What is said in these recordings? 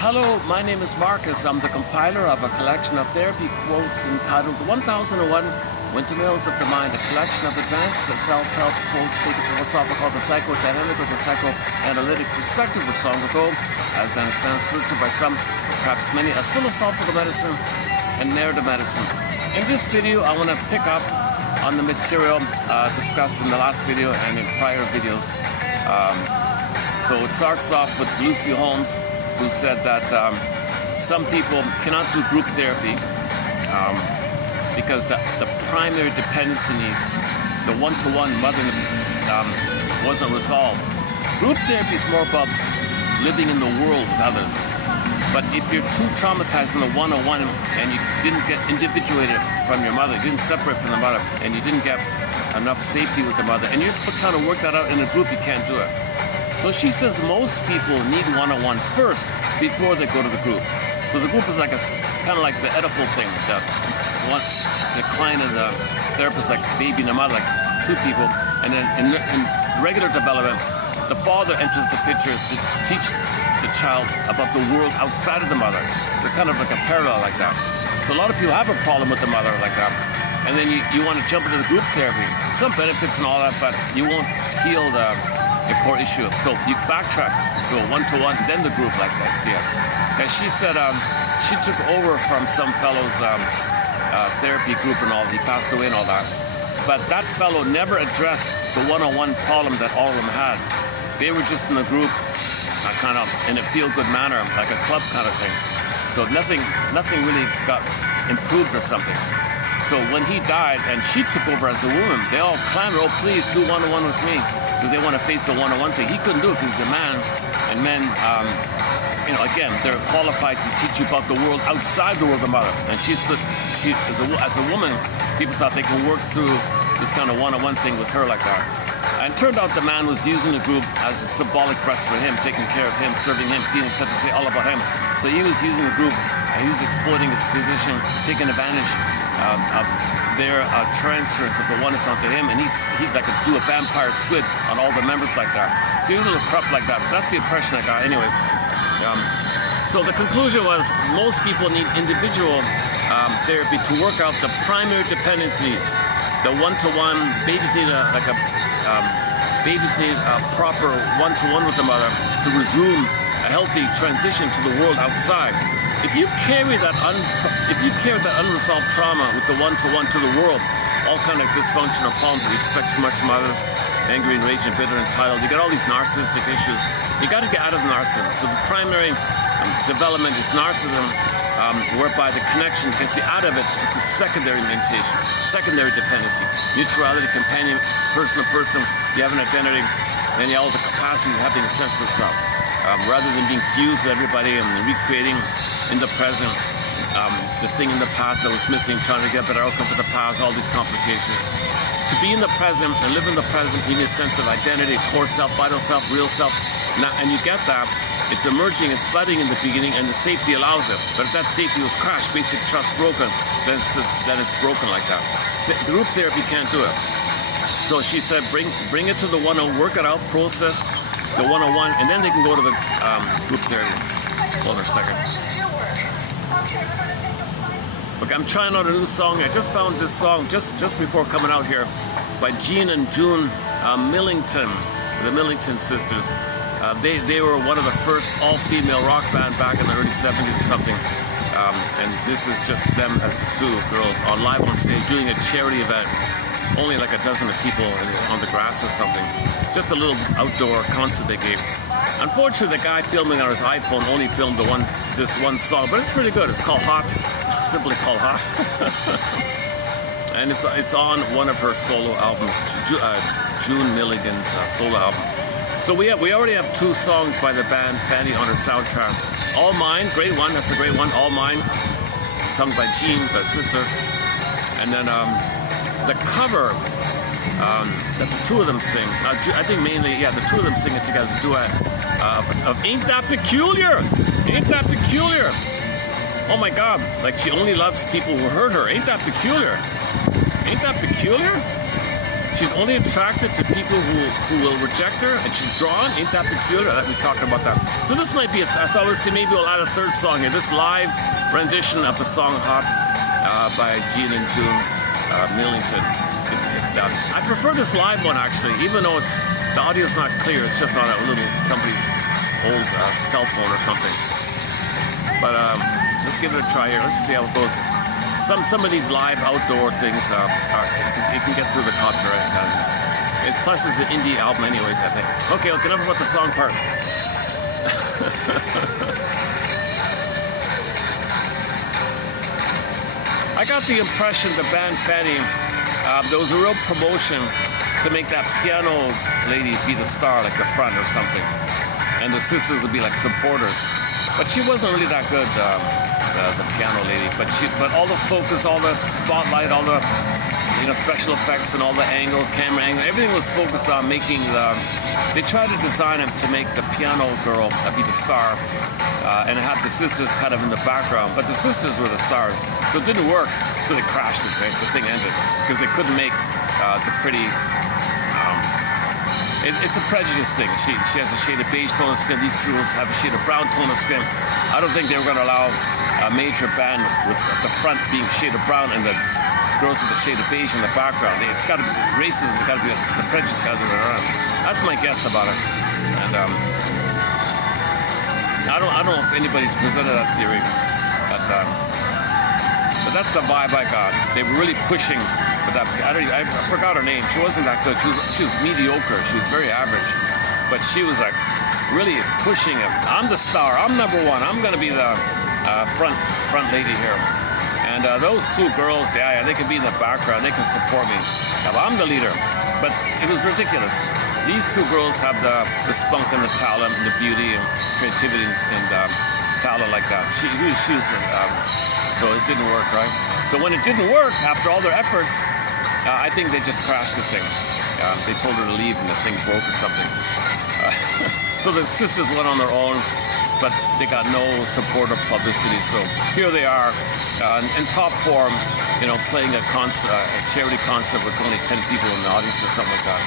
Hello, my name is Marcus. I'm the compiler of a collection of therapy quotes entitled 1001 Windmills of the Mind, a collection of advanced self-help quotes taken from what's often called the psychodynamic or the psychoanalytic perspective, which long ago, as then expounded to by some, perhaps many, as philosophical medicine and narrative medicine. In this video, I want to pick up on the material discussed in the last video and in prior videos. So it starts off with Lucy Holmes, who said that some people cannot do group therapy because the primary dependency needs, the one-to-one mothering, wasn't resolved. Group therapy is more about living in the world with others. But if you're too traumatized in the one-on-one and you didn't get individuated from your mother, you didn't separate from the mother, and you didn't get enough safety with the mother, and you're still trying to work that out in a group, you can't do it. So she says most people need one-on-one first before they go to the group. So the group is like kind of like the Oedipal thing. The client and the therapist, like baby and the mother, like two people. And then in regular development, the father enters the picture to teach the child about the world outside of the mother. They're kind of like a parallel like that. So a lot of people have a problem with the mother like that. And then you want to jump into the group therapy. Some benefits and all that, but you won't heal the core issue. So you backtrack, so one-to-one, then the group like that. Yeah. And she said she took over from some fellow's therapy group and all. He passed away and all that. But that fellow never addressed the one-on-one problem that all of them had. They were just in the group, kind of in a feel-good manner, like a club kind of thing. So nothing really got improved or something. So when he died and she took over as a woman, they all clamored, "Oh, please do one-on-one with me," because they want to face the one-on-one thing. He couldn't do it because he's a man, and men, again, they're qualified to teach you about the world outside the world of the mother. And she as a woman, people thought they could work through this kind of one-on-one thing with her like that. And it turned out the man was using the group as a symbolic breast for him, taking care of him, serving him, feeding, etc., to say all about him. So he was using the group, and he was exploiting his position, taking advantage of their transference of the oneness onto him, and he like to do a vampire squid on all the members like that. So he was a little corrupt like that. But that's the impression I got, anyways. So the conclusion was most people need individual therapy to work out the primary dependencies. The one-to-one, babies need a proper one-to-one with the mother to resume a healthy transition to the world outside. If you carry that unresolved trauma with the one-to-one to the world, all kind of dysfunctional problems, you expect too much from others, angry, enraged, bitter, entitled, you got all these narcissistic issues. You got to get out of narcissism. So the primary development is narcissism, whereby the connection gets you out of it to secondary meditation, secondary dependency, mutuality, companion, person to person. You have an identity, and you have all the capacity of having a sense of self. Rather than being fused with everybody and recreating in the present the thing in the past that was missing, trying to get a better outcome for the past, all these complications. To be in the present and live in the present, you need a sense of identity, core self, vital self, real self. And you get that, it's emerging, it's budding in the beginning, and the safety allows it. But if that safety was crashed, basic trust broken, then it's broken like that. The group therapy can't do it. So she said, bring it to the one-on-one, work it out, process the one-on-one, and then they can go to the group therapy. Hold on a second. Look, I'm trying out a new song. I just found this song just before coming out here by Gene and June Millington, the Millington sisters. They were one of the first all-female rock band back in the early 70s or something. And this is just them as the two girls live on stage doing a charity event. Only like a dozen of people on the grass or something. Just a little outdoor concert they gave. Unfortunately, the guy filming on his iPhone only filmed this one song, but it's pretty good. It's called Hot, simply called Hot. And it's on one of her solo albums, June Milligan's solo album. So we already have two songs by the band Fanny on her soundtrack. All Mine, great one, that's a great one. All Mine, sung by Jean, the sister. And then the cover that the two of them sing, I think mainly, the two of them sing it together as a duet of Ain't That Peculiar? Ain't That Peculiar? Oh my God, like she only loves people who hurt her. Ain't that peculiar? Ain't that peculiar? She's only attracted to people who will reject her, and she's drawn. Ain't that peculiar? We talked about that. So this might be, so I would say maybe we'll add a third song here. This live rendition of the song Hot by Gene and June Millington. I prefer this live one, actually, even though the audio's not clear. It's just on a little, somebody's old cell phone or something. But let's give it a try here. Let's see how it goes. Some of these live outdoor things, you can get through the copyright. Plus, it's an indie album anyways, I think. Okay, enough about the song part. I got the impression the band Fanny, there was a real promotion to make that piano lady be the star, like the front or something. And the sisters would be like supporters. But she wasn't really that good, the piano lady. But all the focus, all the spotlight, all the special effects and all the angles, camera angles, everything was focused on making they tried to design him to make the piano girl be the star, and have the sisters kind of in the background. But the sisters were the stars, so it didn't work. So they crashed it. Right? The thing ended because they couldn't make the pretty. It's a prejudice thing. She has a shade of beige tone of skin. These two have a shade of brown tone of skin. I don't think they were going to allow a major band with the front being shade of brown and the girls with a shade of beige in the background. It's got to be racism. It's got to be the prejudice. Got to be around. That's my guess about it. And I don't know if anybody's presented that theory, but that's the vibe I got. They were really pushing. But I forgot her name. She wasn't that good. She was mediocre. She was very average. But she was like really pushing him. I'm the star. I'm number one. I'm going to be the front lady here. And those two girls, yeah, they can be in the background. They can support me. Yeah, I'm the leader. But it was ridiculous. These two girls have the spunk and the talent and the beauty and creativity and talent like that. She was so it didn't work, right? So when it didn't work, after all their efforts, I think they just crashed the thing. They told her to leave and the thing broke or something. So the sisters went on their own, but they got no support or publicity. So here they are in top form, playing a charity concert with only 10 people in the audience or something like that.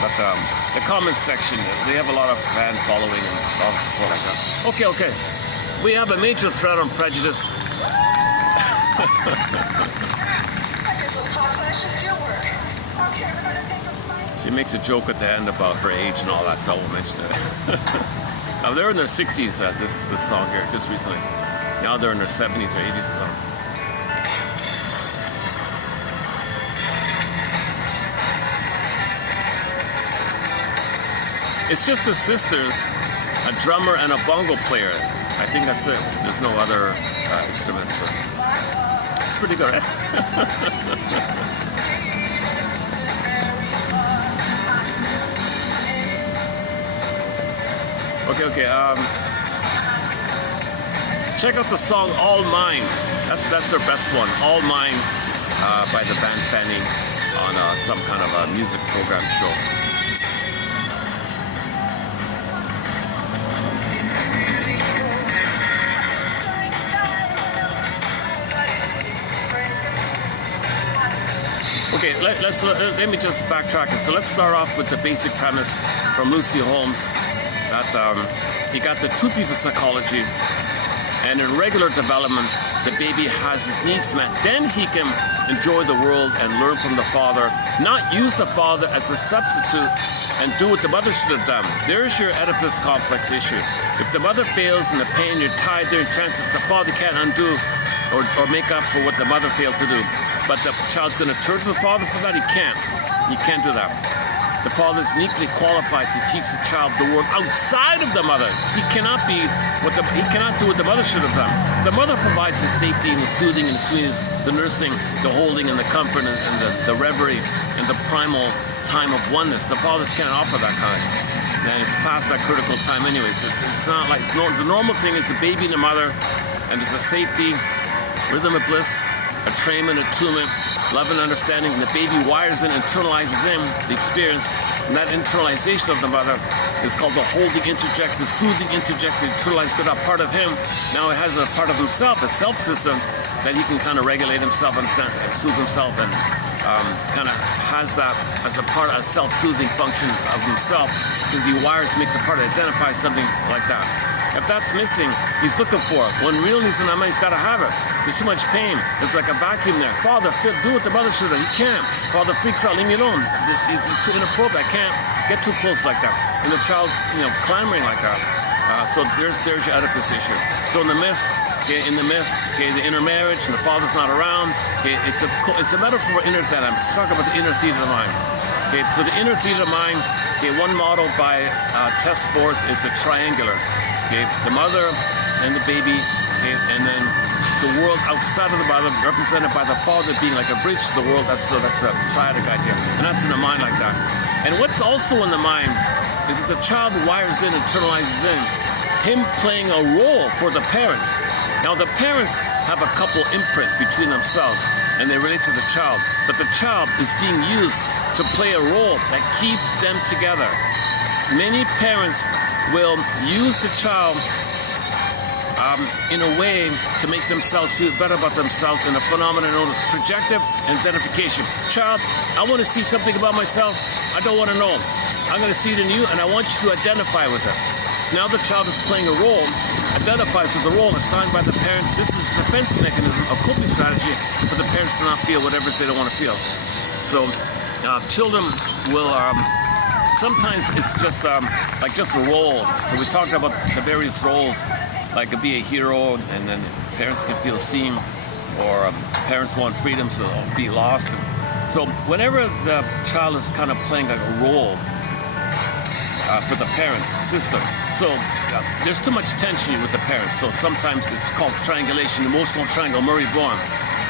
But the comments section, they have a lot of fan following and a lot of support like that. Okay. We have a major threat on prejudice. She makes a joke at the end about her age and all that, so I won't mention it. Now they're in their 60s, this song here, just recently. Now they're in their 70s or 80s or something. It's just the sisters, a drummer and a bongo player. I think that's it. There's no other instruments. But it's pretty good, right? Okay. Check out the song "All Mine." That's their best one. "All Mine" by the band Fanny on some kind of a music program show. Okay, let me just backtrack. So let's start off with the basic premise from Lucy Holmes that he got the two-people psychology, and in regular development, the baby has his needs met. Then he can enjoy the world and learn from the father, not use the father as a substitute and do what the mother should have done. There's your Oedipus complex issue. If the mother fails in the pain, you're tied there in transit, the father can't undo or make up for what the mother failed to do. But the child's going to turn to the father for that? He can't. You can't do that. The father is uniquely qualified to teach the child the world outside of the mother. He cannot do what the mother should have done. The mother provides the safety and the soothing and the sweetness, the nursing, the holding and the comfort and the reverie and the primal time of oneness. The fathers can't offer that kind. And it's past that critical time anyways. It's not like the normal thing is the baby and the mother, and there's a safety, rhythm of bliss, attunement, love and understanding, and the baby wires in, internalizes in the experience, and that internalization of the mother is called the holding interject, the soothing interject, the internalized good part of him. Now it has a part of himself, a self system, that he can kind of regulate himself and soothe himself, and kind of has that as a part of a self-soothing function of himself, because he makes a part that identifies something like that. If that's missing, he's looking for it. When real needs in that man, he's got to have it. There's too much pain. There's like a vacuum there. Father, do what the mother should have. He can't. Father freaks out. Leave me alone. It's too inappropriate. I can't get too close like that. And the child's, clamoring like that. So there's your Oedipus issue. So in the myth, the intermarriage, and the father's not around. It's a metaphor for interdependence. Let's talk about the inner theater of the mind. So the inner theater of the mind. One model by Test Force. It's a triangular. The mother and the baby, and then the world outside of the mother, represented by the father being like a bridge to the world. That's the triadic idea, and that's in the mind like that. And what's also in the mind is that the child wires in, internalizes in, him playing a role for the parents. Now the parents have a couple imprint between themselves, and they relate to the child, but the child is being used to play a role that keeps them together. Many parents will use the child in a way to make themselves feel better about themselves in a phenomenon known as projective identification. Child, I want to see something about myself. I don't want to know. I'm going to see it in you, and I want you to identify with it. Now the child is playing a role, identifies with the role assigned by the parents. This is a defense mechanism, a coping strategy for the parents to not feel whatever they don't want to feel. So children will... sometimes it's just just a role. So we talked about the various roles, like be a hero, and then parents can feel seen, or parents want freedom, so they'll be lost. So whenever the child is kind of playing like a role for the parents' system, so there's too much tension with the parents. So sometimes it's called triangulation, emotional triangle, Murray Bourne.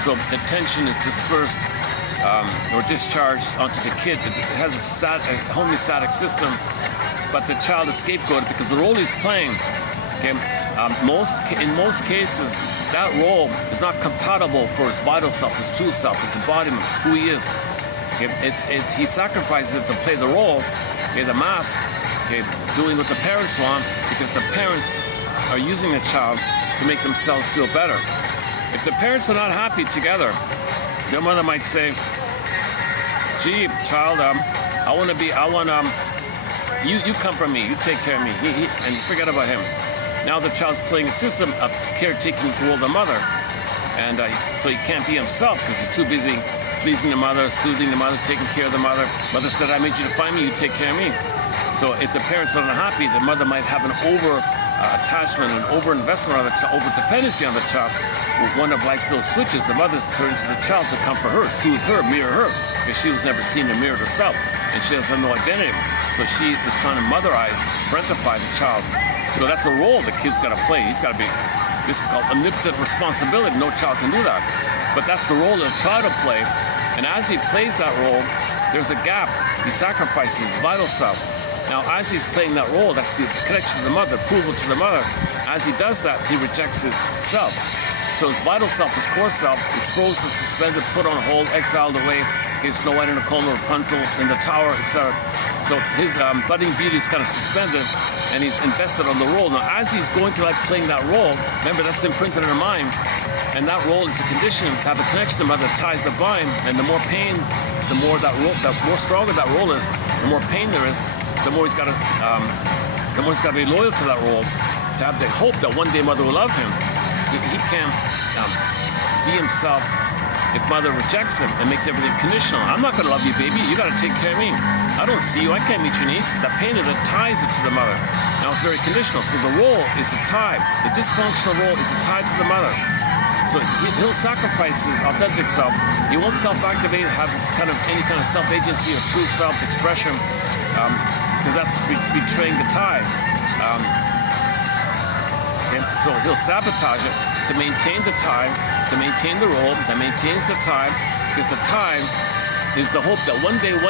So the tension is dispersed or discharged onto the kid. It has a homeostatic system, but the child is scapegoated because the role he's playing, in most cases, that role is not compatible for his vital self, his true self, his embodiment, who he is. He sacrifices it to play the role, the mask, doing what the parents want, because the parents are using the child to make themselves feel better. If the parents are not happy together, their mother might say, "Gee, child, you come from me, you take care of me, and forget about him." Now the child's playing a system of caretaking the role of the mother, and so he can't be himself because he's too busy pleasing the mother, soothing the mother, taking care of the mother. Mother said, "I made you to find me, you take care of me." So if the parents are unhappy, the mother might have an over-attachment, an over-investment on the child, over-dependency on the child. With one of life's little switches, the mother's turned to the child to comfort her, soothe her, mirror her, because she was never seen and mirrored herself, and she has no identity. So she is trying to motherize, parentify the child. So that's a role the kid's got to play. He's got to be, this is called omnipotent responsibility. No child can do that. But that's the role he'll try to play. And as he plays that role, there's a gap. He sacrifices his vital self. Now, as he's playing that role, that's the connection to the mother, approval to the mother. As he does that, he rejects his self. So his vital self, his core self, is frozen, suspended, put on hold, exiled away. He's Snow White in a coma, Rapunzel in the tower, etc. So his budding beauty is kind of suspended, and he's invested on the role. Now, as he's going to like playing that role, remember that's imprinted in the mind, and that role is a condition to have a connection to mother, ties that bind, and the more pain, the more that role, the more stronger that role is, the more pain there is, the more he's got to be loyal to that role, to have the hope that one day mother will love him. He can't be himself if mother rejects him and makes everything conditional. I'm not going to love you, baby. You got to take care of me. I don't see you. I can't meet your needs. The pain of it ties it to the mother. Now it's very conditional. So the role is the tie. The dysfunctional role is the tie to the mother. So he'll sacrifice his authentic self. He won't self-activate, have kind of any kind of self-agency or true self-expression, because that's betraying the tie. So he'll sabotage it to maintain the tie, to maintain the role, that maintains the tie, because the tie is the hope that one day,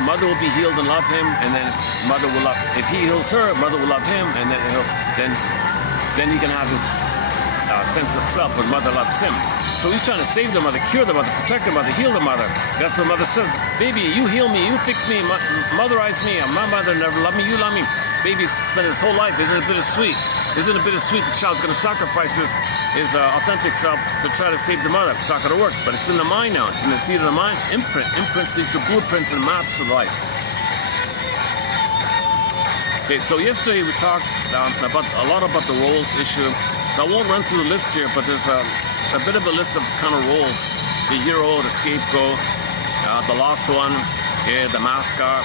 mother will be healed and love him, and then mother will love. If he heals her, mother will love him, and then he can have his sense of self when mother loves him. So he's trying to save the mother, cure the mother, protect the mother, heal the mother. That's what mother says. Baby, you heal me, you fix me, motherize me. My mother never loved me, you love me. baby spent his whole life. Isn't it bittersweet? Isn't it bittersweet the child's going to sacrifice his authentic self to try to save the mother? It's not going to work, but it's in the mind now. It's in the theater of the mind. Imprints lead to blueprints and maps for life. Okay, so yesterday we talked about a lot about the roles issue. So I won't run through the list here, but there's a bit of a list of kind of roles: the hero, the scapegoat, the lost one, the mascot.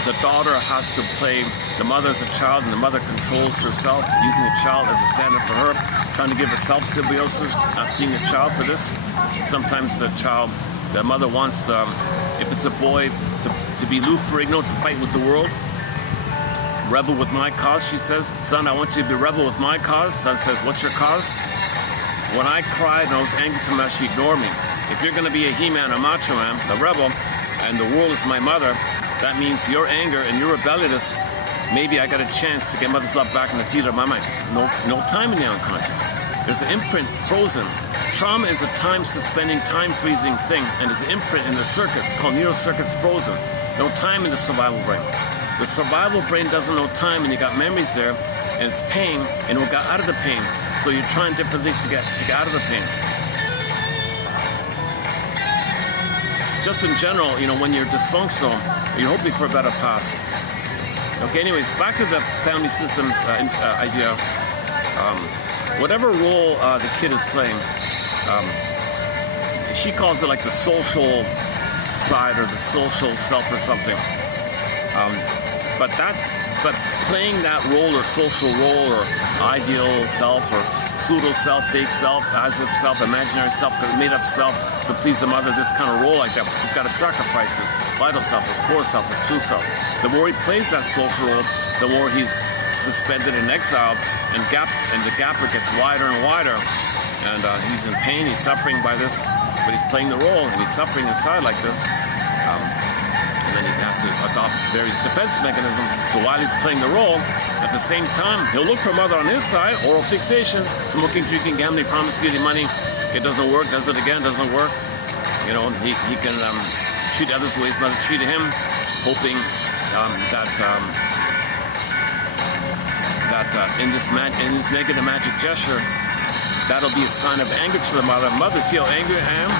The daughter has to play the mother as a child, and the mother controls herself, using the child as a standard for her, trying to give herself symbiosis, not seeing the child for this. Sometimes the mother wants to, if it's a boy, to be aloof for ignorant, to fight with the world. Rebel with my cause, she says. Son, I want you to be rebel with my cause. Son says, what's your cause? When I cried and I was angry too much, she ignored me. If you're going to be a he-man, a macho man, a rebel, and the world is my mother, that means your anger and your rebelliousness, maybe I got a chance to get mother's love back in the theater of my mind. No time in the unconscious. There's an imprint frozen. Trauma is a time-suspending, time-freezing thing, and there's an imprint in the circuits called neural circuits frozen. No time in the survival brain. The survival brain doesn't know time, and you got memories there, and it's pain, and it will get out of the pain. So you're trying different things to get out of the pain. Just in general, when you're dysfunctional, you're hoping for a better past. Okay, anyways, back to the family systems idea. Whatever role the kid is playing, she calls it like the social side or the social self or something. But playing that role or social role or ideal self or pseudo self, fake self, as if self, imaginary self, made up self to please the mother, this kind of role like that, he's got to sacrifice his vital self, his core self, his true self. The more he plays that social role, the more he's suspended in exile, and the gap gets wider and wider, and he's in pain, he's suffering by this, but he's playing the role and he's suffering inside like this. And then he has to adopt various defense mechanisms. So while he's playing the role, at the same time, he'll look for mother on his side, oral fixation, smoking, drinking, gambling, promiscuity, money. It doesn't work, does it again, doesn't work. He can treat others the way his mother treated him, hoping that in this negative magic gesture, that'll be a sign of anger to the mother. Mother, see how angry I am?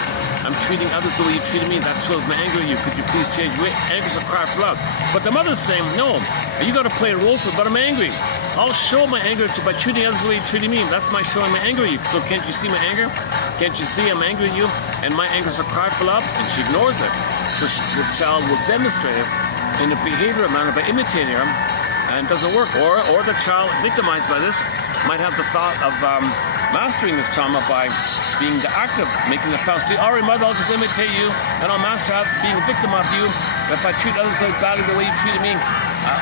I'm treating others the way you treated me. That shows my anger at you. Could you please change? Anger's a cry for love. But the mother's saying, no, you got to play a role for it, but I'm angry. I'll show my anger by treating others the way you treated me. That's my showing my anger at you. So can't you see my anger? Can't you see I'm angry at you? And my anger's a cry for love? And she ignores it. So the child will demonstrate it in a behavioral manner by imitating her, and it doesn't work. Or the child victimized by this might have the thought of mastering this trauma by being the active, making the Faust. All right, mother, I'll just imitate you, and I'll master out being a victim of you. If I treat others like badly the way you treated me,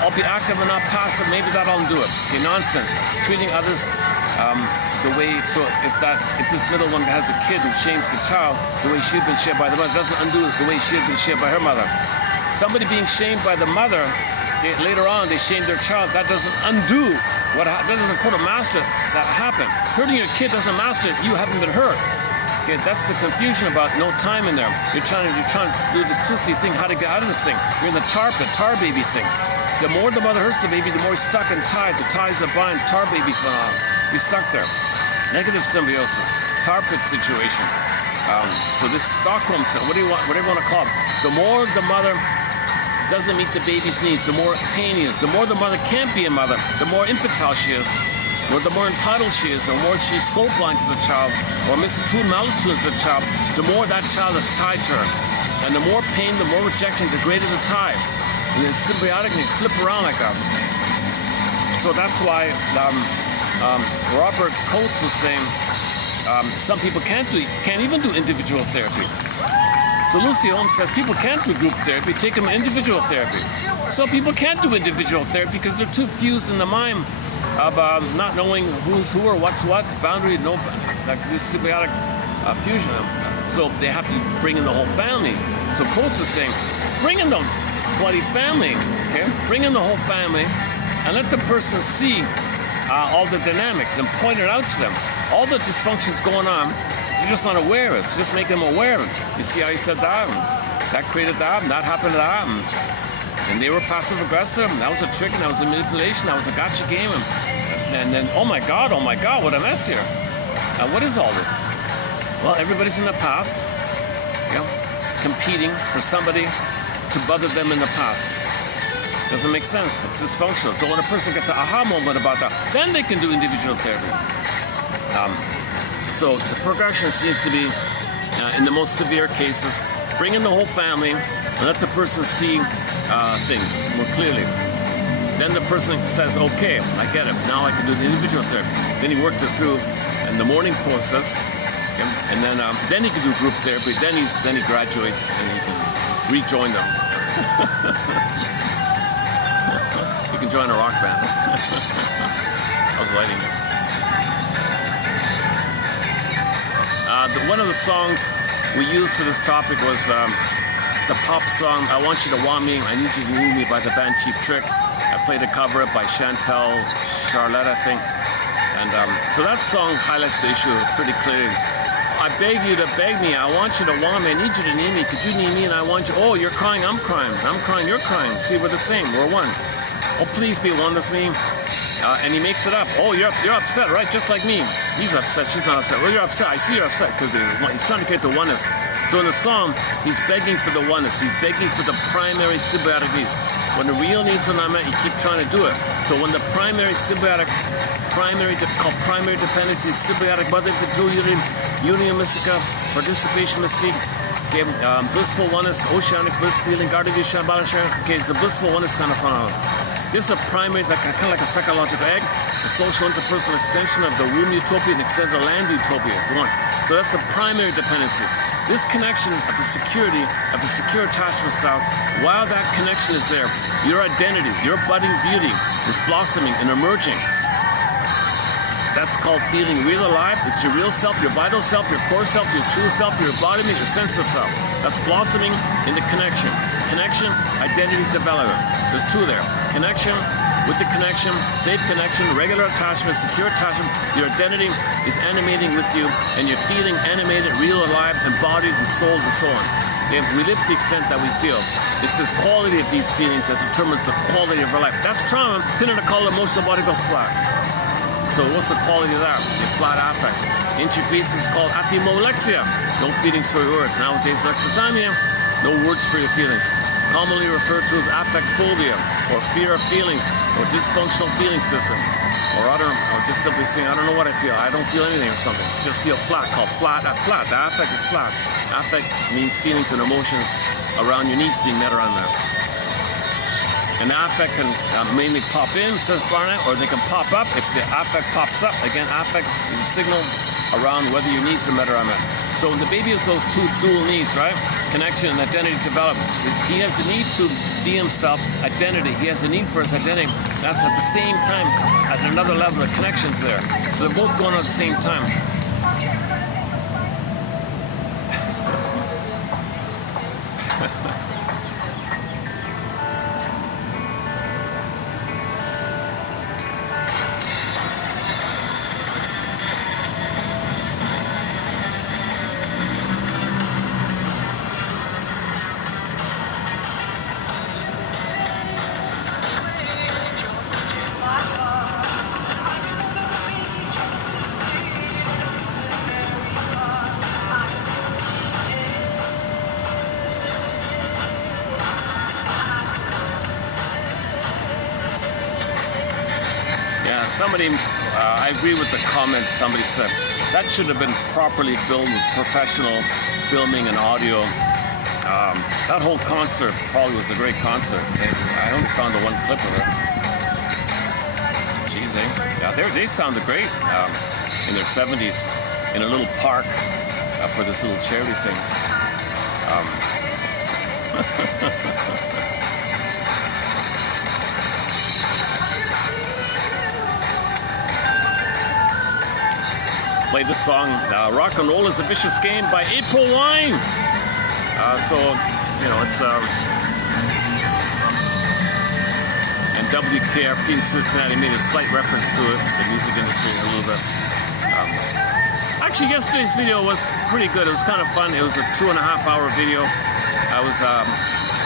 I'll be active and not passive. Maybe that'll undo it. Okay, nonsense. Treating others the way. So if this middle one has a kid who shames the child the way she had been shamed by the mother, doesn't undo the way she had been shamed by her mother. Somebody being shamed by the mother, later on they shame their child. That doesn't undo that doesn't quote a master that happened. Hurting your kid doesn't master it. You haven't been hurt. Okay, that's the confusion about no time in there. You're trying to do this twisty thing, how to get out of this thing. You're in the tar baby thing. The more the mother hurts the baby, the more he's stuck and tied. The ties that bind, tar baby phenomenon. He's stuck there. Negative symbiosis, tar pit situation. So this Stockholm syndrome, whatever you want to call it. The more the mother doesn't meet the baby's needs, the more pain he is. The more the mother can't be a mother, the more infantile she is, or the more entitled she is, the more she's soul blind to the child, or misattuned, malattuned to the child, the more that child is tied to her. And the more pain, the more rejection, the greater the tie. And then symbiotically flip around like that. So that's why Robert Coates was saying some people can't even do individual therapy. So Lucy Holmes says people can't do group therapy, take them individual therapy. So people can't do individual therapy because they're too fused in the mind of not knowing who's who or what's what, boundary, no, like this symbiotic fusion. So they have to bring in the whole family. So Coates is saying, bring in the bloody family, okay? Bring in the whole family and let the person see all the dynamics and point it out to them. All the dysfunctions going on, you're just not aware of it. So just make them aware of it. You see how he said that? That created that, and that happened to that. and they were passive aggressive, and that was a trick, and that was a manipulation, that was a gotcha game, and then, oh my God, what a mess here. What is all this? Well, everybody's in the past, you know, competing for somebody to bother them in the past. Doesn't make sense. It's dysfunctional. So when a person gets an aha moment about that, then they can do individual therapy. So the progression seems to be, in the most severe cases, bring in the whole family and let the person see things more clearly. Then the person says, okay, I get it. Now I can do the individual therapy. Then he works it through in the morning process, and then he can do group therapy. Then he graduates and he can rejoin them. You can join a rock band. I was lighting it. One of the songs we used for this topic was the pop song, I Want You to Want Me, I Need You to Need Me by the band Cheap Trick. I played a cover by Chantal Charlotte, I think. And so that song highlights the issue pretty clearly. I beg you to beg me, I want you to want me, I need you to need me, could you need me and I want you, oh, you're crying, I'm crying, you're crying, see, we're the same, we're one. Oh, please be one with me. And he makes it up. Oh, you're upset, right? Just like me. He's upset, she's not upset. Well, you're upset, I see you're upset, because he's trying to create the oneness. So in the song, he's begging for the oneness. He's begging for the primary symbiotic needs. When the real needs are not met, you keep trying to do it. So when the primary symbiotic, called primary dependency, symbiotic mother for dual union mystica, participation mystique, okay, blissful oneness, oceanic bliss feeling, guardian balance. Okay, it's a blissful oneness kind of phenomenon. This is a primary, kind of like a psychological egg, the social interpersonal extension of the womb utopia and extended land utopia. It's one. So that's the primary dependency. This connection of the security, of the secure attachment style, while that connection is there, your identity, your budding beauty is blossoming and emerging. That's called feeling real alive. It's your real self, your vital self, your core self, your true self, your embodiment, your sense of self. That's blossoming into connection. Connection, identity development. There's two there. Connection with the connection, safe connection, regular attachment, secure attachment. Your identity is animating with you, and you're feeling animated, real alive, embodied, and souled, and so on. And we live to the extent that we feel. It's this quality of these feelings that determines the quality of our life. That's trauma. Then to call emotional body goes flat. So what's the quality of that? Your flat affect. Ancient Greece is called athemolexia. No feelings for your words. Nowadays, lexithymia. No words for your feelings. Commonly referred to as affect phobia, or fear of feelings, or dysfunctional feeling system. Or just simply saying, I don't know what I feel. I don't feel anything or something. Just feel flat, called flat. Flat. The affect is flat. Affect means feelings and emotions around your needs being met around that. And the affect can mainly pop in, says Barnett, or they can pop up. If the affect pops up, again, affect is a signal around whether your needs are met or are met. So when the baby has those two dual needs, right? Connection and identity development. He has the need to be himself, identity. He has the need for his identity. That's at the same time, at another level, the connection's there. So they're both going on at the same time. Somebody, I agree with the comment somebody said. That should have been properly filmed with professional filming and audio. That whole concert probably was a great concert. I only found the one clip of it. Jeez, eh? Yeah, they sounded great in their 70s in a little park for this little charity thing. Play this song, Rock and Roll is a Vicious Game by April Wine. So, you know, it's, and WKRP in Cincinnati made a slight reference to it, the music industry a little bit. Actually, yesterday's video was pretty good. It was kind of fun. It was a 2.5-hour video. I was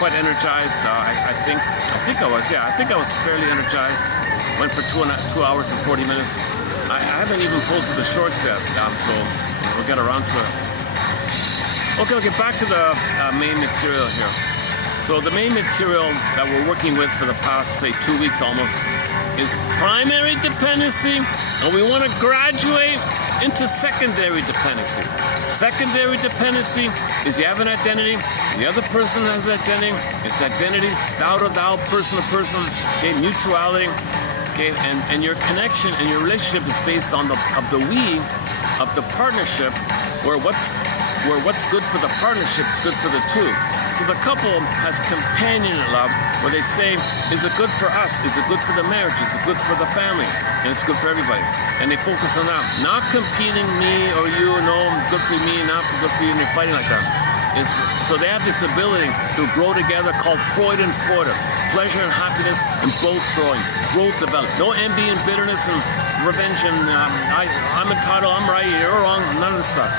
quite energized. I think I was. Yeah, I think I was fairly energized. Went for 2 hours and 40 minutes. I haven't even posted the shorts yet, so we'll get around to it. Okay, we'll get back to the main material here. So the main material that we're working with for the past, say, 2 weeks almost, is primary dependency, and we want to graduate into secondary dependency. Secondary dependency is you have an identity, the other person has an identity, it's identity, thou to thou, person to person, okay, mutuality, okay, and your connection and your relationship is based on the we, of the partnership, where what's good for the partnership is good for the two. So the couple has companion love, where they say, is it good for us? Is it good for the marriage? Is it good for the family? And it's good for everybody. And they focus on that. Not competing, me or you, no, good for me, not good for you, and you're fighting like that. So they have this ability to grow together called Freud and Freude. Pleasure and happiness, and both growing. Growth develop. No envy and bitterness and revenge and I'm entitled, I'm right, you're wrong, none of this stuff.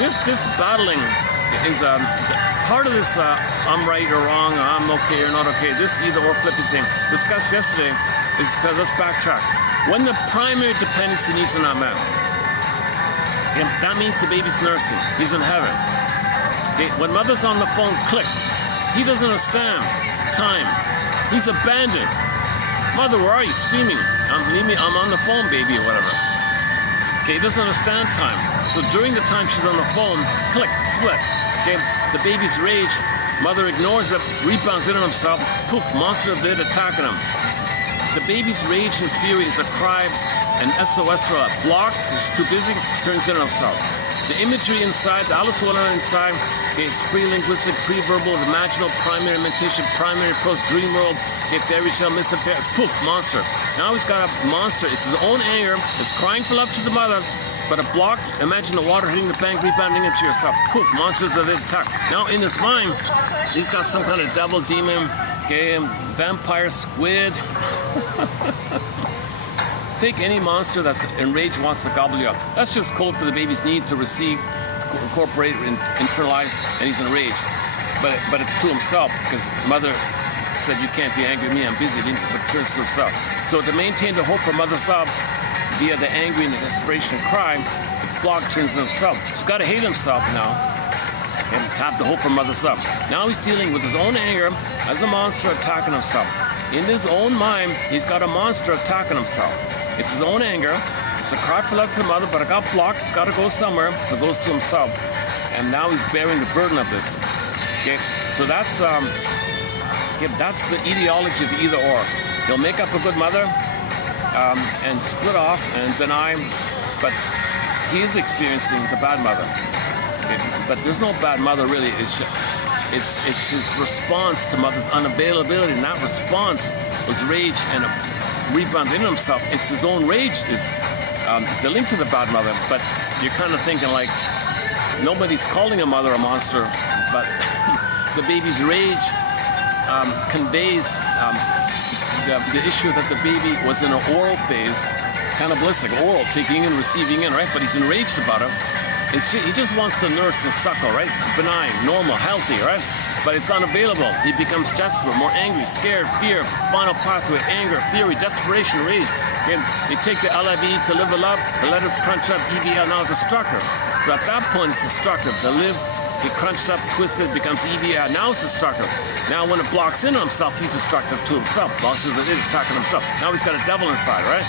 This battling is part of this I'm right or wrong, I'm okay or not okay, this either or flippy thing discussed yesterday is because, let's backtrack. When the primary dependency needs are not met, okay, that means the baby's nursing, he's in heaven. Okay, when mother's on the phone, click, he doesn't understand time, he's abandoned. Mother, where are you? Screaming, I'm on the phone, baby, or whatever. Okay, he doesn't understand time. So during the time she's on the phone, click, split. Okay, the baby's rage, mother ignores it, rebounds in on himself, poof, monster of the attacking him. The baby's rage and fury is a cry, an SOS for a block, he's too busy, turns in on himself. The imagery inside, the Alice Wonderland inside, okay, it's pre-linguistic, pre-verbal, imaginal, primary mentation, primary approach, dream world, okay, fairy tale, misaffair, poof, monster. Now he's got a monster, it's his own anger, it's crying for love to the mother, but a block, imagine the water hitting the bank, rebounding into yourself. Poof, monsters of the attack. Now in his mind, he's got some kind of devil, demon, okay, vampire, squid. Take any monster that's enraged, wants to gobble you up. That's just code for the baby's need to receive, incorporate, internalize, and he's enraged. But it's to himself, because mother said, you can't be angry at me, I'm busy, but turns to himself. So to maintain the hope for mother's love, via the angry and the desperation and cry, it's blocked, turns to himself. He's got to hate himself now and tap the hope for mother's love. Now he's dealing with his own anger as a monster attacking himself. In his own mind, he's got a monster attacking himself. It's his own anger. It's a cry for love to the mother, but it got blocked. It's got to go somewhere, so it goes to himself. And now he's bearing the burden of this. Okay, so that's the ideology of either or. He'll make up a good mother, and split off and deny, but he is experiencing the bad mother. Okay? But there's no bad mother really. It's his response to mother's unavailability, and that response was rage and a rebound in himself. It's his own rage is the link to the bad mother. But you're kind of thinking like nobody's calling a mother a monster, but the baby's rage conveys the issue that the baby was in an oral phase, cannibalistic, oral, taking in, receiving in, right? But he's enraged about it. He just wants to nurse and suckle, right? Benign, normal, healthy, right? But it's unavailable. He becomes desperate, more angry, scared, fear, final pathway, anger, fury, desperation, rage. Okay? They take the LIV to live a love, the letters crunch up, EVL, now it's destructive. So at that point, it's destructive. The live, he crunched up, twisted, becomes EVL, now it's destructive. Now when it blocks in on himself, he's destructive to himself. Monsters that is attacking himself. Now he's got a devil inside, right?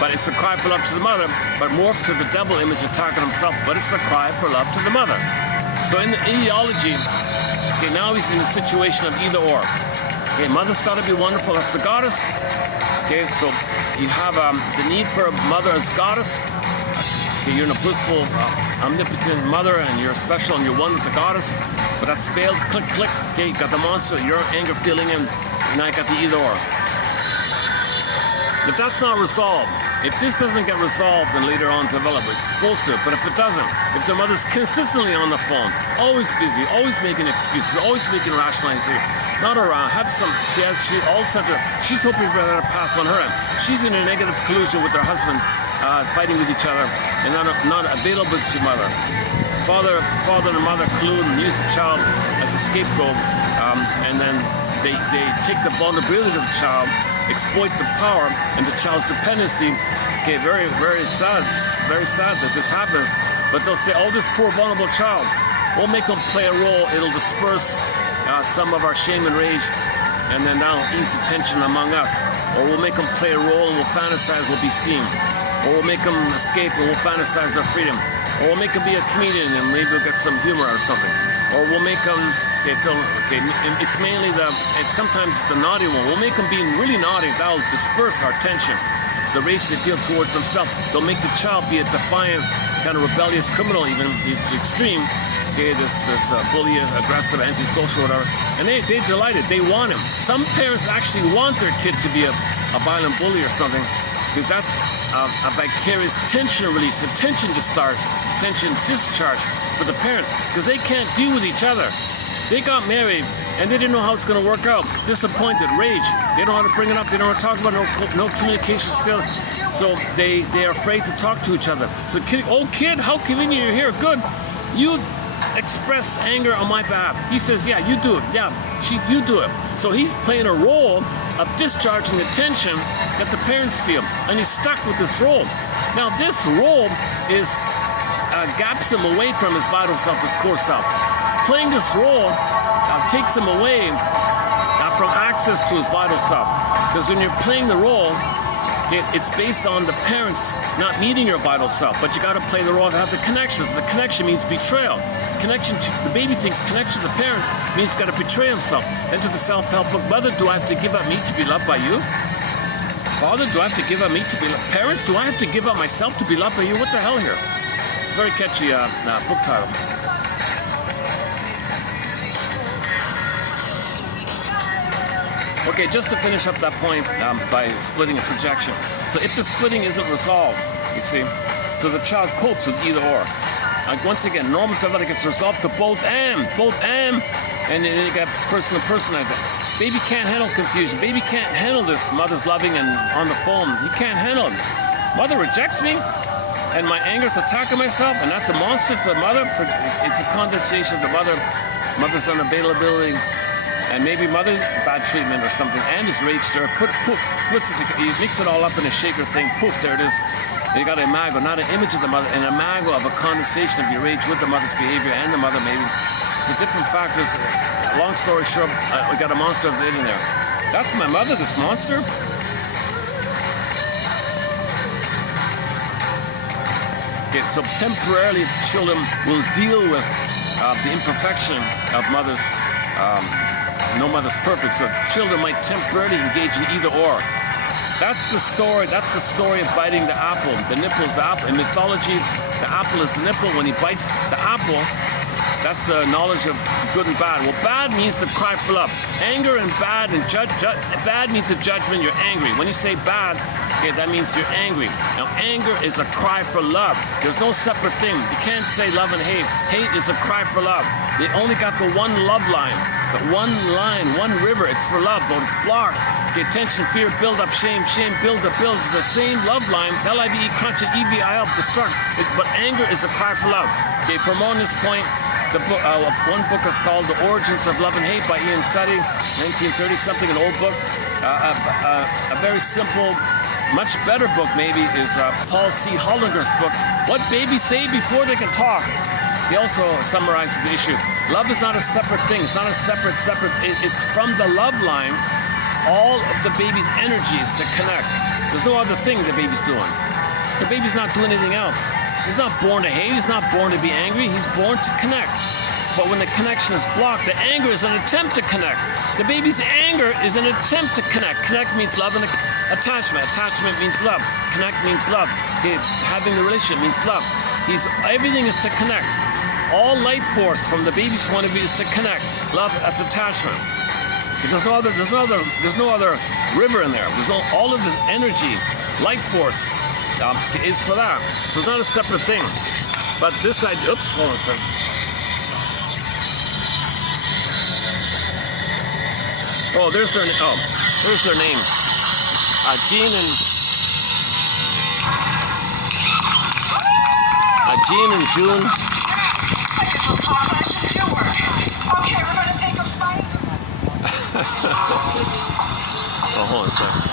But it's a cry for love to the mother, but morphed to the devil image attacking himself, but it's a cry for love to the mother. So in the ideology, okay, now he's in the situation of either or. Okay, mother's got to be wonderful, that's the goddess. Okay, so you have the need for a mother as goddess. Okay, you're in a blissful, omnipotent mother, and you're special, and you're one with the goddess. But that's failed. Click, click. Okay, you got the monster, your anger feeling, and now you got the either or. If that's not resolved, if this doesn't get resolved and later on develop, it's supposed to, but if it doesn't, if the mother's consistently on the phone, always busy, always making excuses, always making rationalizing, not around, she's hoping for her to pass on her end. She's in a negative collusion with her husband, fighting with each other, and not available to mother. father and mother collude and use the child as a scapegoat, and then they take the vulnerability of the child, exploit the power and the child's dependency. Okay, very, very sad that this happens. But they'll say, oh, this poor vulnerable child, we'll make them play a role. It'll disperse some of our shame and rage, and then that'll ease the tension among us. Or we'll make them play a role and we'll fantasize we'll be seen. Or we'll make them escape and we'll fantasize their freedom. Or we'll make them be a comedian and maybe we'll get some humor or something. Or we'll make them, it's mainly it's sometimes the naughty one. We'll make them be really naughty. That'll disperse our tension, the rage they feel towards themselves. They'll make the child be a defiant, kind of rebellious criminal, even extreme. Okay, this bully, aggressive, antisocial, whatever. And they're delighted. They want him. Some parents actually want their kid to be a violent bully or something, because that's a vicarious tension release, a tension discharge for the parents, because they can't deal with each other. They got married and they didn't know how it's going to work out. Disappointed, rage. They don't know how to bring it up. They don't know how to talk about no communication skills. So they are afraid to talk to each other. So kid, how convenient you're here. Good. You express anger on my behalf. He says, yeah, you do it. Yeah, you do it. So he's playing a role of discharging the tension that the parents feel, and he's stuck with this role. Now this role is gaps him away from his vital self, his core self. Playing this role takes him away from access to his vital self, because when you're playing the role, it's based on the parents not needing your vital self, but you got to play the role to have the connections. The connection means betrayal. The baby thinks connection to the parents means he's got to betray himself. Enter the self-help book. Mother, do I have to give up me to be loved by you? Father, do I have to give up me to be loved? Parents, do I have to give up myself to be loved by you? What the hell here? Very catchy book title. Okay, just to finish up that point by splitting a projection. So if the splitting isn't resolved, you see, so the child copes with either or. Like once again, normative gets resolved to both and then you got person to person. Baby can't handle confusion. Baby can't handle this. Mother's loving and on the phone. He can't handle it. Mother rejects me, and my anger is attacking myself, and that's a monster to the mother. It's a condensation of the mother's unavailability. And maybe mother's bad treatment or something, and his rage stir, puts it, he mix it all up in a shaker thing, poof, there it is. You got an imago, not an image of the mother, an imago of a condensation of your rage with the mother's behavior and the mother maybe. So different factors. Long story short, we got a monster of it in there. That's my mother, this monster? Okay, so temporarily children will deal with the imperfection of mother's no mother's perfect, so children might temporarily engage in either or. That's the story of biting the apple. The nipple is the apple. In mythology, the apple is the nipple. When he bites the apple, that's the knowledge of good and bad. Well, bad means to cry for love. Anger and bad and bad means a judgment, you're angry. When you say bad, okay, that means you're angry. Now, anger is a cry for love. There's no separate thing. You can't say love and hate. Hate is a cry for love. They only got the one love line. The one line, one river, it's for love, but it's blocked. Okay, tension, fear, build up, shame, build up, the same love line, L-I-V-E, crunch it, E-V-I-L, destruct. But anger is a cry for love. Okay, for more on this point, the book, one book is called The Origins of Love and Hate by Ian Suttie, 1930-something, an old book. A very simple, much better book maybe is Paul C. Hollinger's book, What Babies Say Before They Can Talk. He also summarizes the issue. Love is not a separate thing. It's not a separate. It's from the love line, all of the baby's energies to connect. There's no other thing the baby's doing. The baby's not doing anything else. He's not born to hate. He's not born to be angry. He's born to connect. But when the connection is blocked, the anger is an attempt to connect. The baby's anger is an attempt to connect. Connect means love and attachment. Attachment means love. Connect means love. Having the relationship means love. Everything is to connect. All life force from the baby's point of view is to connect. Love, that's attachment. There's no other river in there. All of this energy, life force is for that. So it's not a separate thing. But this idea, oops, hold on a second. Oh, there's their name. Jean and June Let's do work. Okay, we're gonna take a fight. Oh, hold on a second.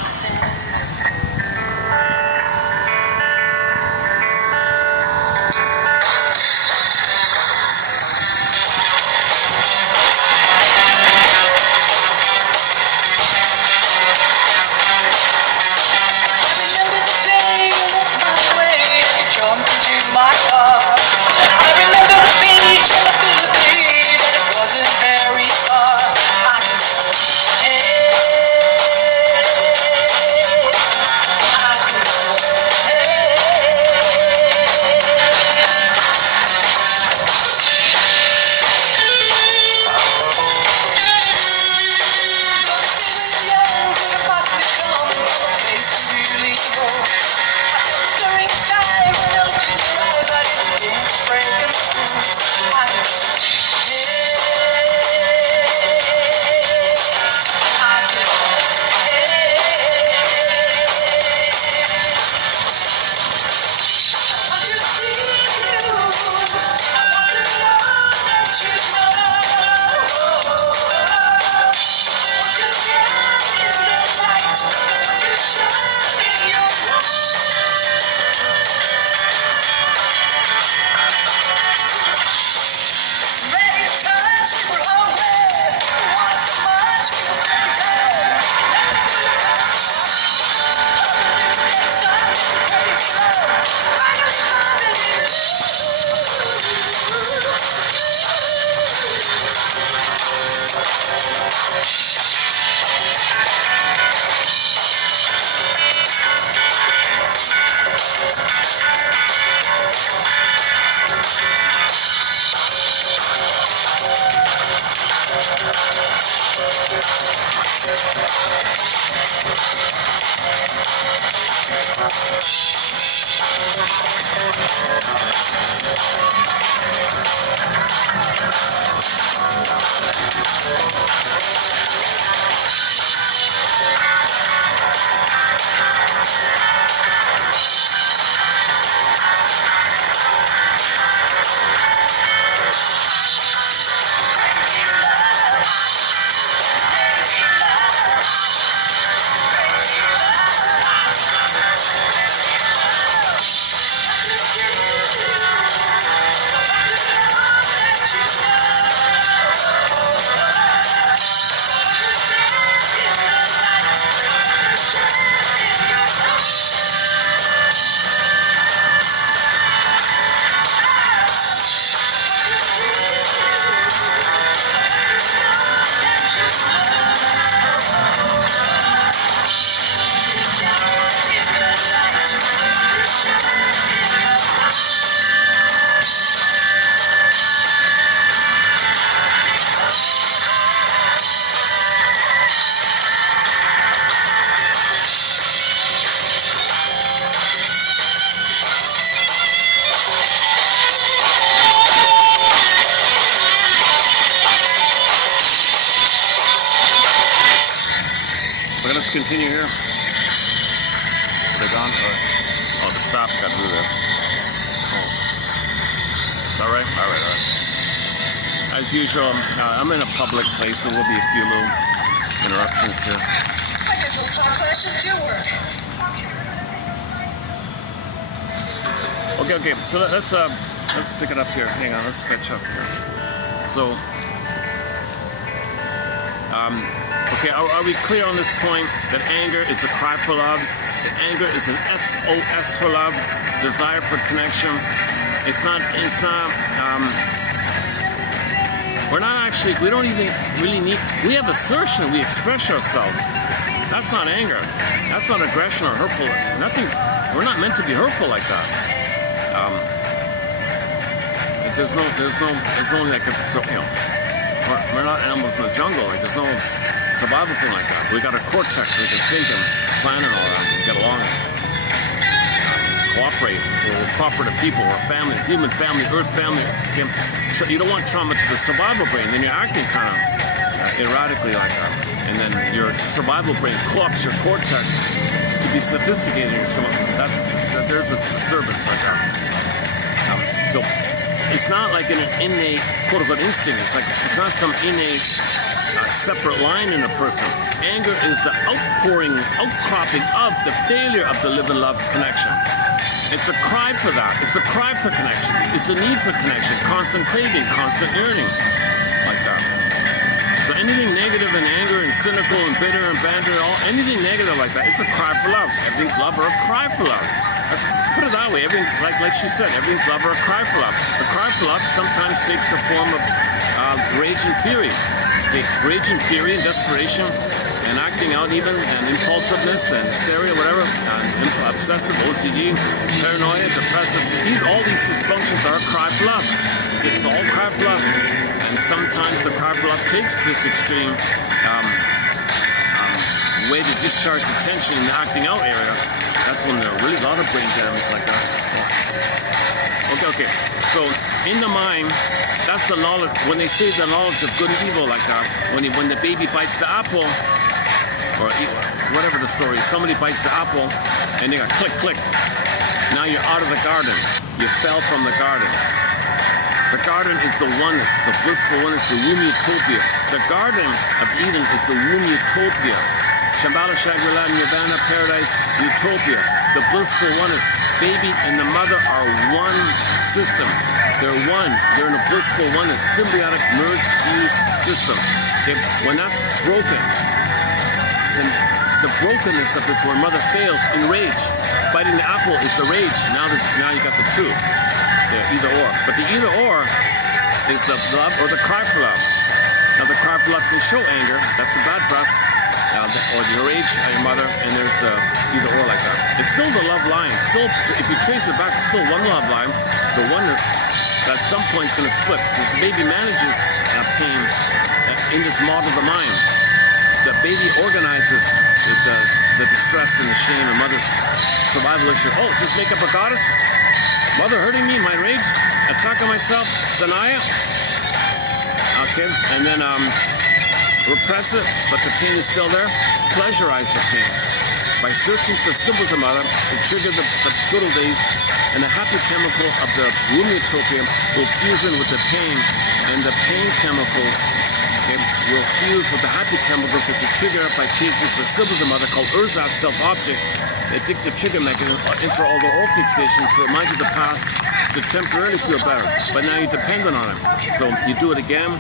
Continue here. They're gone? Oh, the stop got to do that. Oh. Is that right? All right. As usual, I'm in a public place, so there will be a few little interruptions here. I guess we'll talk clashes do work. Okay. So let's pick it up here. Hang on, let's sketch up here. So, okay, are we clear on this point that anger is a cry for love? That anger is an SOS for love, desire for connection. We don't even really need, we have assertion, we express ourselves. That's not anger. That's not aggression or hurtful. Nothing, we're not meant to be hurtful like that. There's only like we're not animals in the jungle. Like, there's no survival thing like that. We got a cortex, we can think and plan and all that. We get along, cooperate. We're cooperative people. We're family, human family, earth family. Okay? So you don't want trauma to the survival brain. Then you're acting kind of erratically like that. And then your survival brain co-opts your cortex to be sophisticated. So there's a disturbance like that. So it's not like an innate quote-unquote instinct. It's not some innate separate line in a person. Anger is the outcropping of the failure of the live and love connection. It's a cry for that. It's a cry for connection. It's a need for connection, constant craving, constant yearning, like that. So anything negative and anger and cynical and bitter and banter, anything negative like that, it's a cry for love. Everything's love or a cry for love. Put it that way. Everything, like she said, everything's love or a cry for love. The cry for love sometimes takes the form of rage and fury. Rage and fury and desperation and acting out even, and impulsiveness and hysteria, whatever, and obsessive, OCD, paranoia, depressive. All these dysfunctions are a cry for love. It's all cry for love. And sometimes the cry for love takes this extreme way to discharge the tension in the acting out area. That's when there are really a lot of brain damage like that. Okay. So in the mind, that's the knowledge. When they say the knowledge of good and evil like that, when the baby bites the apple, or whatever the story is, somebody bites the apple, and they go click, click. Now you're out of the garden. You fell from the garden. The garden is the oneness, the blissful oneness, the womb utopia. The garden of Eden is the womb utopia. Shambhala, Shangri-La, Nirvana, Paradise, Utopia. The blissful oneness. Baby and the mother are one system. They're one. They're in a blissful oneness, symbiotic, merged, fused system. When that's broken, then the brokenness of this when mother fails in rage. Biting the apple is the rage. Now you got the two. They're either or. But the either or is the love or the cry for love. Now the cry for love can show anger. That's the bad breath. Or the rage at your mother, and there's the either or like that. It's still the love line. Still, if you trace it back, it's still one love line. The oneness that at some point is going to split. Because the baby manages pain in this model of the mind. The baby organizes the distress and the shame and mother's survival issue. Oh, just make up a goddess? Mother hurting me, my rage, attack on myself, deny it. Okay, and then repress it, but the pain is still there. Pleasurize the pain by searching for symbols of mother to trigger the good old days, and the happy chemical of the womb utopia will fuse in with the pain, and the pain chemicals will fuse with the happy chemicals that you trigger by chasing for symbols of mother called ersatz, self-object, the addictive trigger mechanism, intra-order oral fixation to remind you of the past to temporarily feel better, but now you're dependent on it. So you do it again.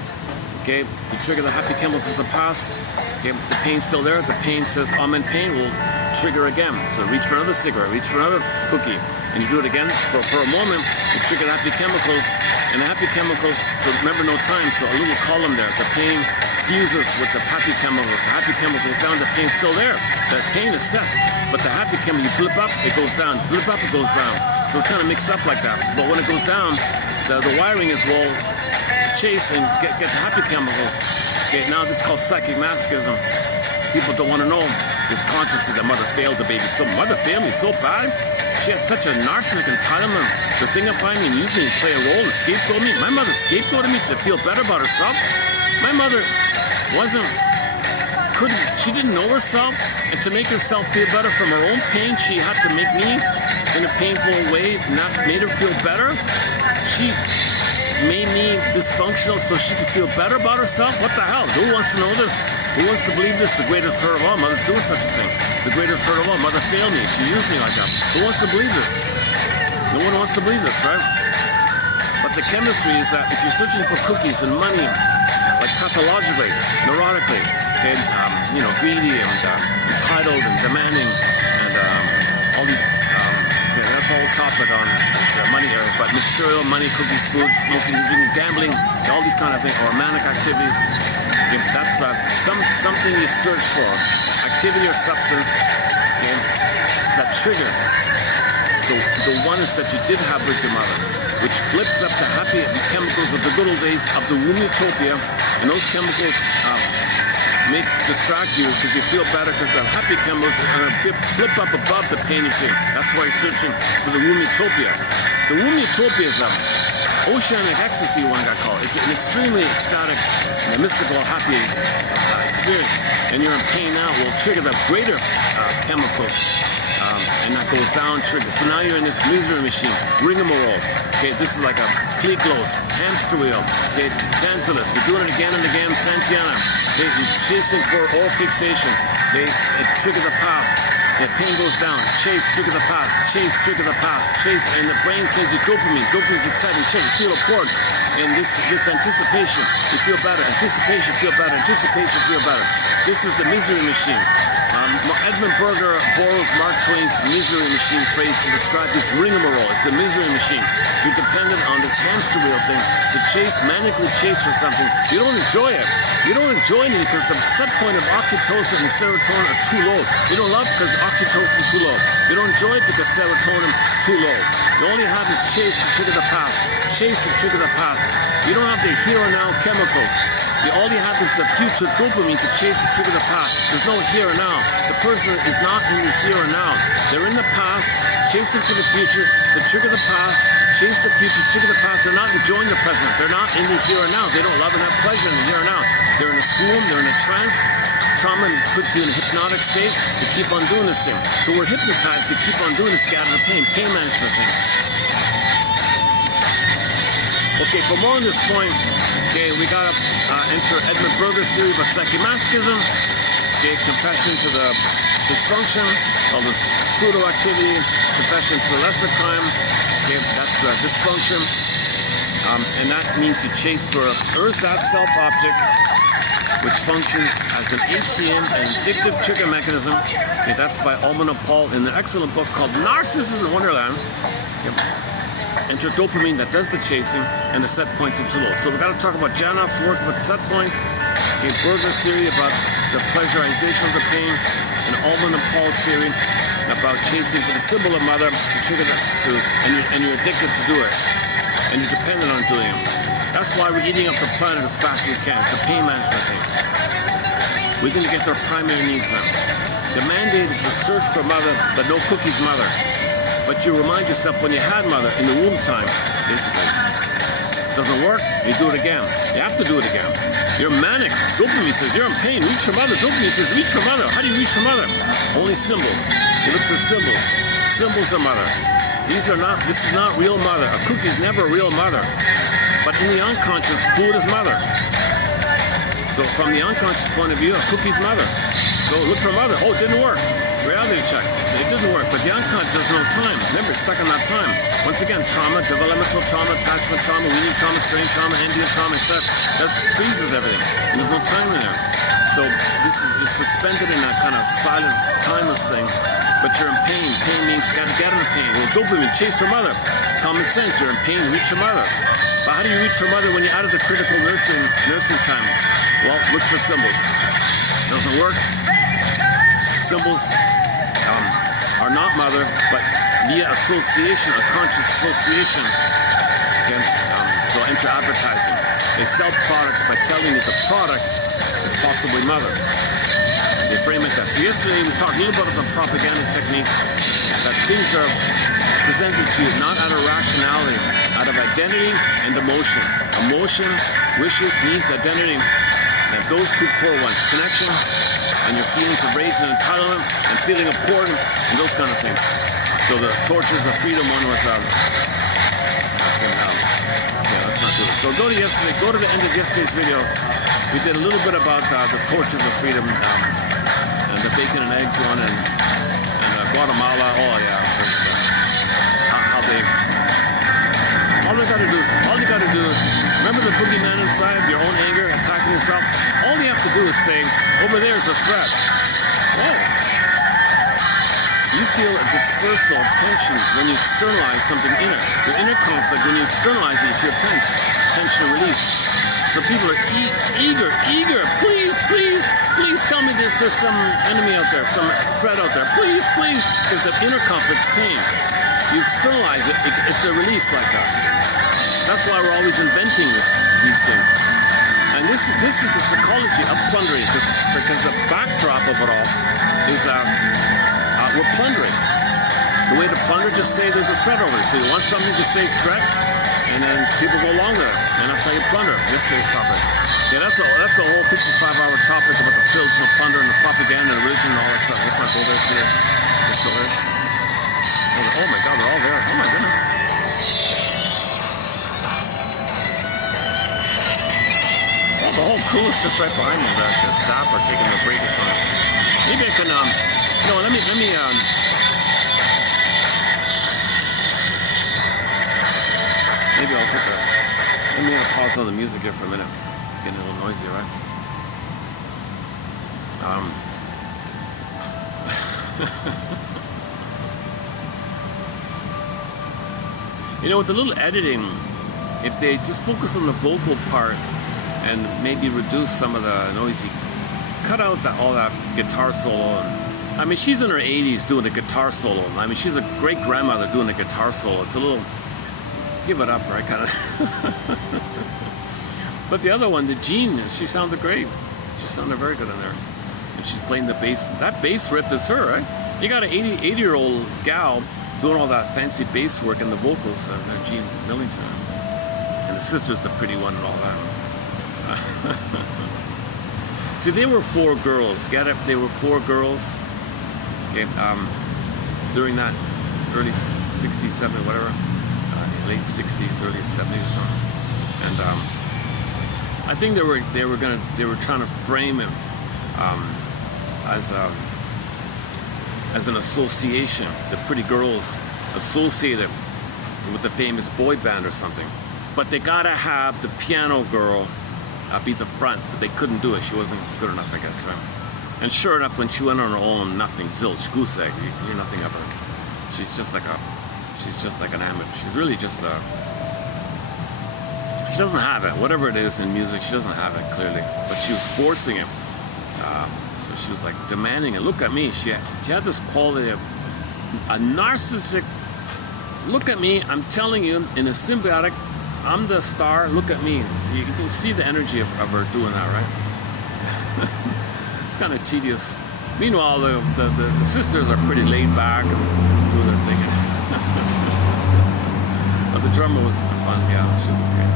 Okay, to trigger the happy chemicals of the past. Okay, the pain's still there. The pain says, I'm in pain, will trigger again. So reach for another cigarette, reach for another cookie, and you do it again. For a moment, you trigger the happy chemicals, and the happy chemicals, so remember no time, so a little column there. The pain fuses with the happy chemicals. The happy chemicals down, the pain's still there. The pain is set, but the happy chemical, you blip up, it goes down. Blip up, it goes down. So it's kind of mixed up like that. But when it goes down, the wiring is, well, chase and get the happy chemicals. Okay, now this is called psychic masochism. People don't want to know this consciousness that mother failed the baby. So mother failed me so bad. She had such a narcissistic entitlement to thingify me and use me and play a role and scapegoat me. My mother scapegoated me to feel better about herself. My mother she didn't know herself, and to make herself feel better from her own pain, she had to make me in a painful way, not made her feel better. She made me dysfunctional so she could feel better about herself? What the hell? Who wants to know this? Who wants to believe this? The greatest hurt of all. Mother's doing such a thing. The greatest hurt of all. Mother failed me. She used me like that. Who wants to believe this? No one wants to believe this, right? But the chemistry is that if you're searching for cookies and money, like pathologically, neurotically, and greedy and entitled and demanding, and all these. That's all topic on the money area, but material, money, cookies, food, smoking, drinking, gambling, all these kind of things, or manic activities. That's something you search for, activity or substance, that triggers the oneness that you did have with your mother, which blips up the happy chemicals of the good old days of the womb utopia, and those chemicals distract you because you feel better because the happy chemicals are going to blip up above the pain you feel. That's why you're searching for the womb utopia. The womb utopia is an oceanic ecstasy, one got called. It's an extremely ecstatic, mystical, happy experience. And you're in pain now will trigger the greater chemicals and that goes down, trigger. So now you're in this misery machine, rigmarole. Okay, this is like a Cliclos, hamster wheel. Okay, Tantalus, you're doing it again and again, Santiana. Okay, you're chasing for all fixation. Okay, trigger the past. The pain goes down, chase, trigger the past, chase, trigger the past, chase, and the brain sends you dopamine. Dopamine is exciting, chase, feel important. And this anticipation, you feel better. Anticipation, feel better. Anticipation, feel better. This is the misery machine. Edmund Berger borrows Mark Twain's misery machine phrase to describe this rigmarole. It's a misery machine. You're dependent on this hamster wheel thing to chase, manically chase for something. You don't enjoy it. You don't enjoy it because the set point of oxytocin and serotonin are too low. You don't love because oxytocin too low. You don't enjoy it because serotonin too low. You only have this chase to trigger the past. Chase to trigger the past. You don't have the here and now chemicals. All you have is the future dopamine to chase to trigger the past. There's no here and now. The person is not in the here and now. They're in the past, chasing for the future to trigger the past, chase the future, trigger the past. They're not enjoying the present. They're not in the here and now. They don't love and have pleasure in the here and now. They're in a swoon, they're in a trance. Trauma puts you in a hypnotic state to keep on doing this thing. So we're hypnotized to keep on doing this, get out of the pain management thing. Okay, for more on this point, okay, we gotta enter Edmund Berger's theory about psychomasochism. Okay, confession to the dysfunction, called the pseudo-activity, confession to the lesser crime. Okay, that's the dysfunction. And that means you chase for ersatz self-object, which functions as an ATM, an addictive trigger mechanism. Okay, that's by Alman and Paul in the excellent book called Narcissus in Wonderland. Okay. Enter dopamine that does the chasing, and the set points are too low. So we've got to talk about Janoff's work about the set points, okay, Berger's theory about the pleasurization of the pain, and Alman and Paul's theory about chasing for the symbol of mother to trigger that, and you're addicted to do it, and you're dependent on doing it. That's why we're eating up the planet as fast as we can. It's a pain management thing. We're going to get their primary needs now. The mandate is to search for mother, but no cookie's mother. But you remind yourself when you had mother in the womb time, basically. Doesn't work, you do it again. You have to do it again. You're manic. Dopamine says you're in pain. Reach for mother. Dopamine says reach for mother. How do you reach for mother? Only symbols. You look for symbols. Symbols of mother. This is not real mother. A cookie is never a real mother. But in the unconscious, food is mother. So from the unconscious point of view, a cookie's mother. So look for mother. Oh, it didn't work. Reality check. It didn't work, but the unconscious has no time. Remember, it's stuck in that time. Once again, trauma, developmental trauma, attachment trauma, weaning trauma, strain trauma, ambient trauma, etc. That freezes everything. And there's no time in there. So this is you're suspended in that kind of silent, timeless thing, but you're in pain. Pain means you got to get in the pain. Well, dopamine, chase for mother. Common sense, you're in pain, reach for mother. But how do you reach for mother when you're out of the critical nursing time? Well, look for symbols. Doesn't work. Symbols are not mother, but via association, a conscious association. Again, so enter advertising. They sell products by telling you the product is possibly mother. They frame it that. So yesterday we talked a little bit about the propaganda techniques, that things are presented to you not out of rationality, out of identity and emotion. Emotion, wishes, needs, identity. And those two core ones, connection, and your feelings of rage and entitlement, and feeling important, and those kind of things. So the tortures of freedom one was, okay, let's not do it. So go to the end of yesterday's video. We did a little bit about the tortures of freedom, and the bacon and eggs one, and Guatemala. Oh yeah, how they. All you got to do is, remember the boogeyman inside, your own anger, attacking yourself? All you have to do is say, over there is a threat. Whoa. You feel a dispersal of tension when you externalize something inner. Your inner conflict, when you externalize it, you feel tense. Tension release. So people are eager. Please tell me there's some enemy out there, some threat out there. Please, because the inner conflict's pain. You externalize it, it's a release like that. That's why we're always inventing these things. And this is the psychology of plundering, because the backdrop of it all is we're plundering. The way to plunder, just say there's a threat over it. So you want something, just say threat, and then people go along with it. And that's how you plunder. Yesterday's topic. Yeah, that's a whole 55-hour topic about the pills and the plunder and the propaganda and religion and all that stuff. Let's not go there today. Just go there. school is just right behind me. The staff are taking a break or something. Maybe I can, let me, maybe I'll put let me pause on the music here for a minute. It's getting a little noisy, right? With a little editing, if they just focus on the vocal part and maybe reduce some of the noisy, cut out all that guitar solo. And, she's in her 80s doing a guitar solo. She's a great grandmother doing a guitar solo. It's a little, give it up, right? Kind of. But the other one, the Jean, she sounded great. She sounded very good in there. And she's playing the bass. That bass riff is her, right? You got an 80-year-old gal doing all that fancy bass work and the vocals, Jean Millington. And the sister's the pretty one and all that. See, they were 4 girls. Get it? They were 4 girls. Okay, during that early 60s, 70s, whatever, late 60s, early 70s or something. And I think they were trying to frame it as an association. The pretty girls associated with the famous boy band or something. But they gotta have the piano girl be the front, but they couldn't do it. She wasn't good enough, I guess, right? And sure enough, when she went on her own, nothing, zilch, goose egg, you're nothing of her. She's just like an amateur. She's really just she doesn't have it. Whatever it is in music, she doesn't have it, clearly. But she was forcing it. So she was like demanding it. Look at me. She had this quality of a narcissistic, look at me, I'm telling you, in a symbiotic, I'm the star, look at me. You can see the energy of her doing that, right? It's kind of tedious. Meanwhile, the sisters are pretty laid back and do their thing. But the drummer was fun, yeah, she was okay.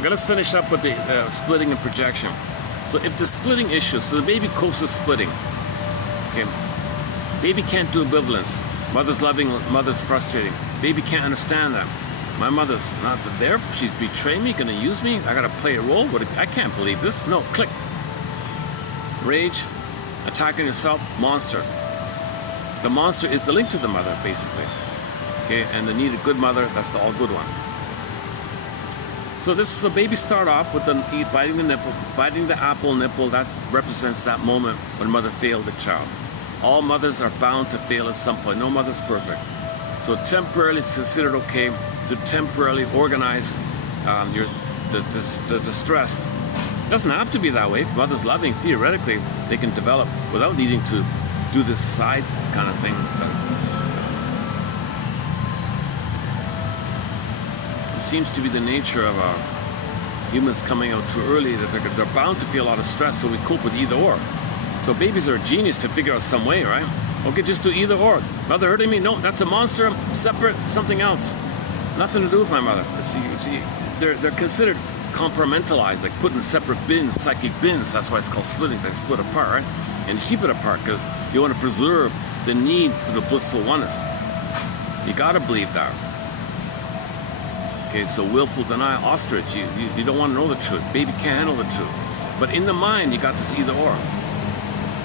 Okay, let's finish up with the splitting and projection. So if the splitting issue, so the baby copes with splitting. Okay, baby can't do ambivalence. Mother's loving, mother's frustrating. Baby can't understand that. My mother's not there. She's betraying me, gonna use me. I gotta play a role. I can't believe this. No, click. Rage, attacking yourself, monster. The monster is the link to the mother, basically. Okay, and the need a good mother, that's the all good one. So babies start off with biting the nipple, biting the apple nipple. That represents that moment when mother failed the child. All mothers are bound to fail at some point. No mother's perfect. So temporarily it's considered okay to temporarily organize the distress. It doesn't have to be that way. If mother's loving, theoretically, they can develop without needing to do this side kind of thing. Seems to be the nature of humans coming out too early, that they're bound to feel a lot of stress, so we cope with either or. So babies are a genius to figure out some way, right? Okay, just do either or. Mother hurting me? No, that's a monster, separate, something else. Nothing to do with my mother. See, they're considered compartmentalized, like put in separate bins, psychic bins. That's why it's called splitting. They split apart, right? And keep it apart because you want to preserve the need for the blissful oneness. You gotta believe that. Okay, so willful denial, ostrich, you don't want to know the truth. Baby can't handle the truth. But in the mind, you got this either or.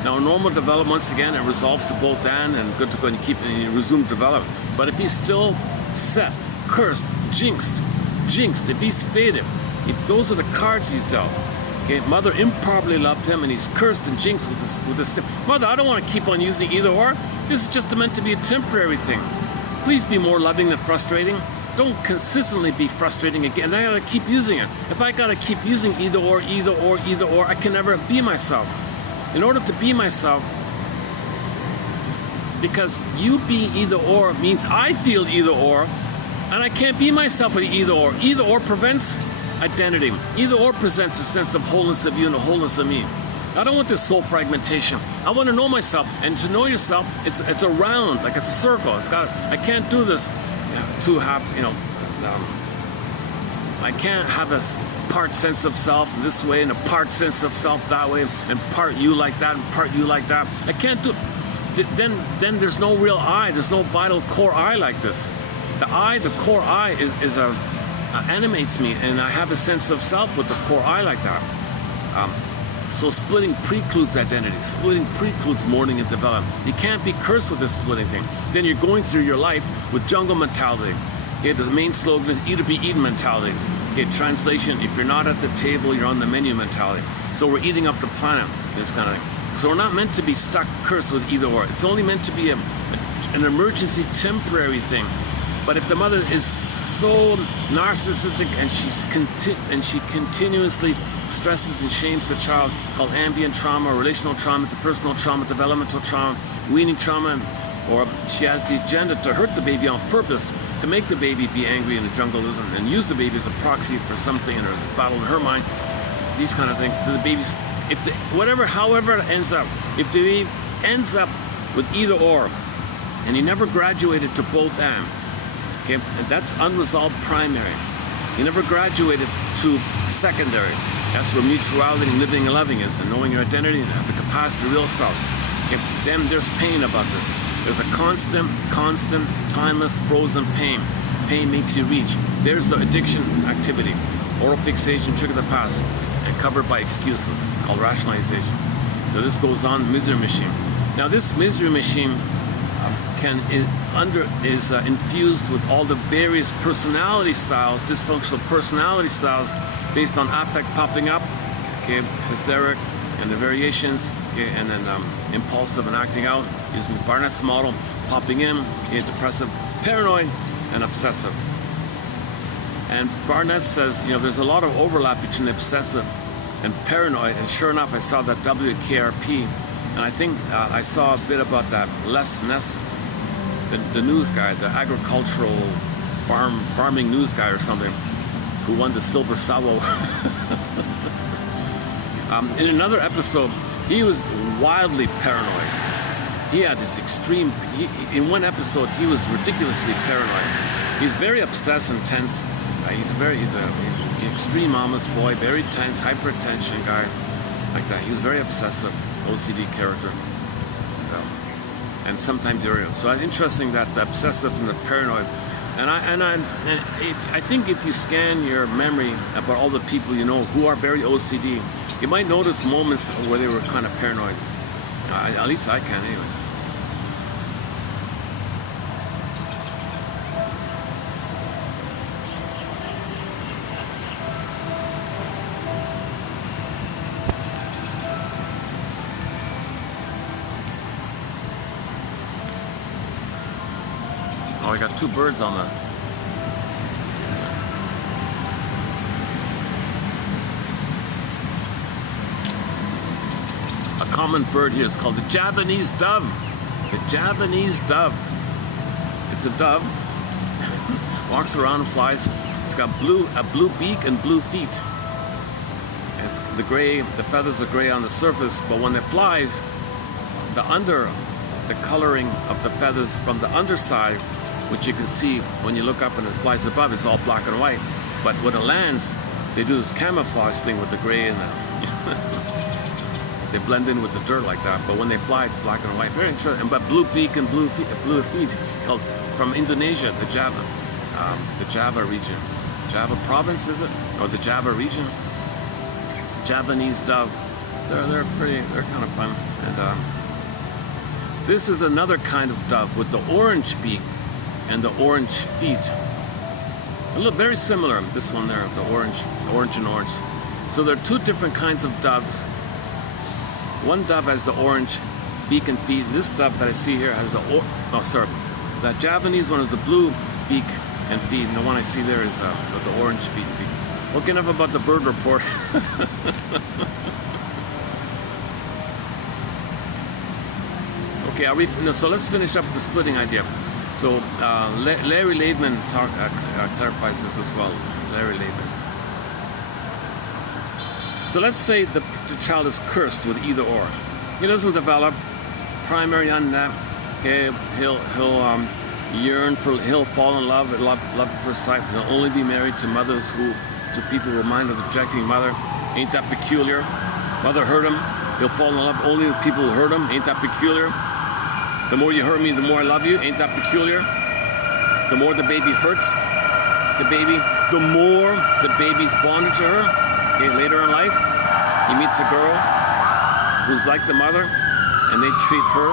Now, in normal development, once again, it resolves to both and good to go and you resume development. But if he's still set, cursed, jinxed, if he's fated, if those are the cards he's dealt, okay, mother improperly loved him and he's cursed and jinxed with this. Mother, I don't want to keep on using either or. This is just meant to be a temporary thing. Please be more loving than frustrating. Don't consistently be frustrating again. I gotta keep using it. If I gotta keep using either or, I can never be myself. In order to be myself, because you being either or means I feel either or, and I can't be myself with either or. Either or prevents identity. Either or presents a sense of wholeness of you and a wholeness of me. I don't want this soul fragmentation. I want to know myself, and to know yourself, it's a round, like it's a circle. I can't do this. To have, I can't have a part sense of self this way and a part sense of self that way and part you like that and part you like that. I can't do. Then there's no real I. There's no vital core I like this. The I, the core I, animates me, and I have a sense of self with the core I like that. So splitting precludes identity. Splitting precludes mourning and development. You can't be cursed with this splitting thing. Then you're going through your life with jungle mentality. Okay, the main slogan is eat or be eaten mentality. Okay, translation, if you're not at the table, you're on the menu mentality. So we're eating up the planet, this kind of thing. So we're not meant to be stuck cursed with either or. It's only meant to be an emergency temporary thing. But if the mother is so narcissistic and she continuously stresses and shames the child, called ambient trauma, relational trauma, interpersonal trauma, developmental trauma, weaning trauma, or she has the agenda to hurt the baby on purpose, to make the baby be angry in the jungleism and use the baby as a proxy for something in her battle in her mind, these kind of things, to the baby's, however it ends up, if the baby ends up with either or, and he never graduated to both and, okay, and that's unresolved primary. He never graduated to secondary. That's where mutuality and living and loving is, and knowing your identity and the capacity of real self. Okay, then there's pain about this. There's a constant, timeless, frozen pain. Pain makes you reach. There's the addiction activity. Oral fixation, trigger the past, and covered by excuses, called rationalization. So this goes on, misery machine. Now this misery machine is infused with all the various personality styles, dysfunctional personality styles, based on affect popping up, okay, hysteric, and the variations, okay, and then impulsive and acting out, using Barnett's model, popping in, okay, depressive, paranoid, and obsessive. And Barnett says, you know, there's a lot of overlap between obsessive and paranoid, and sure enough, I saw that WKRP, and I think I saw a bit about that Les Ness, the news guy, the agricultural farming news guy or something, who won the Silver Savo. In another episode, he was wildly paranoid. He had this extreme, in one episode, he was ridiculously paranoid. He's very obsessed and tense. He's an extreme mama's boy, very tense, hypertension guy, like that. He was very obsessive, OCD character. And sometimes irritable. So it's interesting that the obsessive and the paranoid. And I think if you scan your memory about all the people you know who are very OCD, you might notice moments where they were kind of paranoid. At least I can, anyways. Oh, I got two birds on the... A common bird here is called the Javanese dove. The Javanese dove. It's a dove. Walks around and flies. It's got a blue beak and blue feet. And it's the feathers are gray on the surface, but when it flies, the coloring of the feathers from the underside, which you can see when you look up and it flies above, it's all black and white. But when it lands, they do this camouflage thing with the gray and the... they blend in with the dirt like that. But when they fly, it's black and white. Very interesting. But blue beak and blue feet, called from Indonesia, the Java region. Java province, is it? Or the Java region? Javanese dove. They're kind of fun. And this is another kind of dove with the orange beak and the orange feet. They look very similar, this one there, the orange and orange. So there are two different kinds of doves. One dove has the orange beak and feet. This dove that I see here has the Javanese one is the blue beak and feet, and the one I see there is the orange feet and beak. Okay, enough about the bird report. Okay, so let's finish up with the splitting idea. So Larry Laidman clarifies this as well. Larry Laidman. So let's say the child is cursed with either or. He doesn't develop primary unmet. Okay, he'll He'll fall in love at first sight. He'll only be married to people who remind of the rejecting mother. Ain't that peculiar? Mother hurt him. He'll fall in love only with people who hurt him. Ain't that peculiar? The more you hurt me, the more I love you. Ain't that peculiar? The more the baby hurts the baby, the more the baby's bonded to her. Okay, later in life, he meets a girl who's like the mother, and they treat her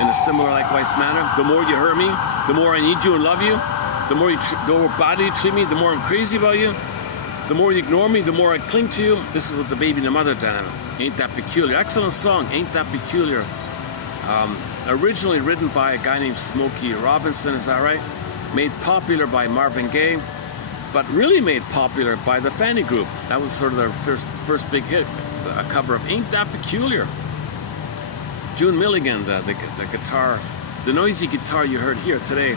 in a similar, likewise manner. The more you hurt me, the more I need you and love you. The more badly you treat me, the more I'm crazy about you. The more you ignore me, the more I cling to you. This is what the baby and the mother dynamic. Ain't that peculiar? Excellent song, Ain't That Peculiar. Originally written by a guy named Smokey Robinson, is that right? Made popular by Marvin Gaye, but really made popular by the Fanny Group. That was sort of their first big hit, a cover of Ain't That Peculiar. June Milligan, the guitar, the noisy guitar you heard here today,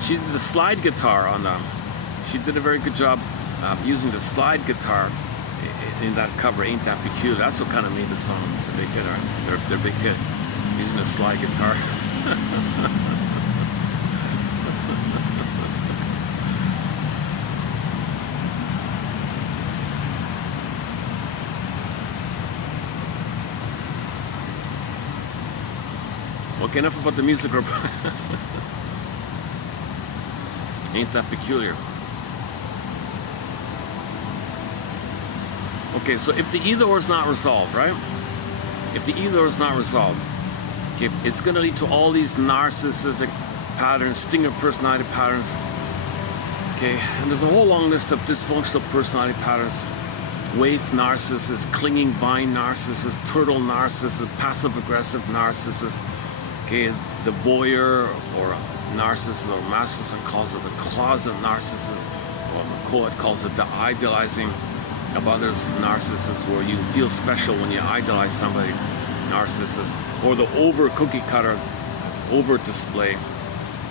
she did the slide guitar on them. She did a very good job using the slide guitar in that cover, Ain't That Peculiar. That's what kind of made the song a big hit, right? Their big hit, using a slide guitar. Okay, enough about the music group. Ain't that peculiar? Okay, so if the either-or is not resolved, right? If the either-or is not resolved, okay, it's going to lead to all these narcissistic patterns, stinger personality patterns. Okay, and there's a whole long list of dysfunctional personality patterns. Waif narcissist, clinging vine narcissist, turtle narcissist, passive-aggressive narcissist. Okay, the voyeur or narcissist or Masterson calls it the closet narcissist, or McCullough calls it the idealizing of others narcissist, where you feel special when you idolize somebody, narcissist, or the over cookie cutter, over display,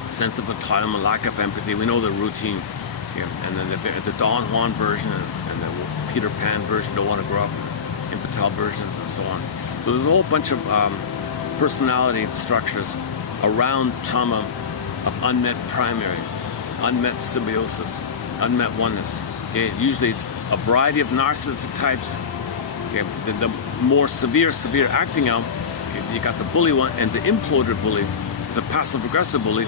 sense of entitlement, lack of empathy. We know the routine. Yeah, and then the Don Juan version and the Peter Pan version, don't want to grow up, infantile versions, and so on. So there's a whole bunch of personality structures around trauma of unmet primary, unmet symbiosis, unmet oneness. Okay? Usually it's a variety of narcissistic types. Okay? The more severe acting out, okay, you got the bully one, and the imploded bully is a passive-aggressive bully,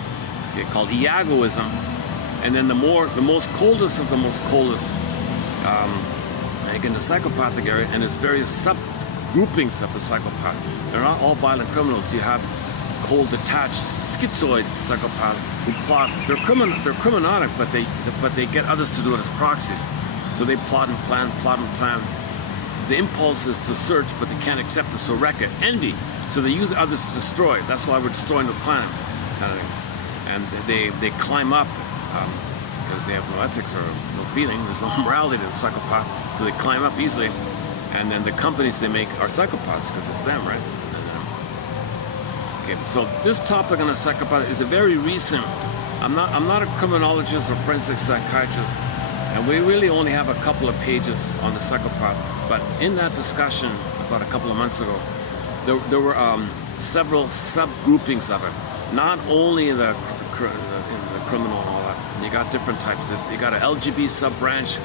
okay, called egoism. And then the most coldest of the most coldest, like in the psychopathic area, and there's various subgroupings of the psychopath. They're not all violent criminals. You have cold, detached, schizoid psychopaths who plot. They're criminalic, but they get others to do it as proxies. So they plot and plan. The impulse is to search, but they can't accept it, so wreck it. Envy. So they use others to destroy. That's why we're destroying the planet. And they climb up because they have no ethics or no feeling. There's no morality to the psychopath. So they climb up easily. And then the companies they make are psychopaths because it's them, right? Okay, so this topic on the psychopath is a very recent. I'm not a criminologist or forensic psychiatrist, and we really only have a couple of pages on the psychopath. But in that discussion about a couple of months ago, there were several subgroupings of it. Not only in the criminal and all that. You got different types. You got an LGB sub-branch,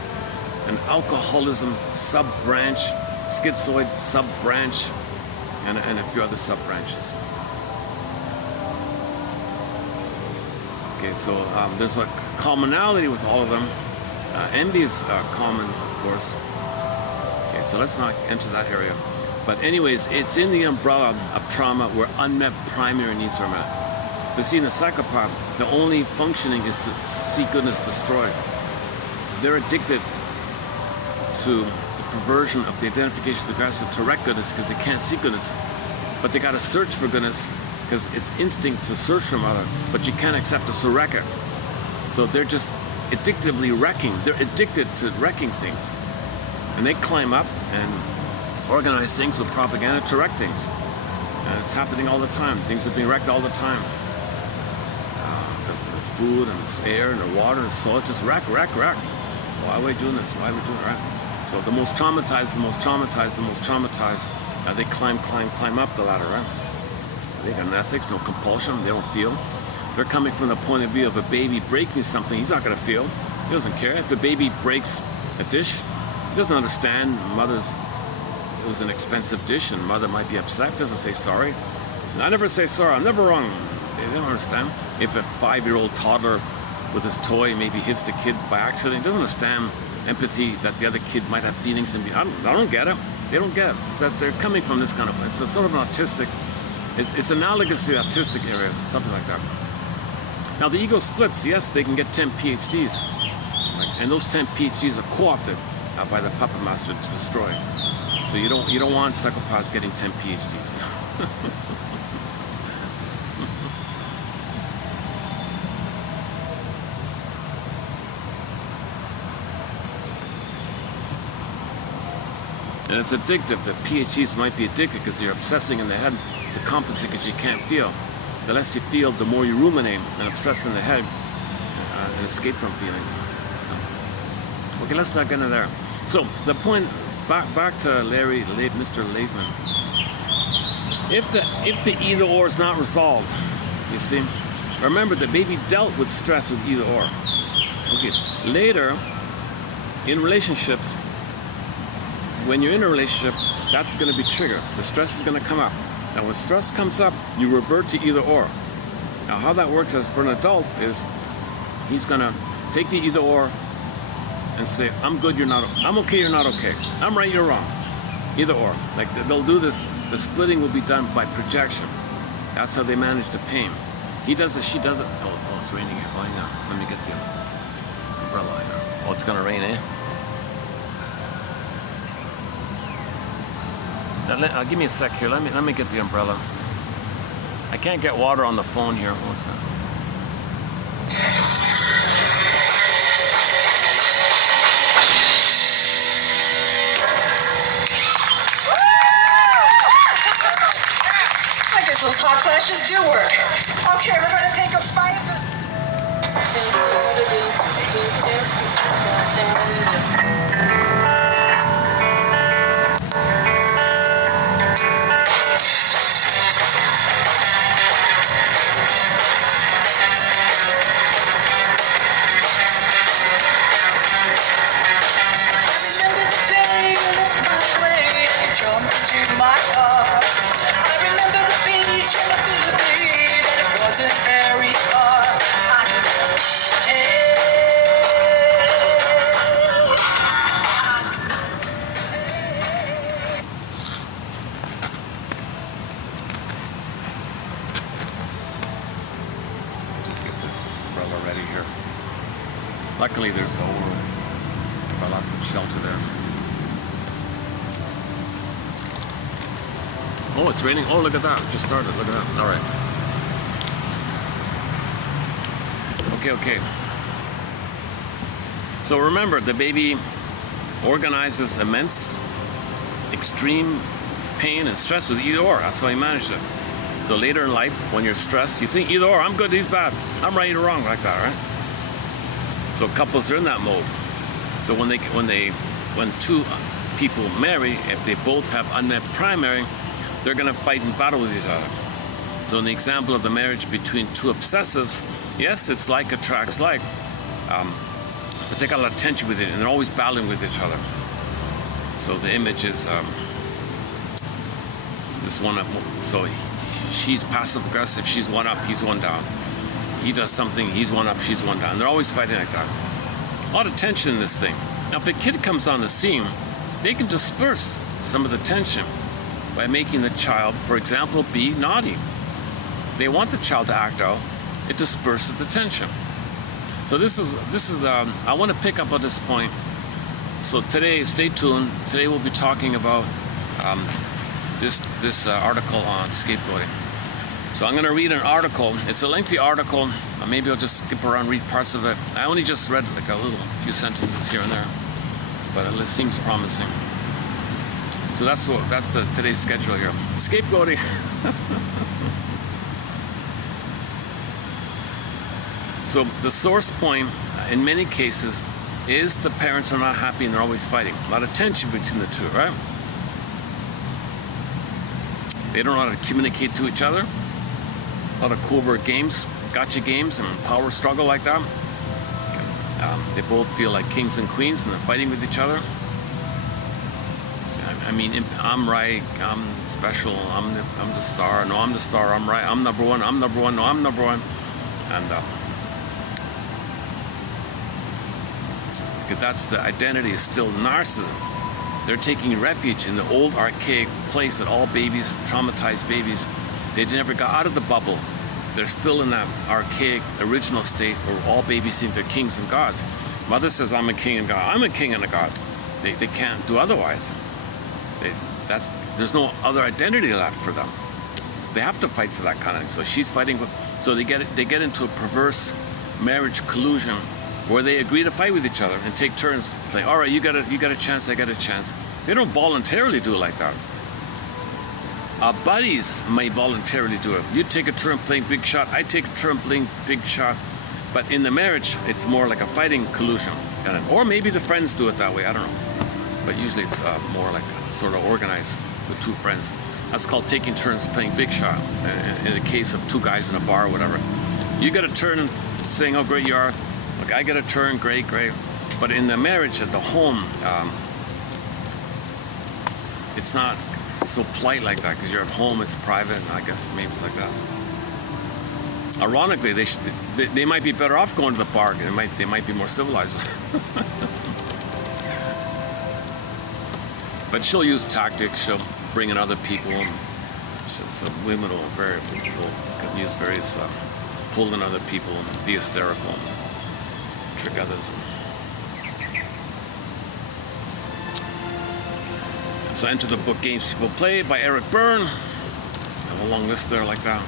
an alcoholism sub-branch, schizoid sub-branch, and a few other sub-branches. Okay, so there's a commonality with all of them. Envy is common, of course. Okay, so let's not enter that area. But anyways, it's in the umbrella of trauma where unmet primary needs are met. But see, in the psychopath, the only functioning is to see goodness destroyed. They're addicted to the perversion of the identification of the aggressor to wreck goodness because they can't see goodness. But they got to search for goodness because it's instinct to search from other, but you can't accept it, so wreck it. So they're just addictively wrecking. They're addicted to wrecking things. And they climb up and organize things with propaganda to wreck things. And it's happening all the time. Things are being wrecked all the time. The food and the air and the water and the soil, just wreck. Why are we doing this? Why are we doing it? So the most traumatized, they climb up the ladder, right? They got no ethics, no compulsion, they don't feel. they're coming from the point of view of a baby breaking something. He's not going to feel. He doesn't care. If the baby breaks a dish, he doesn't understand. It was an expensive dish, and mother might be upset. He doesn't say sorry. And I never say sorry. I'm never wrong. They don't understand. If a 5-year-old toddler with his toy maybe hits the kid by accident, he doesn't understand empathy that the other kid might have feelings and I don't get it. They don't get it. It's that they're coming from this kind of, it's a sort of an autistic, it's analogous to the autistic area, something like that. Now the ego splits. Yes, they can get 10 PhDs, and those 10 PhDs are co-opted by the puppet master to destroy. So you don't want psychopaths getting 10 PhDs. And it's addictive. The PhDs might be addicted because you're obsessing in the head to compensate because you can't feel. The less you feel, the more you ruminate and obsess in the head and escape from feelings. Okay, let's not get into there. So the point, back to Mr. Leifman. If the either or is not resolved, you see, remember the baby dealt with stress with either or. Okay, later in relationships, when you're in a relationship, that's going to be triggered. The stress is going to come up. Now, when stress comes up, you revert to either or. Now, how that works as for an adult is he's going to take the either or and say, I'm good, you're not, I'm okay, you're not okay. I'm right, you're wrong. Either or. Like they'll do this, the splitting will be done by projection. That's how they manage the pain. He does it, she does it. Oh, it's raining here. Oh, hang on. Let me get the umbrella here. Oh, it's going to rain, eh? Now, give me a sec here. Let me get the umbrella. I can't get water on the phone here. What's that? I guess those hot flashes do work. Okay, we're going to take a 5. Luckily, there's lots of shelter there. Oh, it's raining. Oh, look at that. It just started. Look at that. All right. Okay. So remember, the baby organizes immense, extreme pain and stress with either or. That's how he managed it. So later in life, when you're stressed, you think either or. I'm good, he's bad. I'm right, you're wrong, like that, right? So couples are in that mode. So when two people marry, if they both have unmet primary, they're going to fight and battle with each other. So in the example of the marriage between two obsessives, yes, it's like attracts like, but they got a lot of tension with it, and they're always battling with each other. So the image is this one. So she's passive aggressive, she's one up, he's one down. He does something, he's one up, she's one down. They're always fighting like that. A lot of tension in this thing. Now, if the kid comes on the scene, they can disperse some of the tension by making the child, for example, be naughty. They want the child to act out. It disperses the tension. So this is. I want to pick up on this point. So today, stay tuned. Today we'll be talking about this article on scapegoating. So I'm going to read an article. It's a lengthy article. Maybe I'll just skip around, read parts of it. I only just read like a few sentences here and there, but it seems promising. So that's today's schedule here. Scapegoating. So the source point, in many cases, is the parents are not happy and they're always fighting. A lot of tension between the two, right? They don't know how to communicate to each other. A lot of covert games, gotcha games, and power struggle like that. They both feel like kings and queens, and they're fighting with each other. I mean, I'm right, I'm special, I'm the star, no, I'm the star, I'm right, I'm number one, no, I'm number one. And because that's the identity, is still narcissism. They're taking refuge in the old archaic place that all babies, traumatized babies, they never got out of the bubble. They're still in that archaic original state where all babies think they're kings and gods. Mother says, I'm a king and god. I'm a king and a god. They can't do otherwise. There's no other identity left for them. So they have to fight for that kind of thing. So she's fighting with, so they get into a perverse marriage collusion where they agree to fight with each other and take turns playing. All right, you got a chance, I got a chance. They don't voluntarily do it like that. Buddies may voluntarily do it. You take a turn playing big shot, I take a turn playing big shot. But in the marriage, it's more like a fighting collusion. Or maybe the friends do it that way, I don't know. But usually it's more like sort of organized with two friends. That's called taking turns playing big shot. In the case of two guys in a bar or whatever. You get a turn saying how great you are. Look, I get a turn, great. But in the marriage, at the home, it's not so polite like that because you're at home, it's private, and I guess maybe it's like that. Ironically, they might be better off going to the bar. They might be more civilized. But she'll use tactics. She'll bring in other people. So women will use various pull in other people and be hysterical, and trick others. So enter the book Games People Play by Eric Byrne. Have a long list there like that.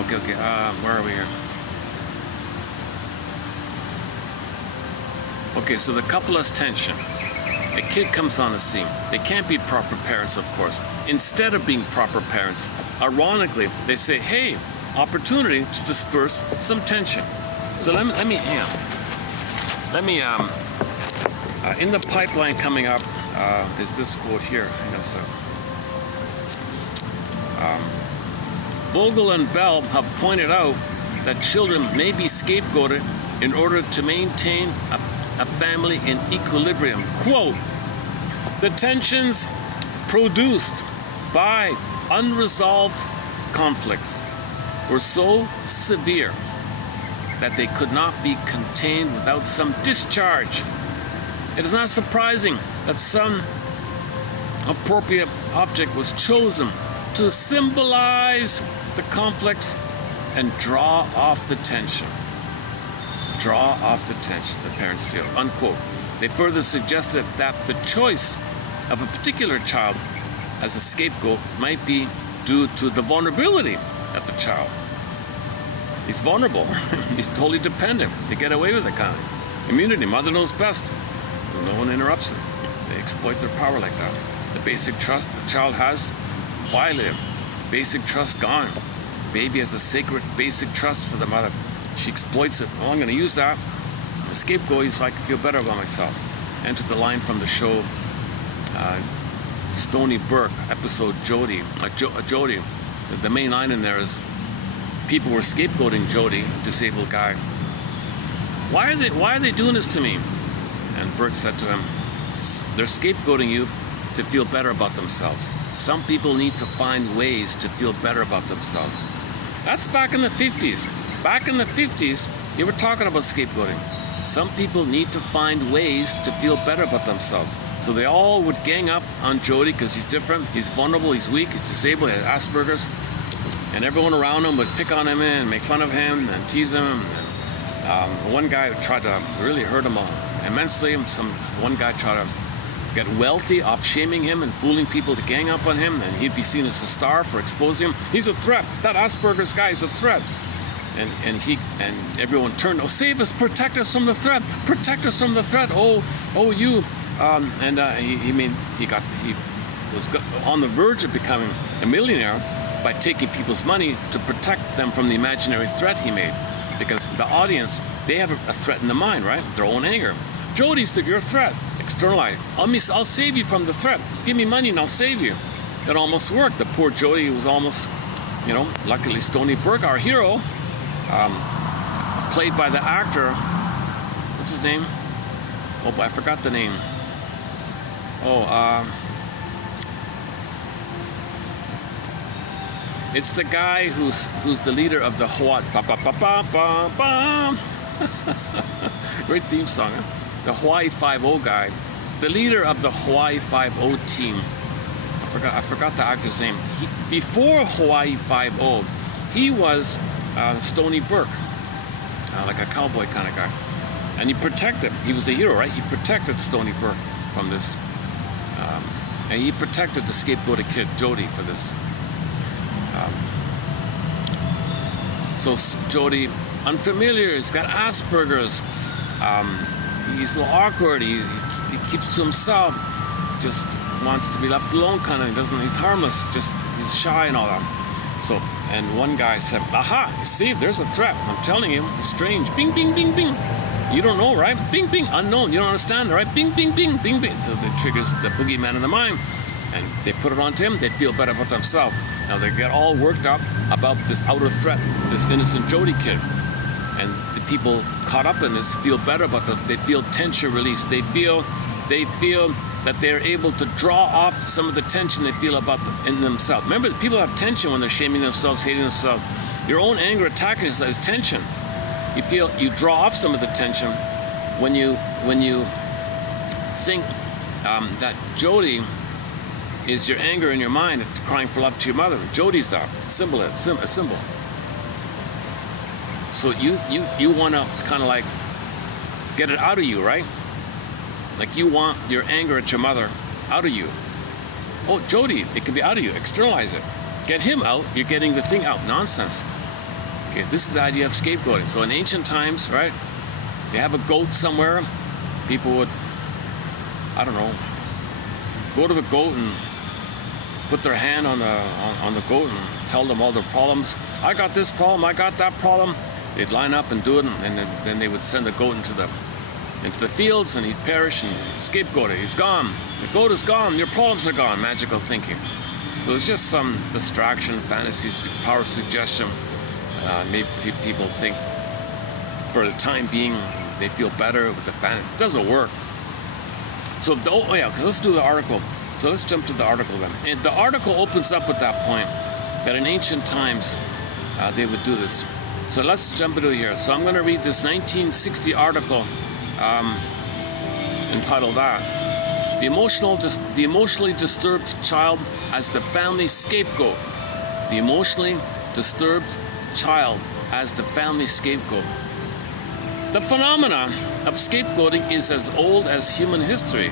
Okay, where are we here? Okay, so the couple has tension. A kid comes on the scene. They can't be proper parents, of course. Instead of being proper parents, ironically, they say, hey, opportunity to disperse some tension. So let me in the pipeline coming up is this quote here. Hang on a sec. Vogel and Bell have pointed out that children may be scapegoated in order to maintain a family in equilibrium. Quote, the tensions produced by unresolved conflicts were so severe that they could not be contained without some discharge. It is not surprising that some appropriate object was chosen to symbolize the conflicts and draw off the tension. Draw off the tension, the parents feel, unquote. They further suggested that the choice of a particular child as a scapegoat might be due to the vulnerability of the child. He's vulnerable. He's totally dependent. They get away with it kind of. Immunity, mother knows best. No one interrupts them. They exploit their power like that. The basic trust the child has, violated. Basic trust gone. Baby has a sacred basic trust for the mother. She exploits it. Oh, I'm going to use that. The scapegoat so I can feel better about myself. Enter the line from the show Stony Brook, episode Jody. Jody. The main line in there is people were scapegoating Jody, a disabled guy. Why are they doing this to me? And Burke said to him, they're scapegoating you to feel better about themselves. Some people need to find ways to feel better about themselves. That's back in the 50s. Back in the 50s, they were talking about scapegoating. Some people need to find ways to feel better about themselves. So they all would gang up on Jody because he's different, he's vulnerable, he's weak, he's disabled, he has Asperger's. And everyone around him would pick on him and make fun of him and tease him. And one guy tried to really hurt him immensely. One guy tried to get wealthy off shaming him and fooling people to gang up on him, and he'd be seen as a star for exposing him. He's a threat. That Asperger's guy is a threat. And everyone turned, oh, save us, protect us from the threat, protect us from the threat. Oh, you. He was on the verge of becoming a millionaire by taking people's money to protect them from the imaginary threat he made. Because the audience, they have a threat in the mind, right? Their own anger. Jody's your threat. Externalize. I'll save you from the threat. Give me money and I'll save you. it almost worked. The poor Jody was almost, you know, luckily Stony Burke, our hero, played by the actor, what's his name? Oh, I forgot the name. It's the guy who's the leader of the Hawaii. Great theme song, huh? The Hawaii 5-0 guy, the leader of the Hawaii 5-0 team. I forgot the actor's name. Before Hawaii 5-0, he was Stony Burke, like a cowboy kind of guy, and he protected. He was a hero, right? He protected Stony Burke from this, and he protected the scapegoated kid Jody for this. So Jody, unfamiliar, he's got Asperger's, he's a little awkward, he keeps to himself, just wants to be left alone kind of, he's harmless, just he's shy and all that. So, and one guy said, aha, see, there's a threat, I'm telling you, it's strange, bing, bing, bing, bing. You don't know, right? Bing, bing, unknown, you don't understand, right? Bing, bing, bing, bing, bing. So it triggers the boogeyman in the mind. And they put it onto him, they feel better about themselves. Now they get all worked up about this outer threat, this innocent Jody kid. And the people caught up in this feel better about them. They feel tension release. They feel that they're able to draw off some of the tension they feel about in themselves. Remember, people have tension when they're shaming themselves, hating themselves. Your own anger attacking yourself is tension. You draw off some of the tension when you think that Jody is your anger in your mind, crying for love to your mother. Jody's that symbol, a symbol. So you want to kind of like get it out of you, right? Like you want your anger at your mother out of you. Oh, Jody, it can be out of you. Externalize it. Get him out. You're getting the thing out. Nonsense. Okay, this is the idea of scapegoating. So in ancient times, right, they have a goat somewhere. People would, I don't know, go to the goat and put their hand on the goat and tell them all their problems. I got this problem, I got that problem. They'd line up and do it, and then they would send the goat into the fields, and he'd perish and scapegoat it. He's gone. The goat is gone. Your problems are gone. Magical thinking. So it's just some distraction, fantasy, power suggestion. Maybe people think for the time being they feel better with the fantasy. It doesn't work. So let's do the article. So let's jump to the article then. And the article opens up with that point that in ancient times they would do this. So let's jump into here. So I'm going to read this 1960 article entitled the emotionally disturbed child as the family scapegoat. The emotionally disturbed child as the family scapegoat. The phenomenon of scapegoating is as old as human history.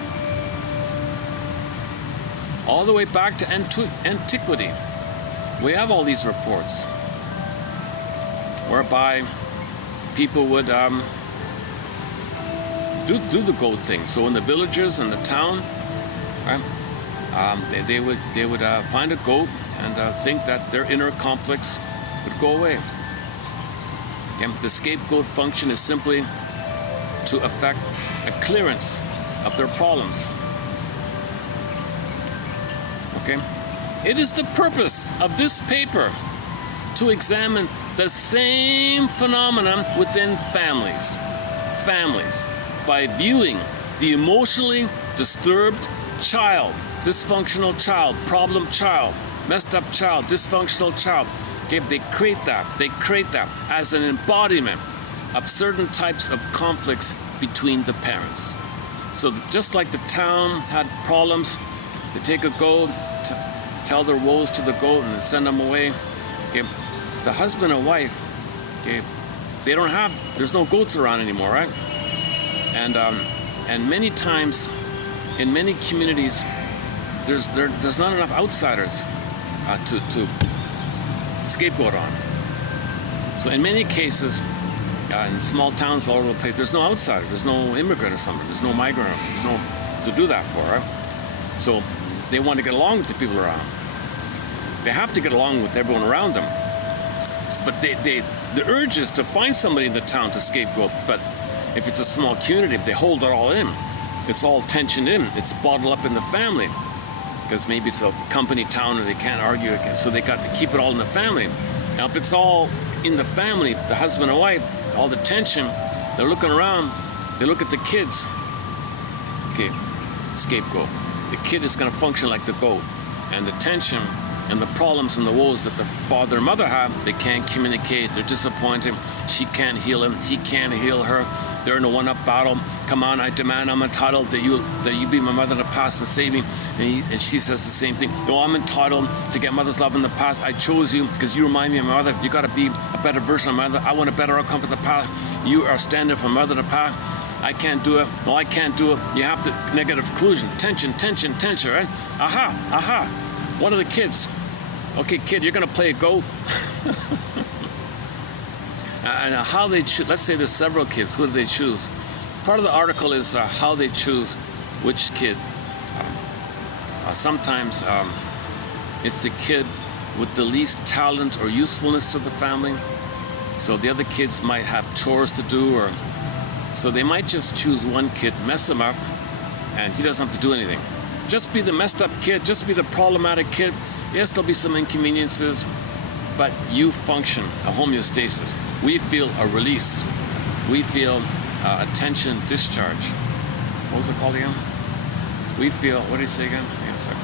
All the way back to antiquity. We have all these reports whereby people would do the goat thing. So in the villages and the town, right, they would find a goat and think that their inner conflicts would go away. Okay? The scapegoat function is simply to effect a clearance of their problems. Okay? It is the purpose of this paper to examine the same phenomenon within families by viewing the emotionally disturbed child, dysfunctional child, problem child, messed up child, dysfunctional child. Okay, they create that as an embodiment of certain types of conflicts between the parents. So just like the town had problems, they take a goat, tell their woes to the goat, and then send them away. Okay, the husband and wife, okay, there's no goats around anymore, right? And many times, in many communities, there's not enough outsiders to scapegoat on. So in many cases, in small towns all over the place, there's no outsider, there's no immigrant or something, there's no migrant, there's no to do that for, right? So they want to get along with the people around. They have to get along with everyone around them. But the urge is to find somebody in the town to scapegoat. But if it's a small community, if they hold it all in, it's all tensioned in, it's bottled up in the family. because maybe it's a company town and they can't argue again, so they got to keep it all in the family. Now if it's all in the family, the husband and wife, all the tension, they're looking around, they look at the kids. Okay, scapegoat. The kid is going to function like the goat, and the tension and the problems and the woes that the father and mother have, they can't communicate, they're disappointed, she can't heal him, he can't heal her, they're in a one-up battle. Come on, I demand, I'm entitled that you be my mother in the past and save me. And she says the same thing. No, I'm entitled to get mother's love in the past. I chose you because you remind me of my mother. You got to be a better version of my mother. I want a better outcome for the past. You are standing for mother in the past. I can't do it. No, I can't do it. You have to, negative conclusion, tension, tension, tension, right? Aha, aha. One of the kids. Okay, kid, you're going to play a goat. And how they choose, let's say there's several kids, who do they choose? Part of the article is how they choose which kid. Sometimes it's the kid with the least talent or usefulness to the family. So the other kids might have chores to do, or so they might just choose one kid, mess him up, and he doesn't have to do anything. Just be the messed up kid, just be the problematic kid. Yes, there'll be some inconveniences, but you function, a homeostasis. We feel a release. We feel a tension discharge. What was it called again? We feel, what did he say again? Hang on a second.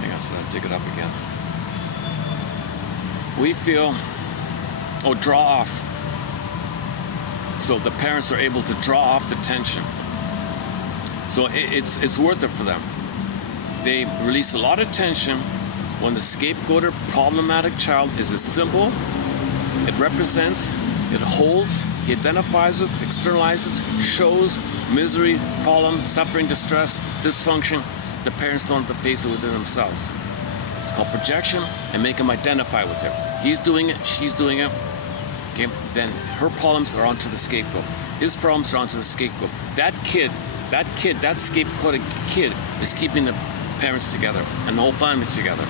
Hang on a second, let's dig it up again. We feel, draw off. So the parents are able to draw off the tension. So it's worth it for them. They release a lot of tension when the scapegoated problematic child is a symbol. It represents, it holds, he identifies with, externalizes, shows misery, problem, suffering, distress, dysfunction. The parents don't have to face it within themselves. It's called projection, and make them identify with it. He's doing it, she's doing it. Okay, then her problems are onto the scapegoat. His problems are onto the scapegoat. That scapegoated kid is keeping the parents together and the whole family together.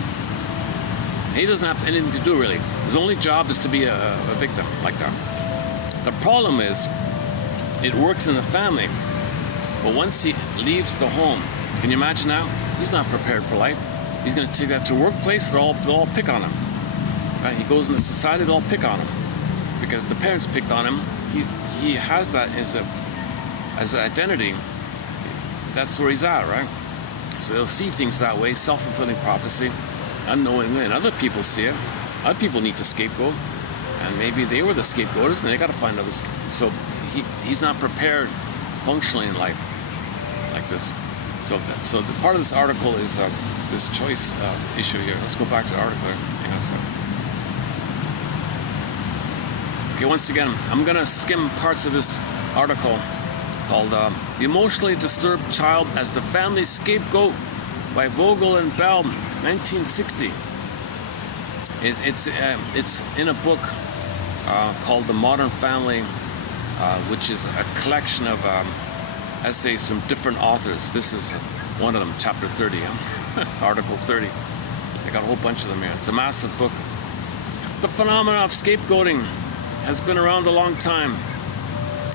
He doesn't have anything to do really. His only job is to be a victim like that. The problem is, it works in the family, but once he leaves the home, can you imagine now? He's not prepared for life. He's going to take that to workplace, they'll all pick on him. Right? He goes into society, they'll all pick on him. Because the parents picked on him, he has that as an identity. That's where he's at, right? So they'll see things that way, self-fulfilling prophecy, unknowingly, and other people see it. Other people need to scapegoat, and maybe they were the scapegoaters, and they got to find others. So he's not prepared functionally in life like this. So the part of this article is this choice issue here. Let's go back to the article here. Hang on a second. Okay, once again, I'm going to skim parts of this article called The Emotionally Disturbed Child as the Family Scapegoat by Vogel and Bell, 1960. It's in a book called The Modern Family, which is a collection of essays from different authors. This is one of them, chapter 30, article 30. I got a whole bunch of them here. It's a massive book. The phenomenon of scapegoating has been around a long time.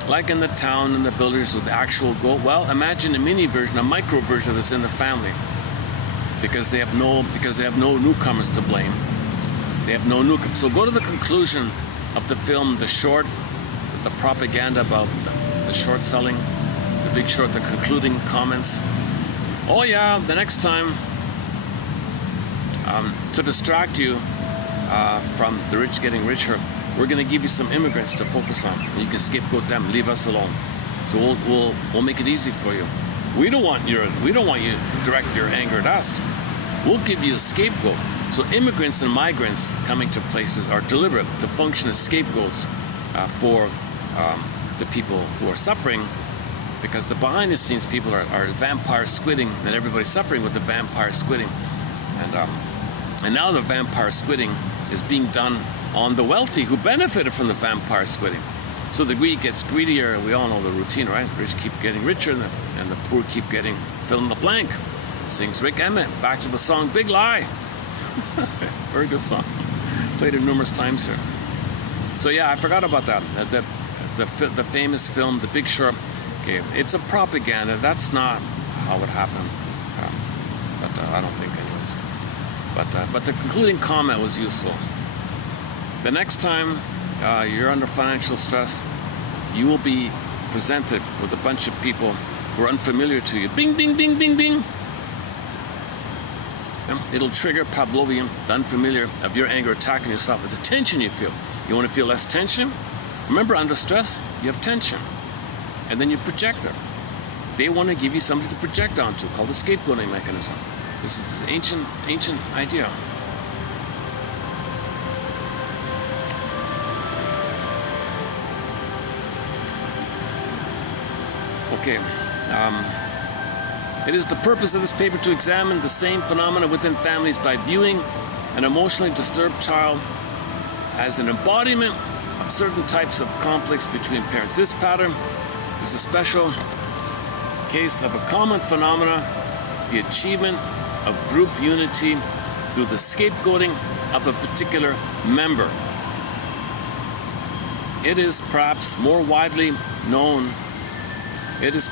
Like in the town and the builders with the actual goat. Well, imagine a mini version, a micro version of this in the family. Because they have no newcomers to blame. They have no newcomers. So go to the conclusion of the film, The Short, the propaganda about the short selling, The Big Short, the concluding comments. Oh yeah, the next time, to distract you from the rich getting richer, we're going to give you some immigrants to focus on. And you can scapegoat them, leave us alone. So we'll make it easy for you. We don't want you to direct your anger at us. We'll give you a scapegoat. So immigrants and migrants coming to places are deliberate to function as scapegoats for the people who are suffering, because the behind the scenes people are vampire squidding, and everybody's suffering with the vampire squidding. And now the vampire squidding is being done on the wealthy who benefited from the vampire squidding. So the greedy gets greedier, and we all know the routine, right? The rich keep getting richer, and the poor keep getting fill in the blank. Sings Rick Emmett, back to the song Big Lie. Very good song. Played it numerous times here. So yeah, I forgot about that. The famous film, The Big Short, Okay, it's a propaganda. That's not how it happened. But I don't think anyways. But the concluding comment was useful. The next time you're under financial stress, you will be presented with a bunch of people who are unfamiliar to you. Bing, bing, bing, bing, bing. It'll trigger Pavlovian, the unfamiliar of your anger attacking yourself with the tension you feel. You want to feel less tension? Remember, under stress, you have tension. And then you project it. They want to give you something to project onto, called the scapegoating mechanism. This is this ancient idea. Okay. It is the purpose of this paper to examine the same phenomena within families by viewing an emotionally disturbed child as an embodiment of certain types of conflicts between parents. This pattern is a special case of a common phenomena, the achievement of group unity through the scapegoating of a particular member. It is perhaps more widely known. It is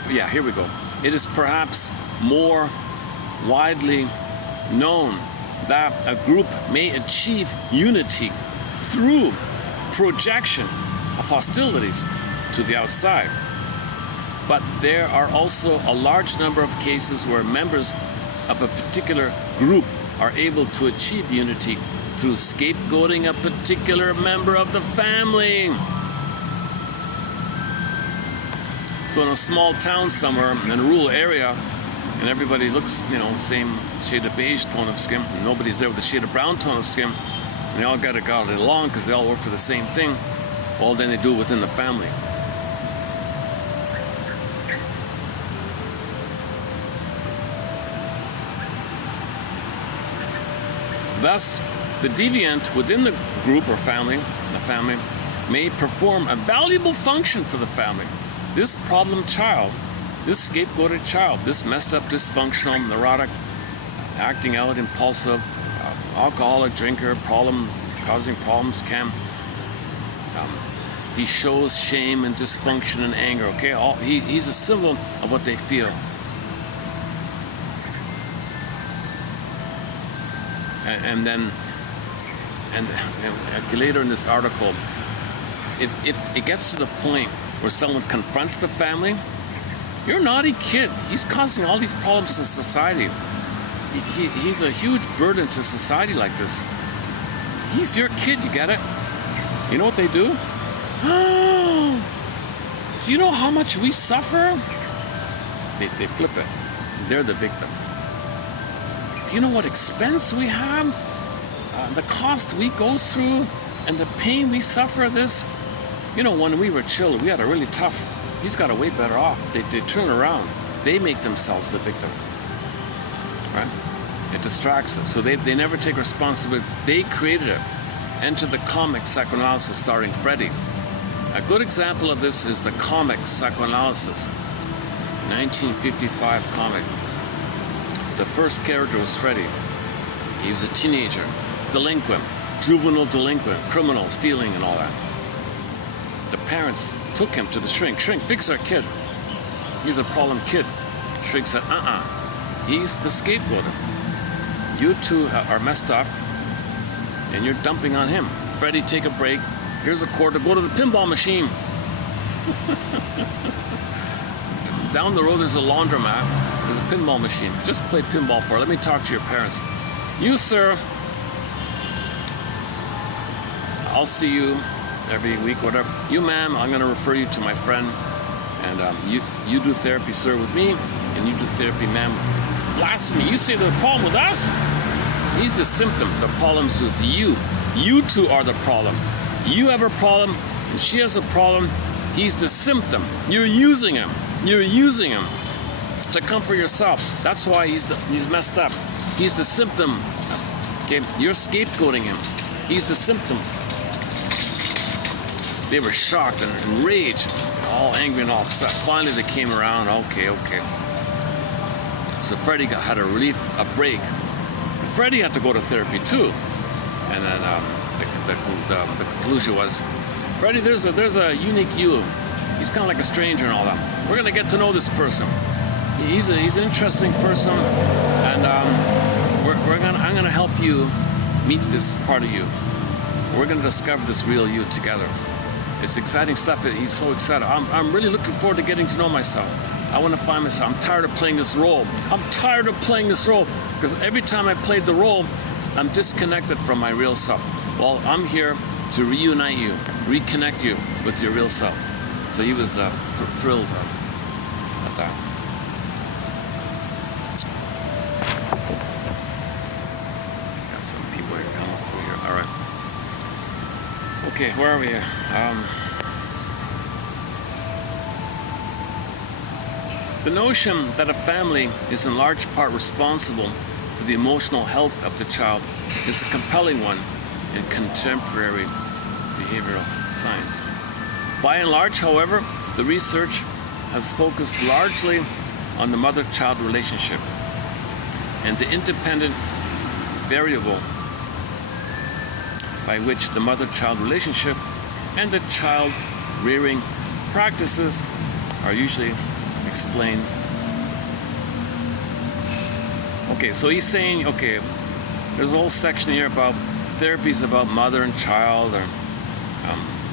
perhaps more widely known that a group may achieve unity through projection of hostilities to the outside. But there are also a large number of cases where members of a particular group are able to achieve unity through scapegoating a particular member of the family. So in a small town somewhere, in a rural area, and everybody looks, same shade of beige tone of skin, and nobody's there with a shade of brown tone of skin, and they all got along because they all work for the same thing, well, then they do it within the family. Thus, the deviant within the group or family, may perform a valuable function for the family. This problem child, this scapegoated child, this messed up, dysfunctional, neurotic, acting out, impulsive, alcoholic drinker, causing problems, he shows shame and dysfunction and anger, okay? He's a symbol of what they feel. And later in this article, if it gets to the point where someone confronts the family, you're a naughty kid. He's causing all these problems in society. He's a huge burden to society like this. He's your kid, you get it? You know what they do? Do you know how much we suffer? They flip it. They're the victim. Do you know what expense we have? The cost we go through and the pain we suffer this? When we were children, we had a really tough. He's got a way better off. They turn around. They make themselves the victim. Right? It distracts them. So they never take responsibility. They created it. Enter the comic psychoanalysis starring Freddy. A good example of this is the comic Psychoanalysis, 1955 comic. The first character was Freddy. He was a teenager, delinquent, juvenile delinquent, criminal, stealing and all that. The parents took him to the shrink. Shrink, fix our kid. He's a problem kid. Shrink said, he's the scapegoater. You two are messed up and you're dumping on him. Freddy, take a break. Here's a quarter, go to the pinball machine. Down the road there's a laundromat. There's a pinball machine. Just play pinball for it. Let me talk to your parents. You, sir, I'll see you every week, whatever. You, ma'am, I'm going to refer you to my friend. And you do therapy, sir, with me. And you do therapy, ma'am. Blasphemy. You say the problem with us? He's the symptom. The problem's with you. You two are the problem. You have a problem, and she has a problem. He's the symptom. You're using him. You're using him to comfort yourself. That's why he's messed up. He's the symptom. Okay, you're scapegoating him. He's the symptom. They were shocked and enraged, all angry and all upset. Finally, they came around. Okay. So Freddy had a break. Freddy had to go to therapy too, and then the conclusion was, Freddy, there's a unique you he's kind of like a stranger and all that. We're going to get to know this person. He's an interesting person, and I'm going to help you meet this part of you. We're going to discover this real you together. It's exciting stuff. He's so excited. I'm really looking forward to getting to know myself. I want to find myself. I'm tired of playing this role. I'm tired of playing this role because every time I played the role, I'm disconnected from my real self. Well, I'm here to reunite you, reconnect you with your real self. So he was thrilled at that. Got some people here coming through here. All right. Okay, where are we here? The notion that a family is in large part responsible for the emotional health of the child is a compelling one in contemporary behavioral science. By and large, however, the research has focused largely on the mother-child relationship and the independent variable by which the mother-child relationship and the child-rearing practices are usually explained. Okay, so he's saying, okay, there's a whole section here about therapies about mother and child, or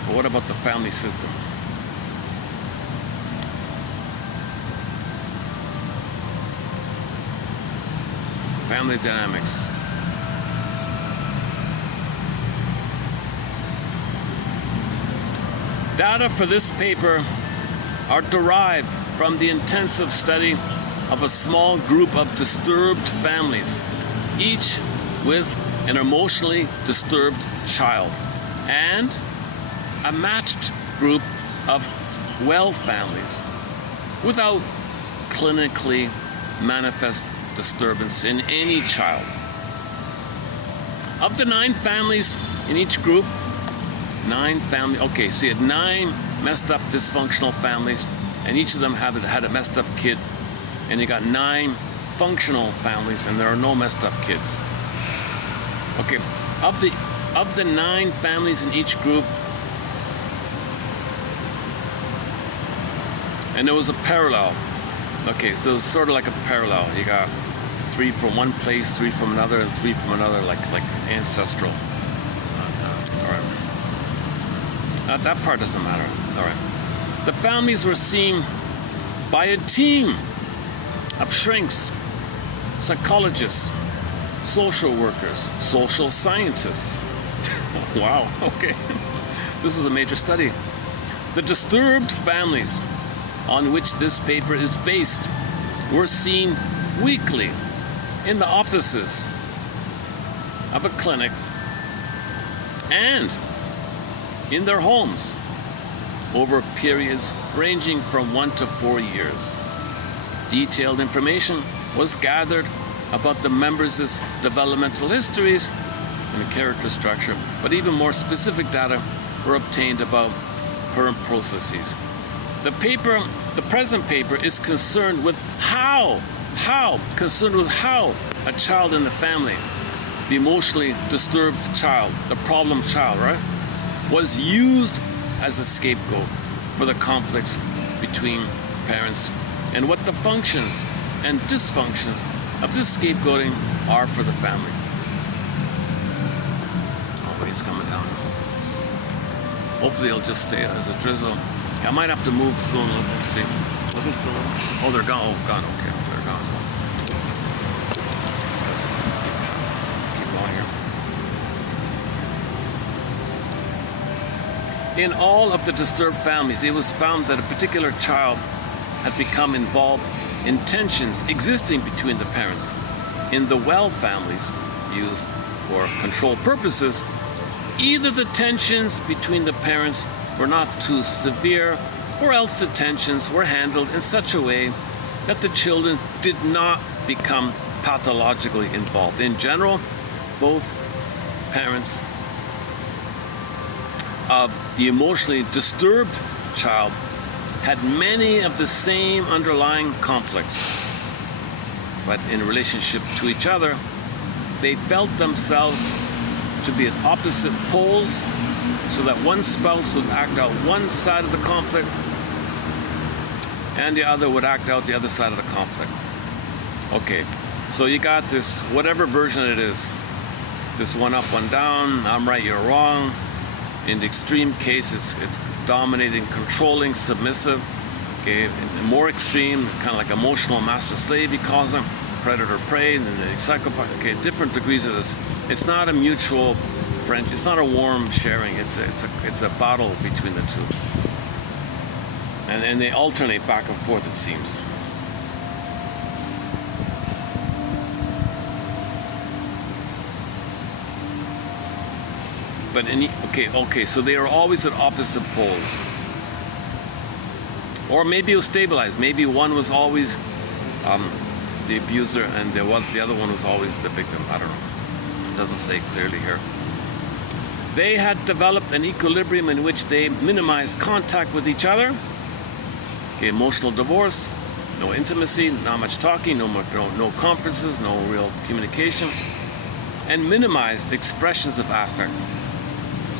but what about the family system? Family dynamics. Data for this paper are derived from the intensive study of a small group of disturbed families, each with an emotionally disturbed child, and a matched group of well families without clinically manifest disturbance in any child. Of the 9 families in each group, 9 families, okay, so you had 9 messed up dysfunctional families, and each of them had a messed up kid, and you got 9 functional families, and there are no messed up kids. Okay, of the 9 families in each group, and there was a parallel. Okay, so it was sort of like a parallel. You got 3 from one place, 3 from another, and 3 from another, like ancestral. All right. That part doesn't matter. All right. The families were seen by a team of shrinks, psychologists, social workers, social scientists. Wow, okay. This is a major study. The disturbed families on which this paper is based were seen weekly in the offices of a clinic and in their homes over periods ranging from 1 to 4 years. Detailed information was gathered about the members' developmental histories and character structure, but even more specific data were obtained about current processes. The present paper is concerned with how a child in the family, the emotionally disturbed child, the problem child, right, was used as a scapegoat for the conflicts between parents, and what the functions and dysfunctions of this scapegoating are for the family. Oh, he's coming down. Hopefully he'll just stay as a drizzle. I might have to move soon. Let's see. Oh, they're gone. Oh, gone. Okay, they're gone. Let's keep going here. In all of the disturbed families, it was found that a particular child had become involved in tensions existing between the parents. In the well families, used for control purposes, either the tensions between the parents were not too severe, or else the tensions were handled in such a way that the children did not become pathologically involved. In general, both parents of the emotionally disturbed child had many of the same underlying conflicts, but in relationship to each other, they felt themselves to be at opposite poles, so that one spouse would act out one side of the conflict and the other would act out the other side of the conflict. Okay, so you got this, whatever version it is, this one up, one down, I'm right, you're wrong. In the extreme case, it's dominating, controlling, submissive. Okay, in more extreme, kind of like emotional master-slave, he calls them, predator-prey, and then the psychopath. Okay, different degrees of this. It's not a mutual friendship. It's not a warm sharing. It's a battle between the two, and they alternate back and forth, it seems. But okay, so they are always at opposite poles. Or maybe it was stabilized. Maybe one was always the abuser and the other one was always the victim. I don't know. It doesn't say clearly here. They had developed an equilibrium in which they minimized contact with each other. Okay, emotional divorce, no intimacy, not much talking, no conferences, no real communication, and minimized expressions of affect.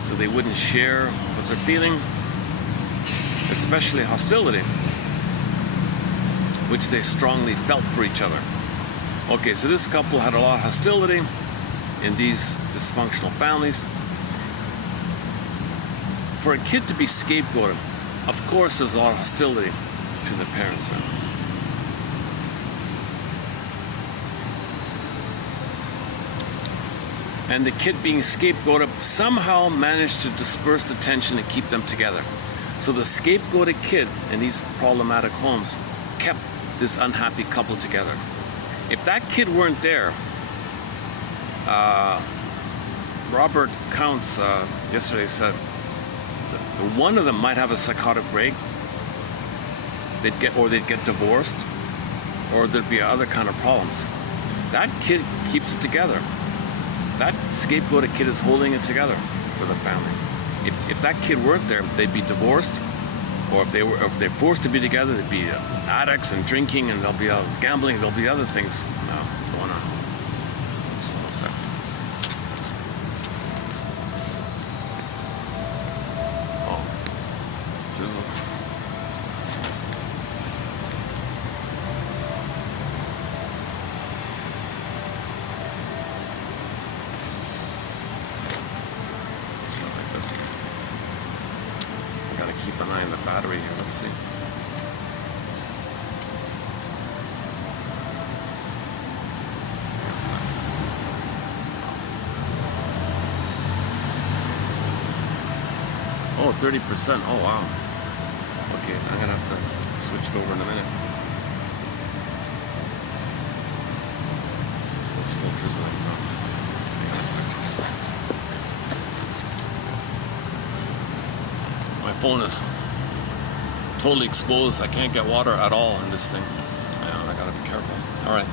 So they wouldn't share what they're feeling, especially hostility, which they strongly felt for each other. Okay, so this couple had a lot of hostility in these dysfunctional families. For a kid to be scapegoated, of course there's a lot of hostility between the parents. Right? And the kid being scapegoated somehow managed to disperse the tension and keep them together. So the scapegoated kid in these problematic homes kept this unhappy couple together. If that kid weren't there, Robert Counts yesterday said that one of them might have a psychotic break. They'd get divorced, or there'd be other kind of problems. That kid keeps it together. That scapegoated kid is holding it together for the family. If that kid weren't there, they'd be divorced, or if they're forced to be together, they'd be addicts and drinking, and there'll be gambling. There'll be other things going on. So one sec. Oh, drizzle. Keep an eye on the battery here, let's see. Oh, 30%, oh wow. Okay, I'm gonna have to switch it over in a minute. It's still drizzling. Hang on a second. My phone is totally exposed. I can't get water at all in this thing. I gotta be careful. All right.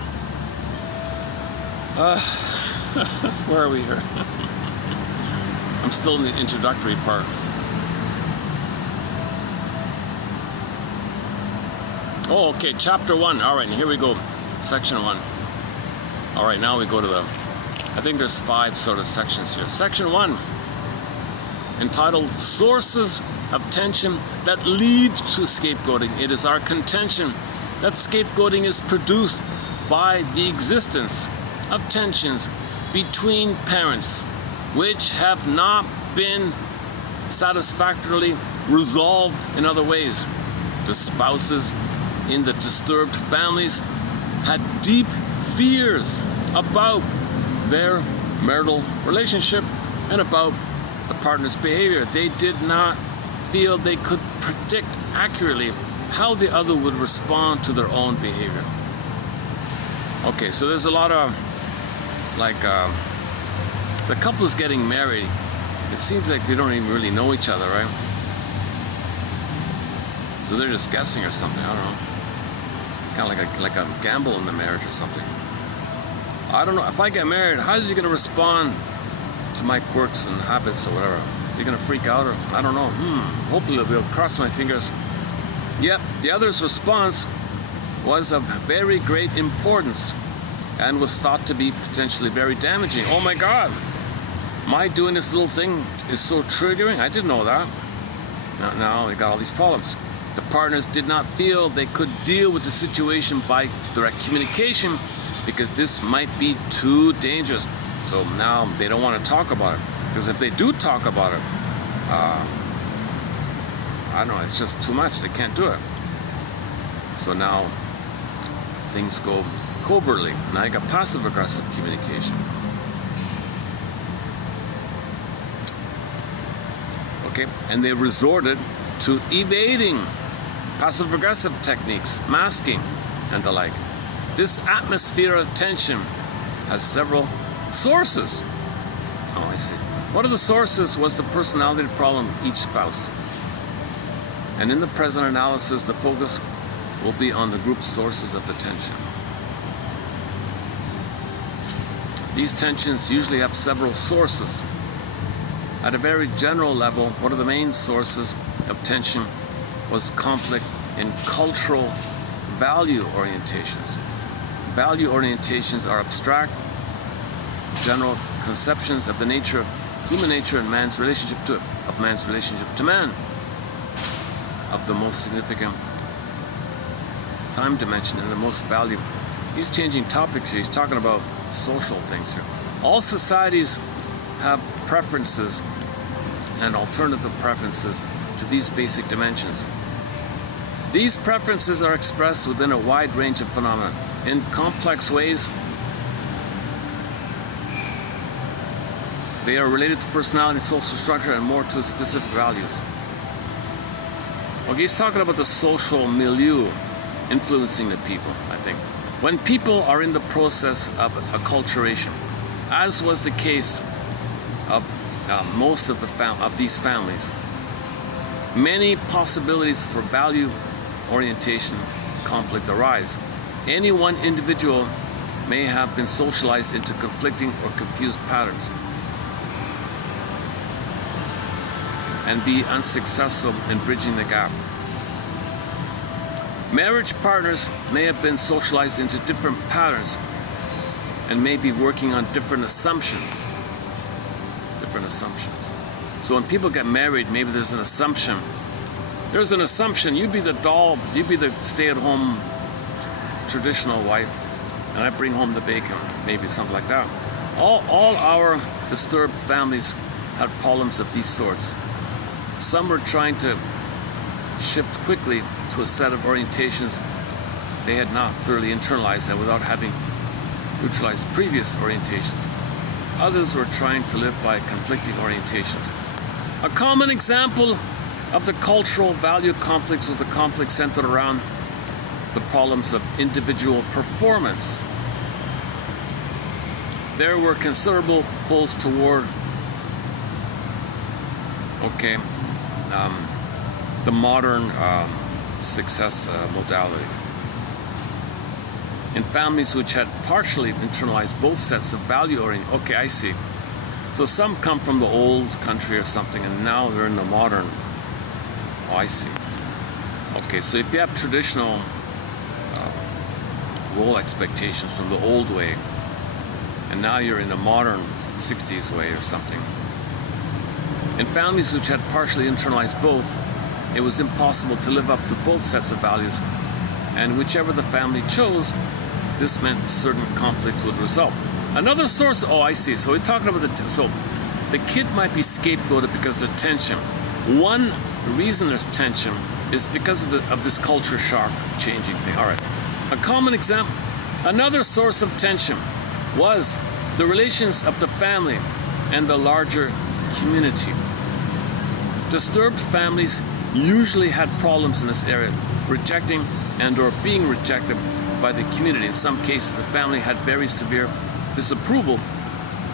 Where are we here? I'm still in the introductory part. Oh, okay, chapter 1. All right, here we go. Section 1. All right, now we go to I think there's 5 sort of sections here. Section 1, entitled Sources of Tension That Lead to Scapegoating. It is our contention that scapegoating is produced by the existence of tensions between parents which have not been satisfactorily resolved in other ways. The spouses in the disturbed families had deep fears about their marital relationship and about the partner's behavior. They did not feel they could predict accurately how the other would respond to their own behavior. Okay, so there's a lot of, the couple's getting married. It seems like they don't even really know each other, right? So they're just guessing or something, I don't know. Kind of like a gamble in the marriage or something. I don't know, if I get married, how is he gonna respond to my quirks and habits or whatever? Is he gonna freak out, or I don't know? Hopefully they'll cross my fingers. Yep, the other's response was of very great importance and was thought to be potentially very damaging. Oh my God, my doing this little thing is so triggering. I didn't know that. Now they got all these problems. The partners did not feel they could deal with the situation by direct communication because this might be too dangerous. So now they don't want to talk about it, because if they do talk about it, I don't know, it's just too much. They can't do it. So now things go covertly. Now you got passive-aggressive communication. Okay, and they resorted to evading, passive-aggressive techniques, masking, and the like. This atmosphere of tension has several sources. Oh, I see. One of the sources was the personality problem of each spouse. And in the present analysis, the focus will be on the group sources of the tension. These tensions usually have several sources. At a very general level, one of the main sources of tension was conflict in cultural value orientations. Value orientations are abstract, general conceptions of the nature of human nature and man's relationship to it, of man's relationship to man, of the most significant time dimension and the most value. He's changing topics here. He's talking about social things here. All societies have preferences and alternative preferences to these basic dimensions. These preferences are expressed within a wide range of phenomena in complex ways. They are related to personality, social structure, and more to specific values. Okay, he's talking about the social milieu influencing the people, I think. When people are in the process of acculturation, as was the case of most of these families, many possibilities for value orientation conflict arise. Any one individual may have been socialized into conflicting or confused patterns and be unsuccessful in bridging the gap. Marriage partners may have been socialized into different patterns and may be working on different assumptions. So when people get married, maybe there's an assumption. There's an assumption, you be the doll, you be the stay-at-home traditional wife, and I bring home the bacon, maybe something like that. All our disturbed families had problems of these sorts. Some were trying to shift quickly to a set of orientations they had not thoroughly internalized and without having neutralized previous orientations. Others were trying to live by conflicting orientations. A common example of the cultural value conflicts was the conflict centered around the problems of individual performance. There were considerable pulls toward the modern success modality. In families which had partially internalized both sets of value orientation. Okay, I see. So some come from the old country or something, and now they're in the modern. Oh, I see. Okay, so if you have traditional role expectations from the old way, and now you're in a modern 60s way or something. In families which had partially internalized both, it was impossible to live up to both sets of values, and whichever the family chose, this meant certain conflicts would result. Another source, oh, I see. So we're talking about the kid might be scapegoated because of tension. One reason there's tension is because of this culture shock changing thing. All right. A common example, another source of tension was the relations of the family and the larger community. Disturbed families usually had problems in this area, rejecting and or being rejected by the community. In some cases, the family had very severe disapproval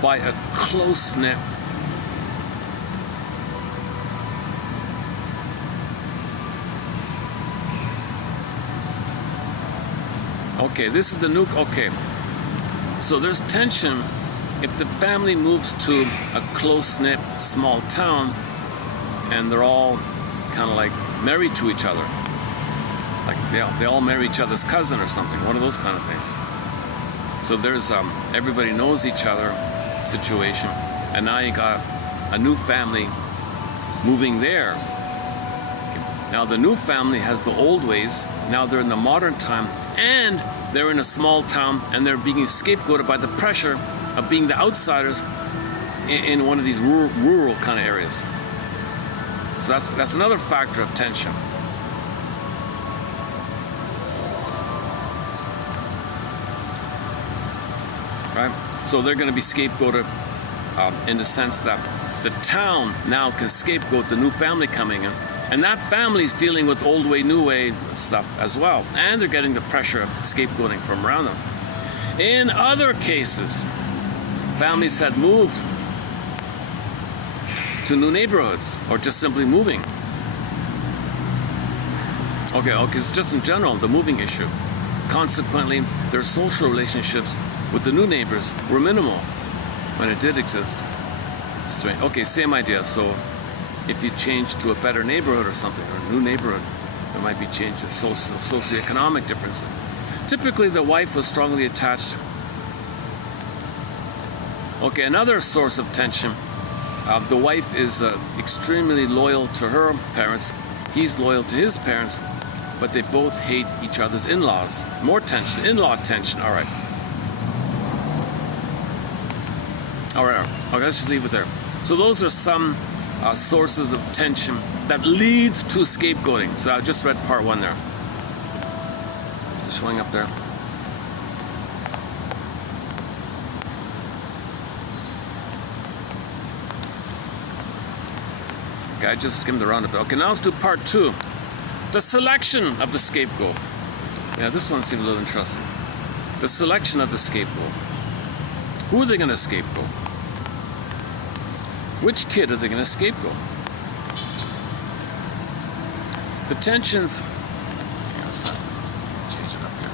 by a close-knit okay, this is the nuke. Okay, so there's tension if the family moves to a close-knit small town and they're all kind of like married to each other, like they all marry each other's cousin or something, one of those kind of things. So there's everybody knows each other situation, and now you got a new family moving there. Now the new family has the old ways. Now they're in the modern time, and they're in a small town, and they're being scapegoated by the pressure of being the outsiders in one of these rural kind of areas. So that's another factor of tension. Right? So they're going to be scapegoated in the sense that the town now can scapegoat the new family coming in, and that family is dealing with old way, new way stuff as well, and they're getting the pressure of scapegoating from around them. In other cases, families had moved to new neighborhoods or just simply moving. Okay, it's just in general, the moving issue. Consequently, their social relationships with the new neighbors were minimal when it did exist. Strange. Okay, same idea. So if you change to a better neighborhood or something, or a new neighborhood, there might be changes, socioeconomic differences. Typically, the wife was strongly attached. Okay, another source of tension. The wife is extremely loyal to her parents. He's loyal to his parents, but they both hate each other's in-laws. More tension, in-law tension. All right. Okay, let's just leave it there. So those are some sources of tension that leads to scapegoating. So I just read part 1 there. Is it showing up there? Okay, I just skimmed around a bit. Okay, now let's do part 2. The selection of the scapegoat. Yeah, this one seemed a little interesting. The selection of the scapegoat. Who are they going to scapegoat? Which kid are they going to scapegoat? The tensions. Let's change it up here.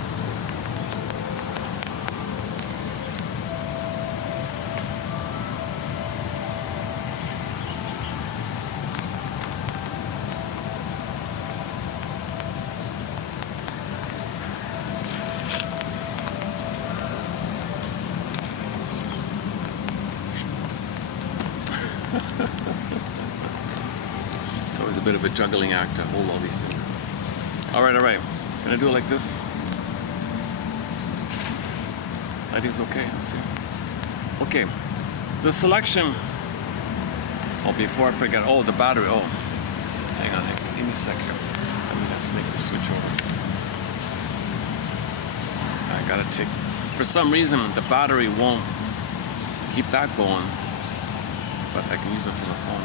It's always a bit of a juggling act to hold all these things. All right. Can I do it like this? Lighting's okay. Let's see. Okay. The selection. Oh, before I forget. Oh, the battery. Oh, hang on. Give me a sec here. Let me just make the switch over. I gotta take. For some reason, the battery won't keep that going. But I can use it for the phone.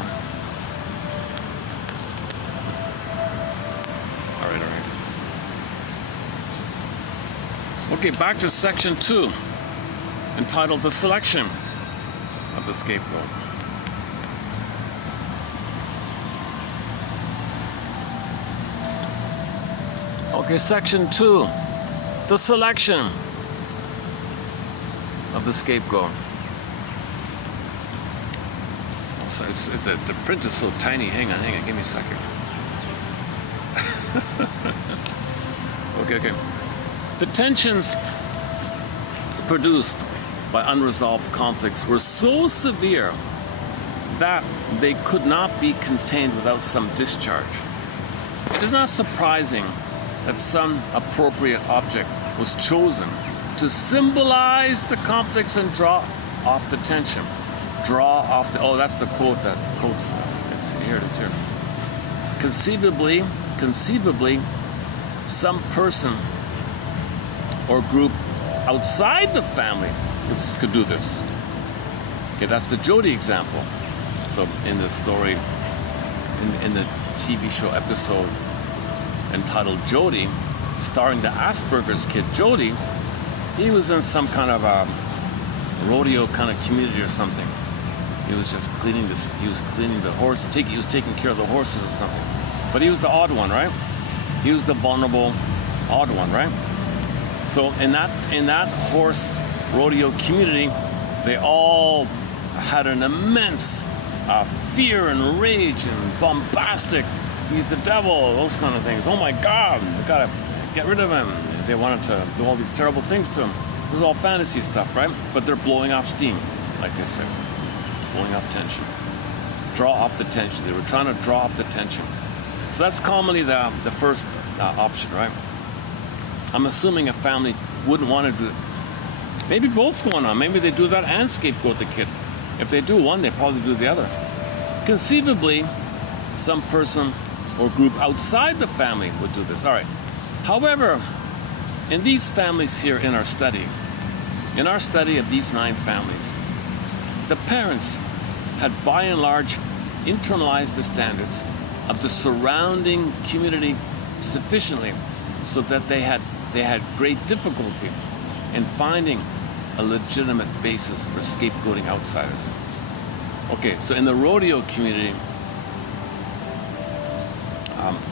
All right. Okay, back to section 2, entitled The Selection of the Scapegoat. Okay, section 2, the selection of the scapegoat. So the print is so tiny. Hang on, give me a second. Okay. The tensions produced by unresolved conflicts were so severe that they could not be contained without some discharge. It is not surprising that some appropriate object was chosen to symbolize the conflicts and draw off the tension. Oh, that's the quote that quotes. Let's see, here it is here. Conceivably, some person or group outside the family could do this. Okay, that's the Jody example. So in the story, in the TV show episode entitled Jody, starring the Asperger's kid Jody, he was in some kind of a rodeo kind of community or something. He was just cleaning this. He was cleaning the horse. He was taking care of the horses or something. But he was the odd one, right? He was the vulnerable, odd one, right? So in that horse rodeo community, they all had an immense fear and rage and bombastic. He's the devil, those kind of things. Oh my God, we gotta get rid of him. They wanted to do all these terrible things to him. It was all fantasy stuff, right? But they're blowing off steam, like they said. Blowing off tension. Draw off the tension. They were trying to draw off the tension. So that's commonly the first option, right? I'm assuming a family wouldn't want to do it. Maybe both's going on. Maybe they do that and scapegoat the kid. If they do one, they probably do the other. Conceivably, some person or group outside the family would do this. All right. However, in these families here in our study of these 9 families, the parents had by and large internalized the standards of the surrounding community sufficiently so that they had great difficulty in finding a legitimate basis for scapegoating outsiders. Okay, so in the rodeo community,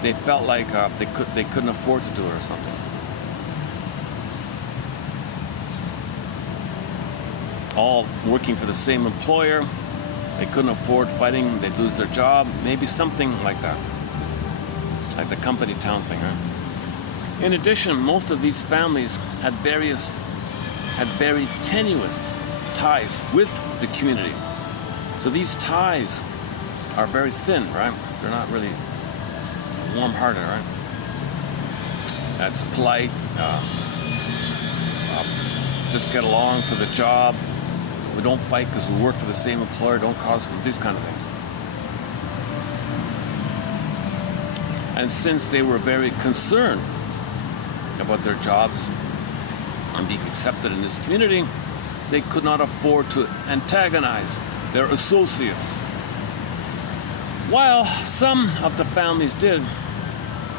they felt like they couldn't afford to do it or something. All working for the same employer, they couldn't afford fighting, they'd lose their job, maybe something like that. Like the company town thing, right? In addition, most of these families had very tenuous ties with the community. So these ties are very thin, right? They're not really warm-hearted, right? That's polite, just get along for the job. We don't fight because we work for the same employer, don't cause these kind of things. And since they were very concerned about their jobs and being accepted in this community, they could not afford to antagonize their associates. While some of the families did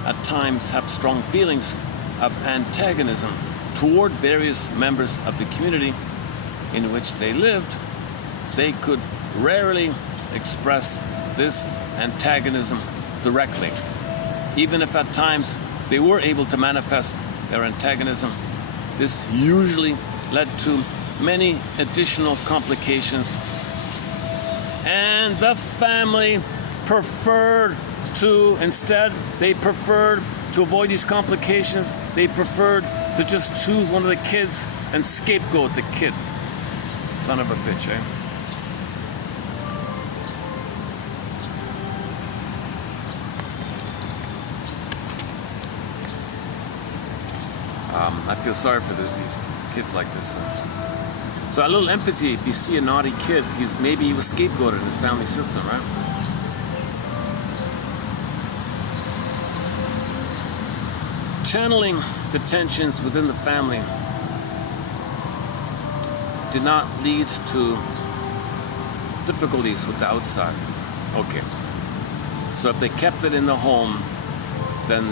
at times have strong feelings of antagonism toward various members of the community in which they lived, they could rarely express this antagonism directly. Even if at times they were able to manifest their antagonism, this usually led to many additional complications, and the family preferred to avoid these complications. They preferred to just choose one of the kids and scapegoat the kid. Son of a bitch, eh? I feel sorry for these kids like this. So a little empathy if you see a naughty kid, maybe he was scapegoated in his family system, right? Channeling the tensions within the family did not lead to difficulties with the outside. Okay. So if they kept it in the home, then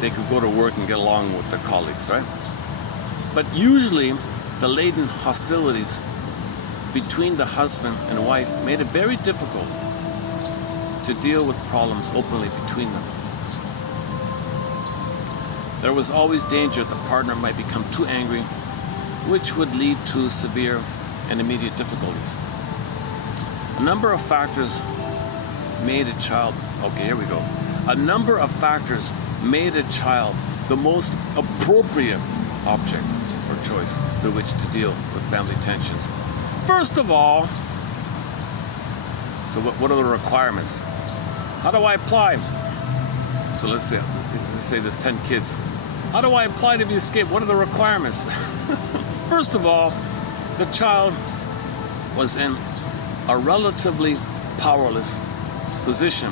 they could go to work and get along with their colleagues, right? But usually, the latent hostilities between the husband and wife made it very difficult to deal with problems openly between them. There was always danger the partner might become too angry, which would lead to severe and immediate difficulties. A number of factors made a child, a number of factors made a child the most appropriate object or choice through which to deal with family tensions. First of all, so what are the requirements? How do I apply? So let's say there's 10 kids. How do I apply to be escaped? What are the requirements? First of all, the child was in a relatively powerless position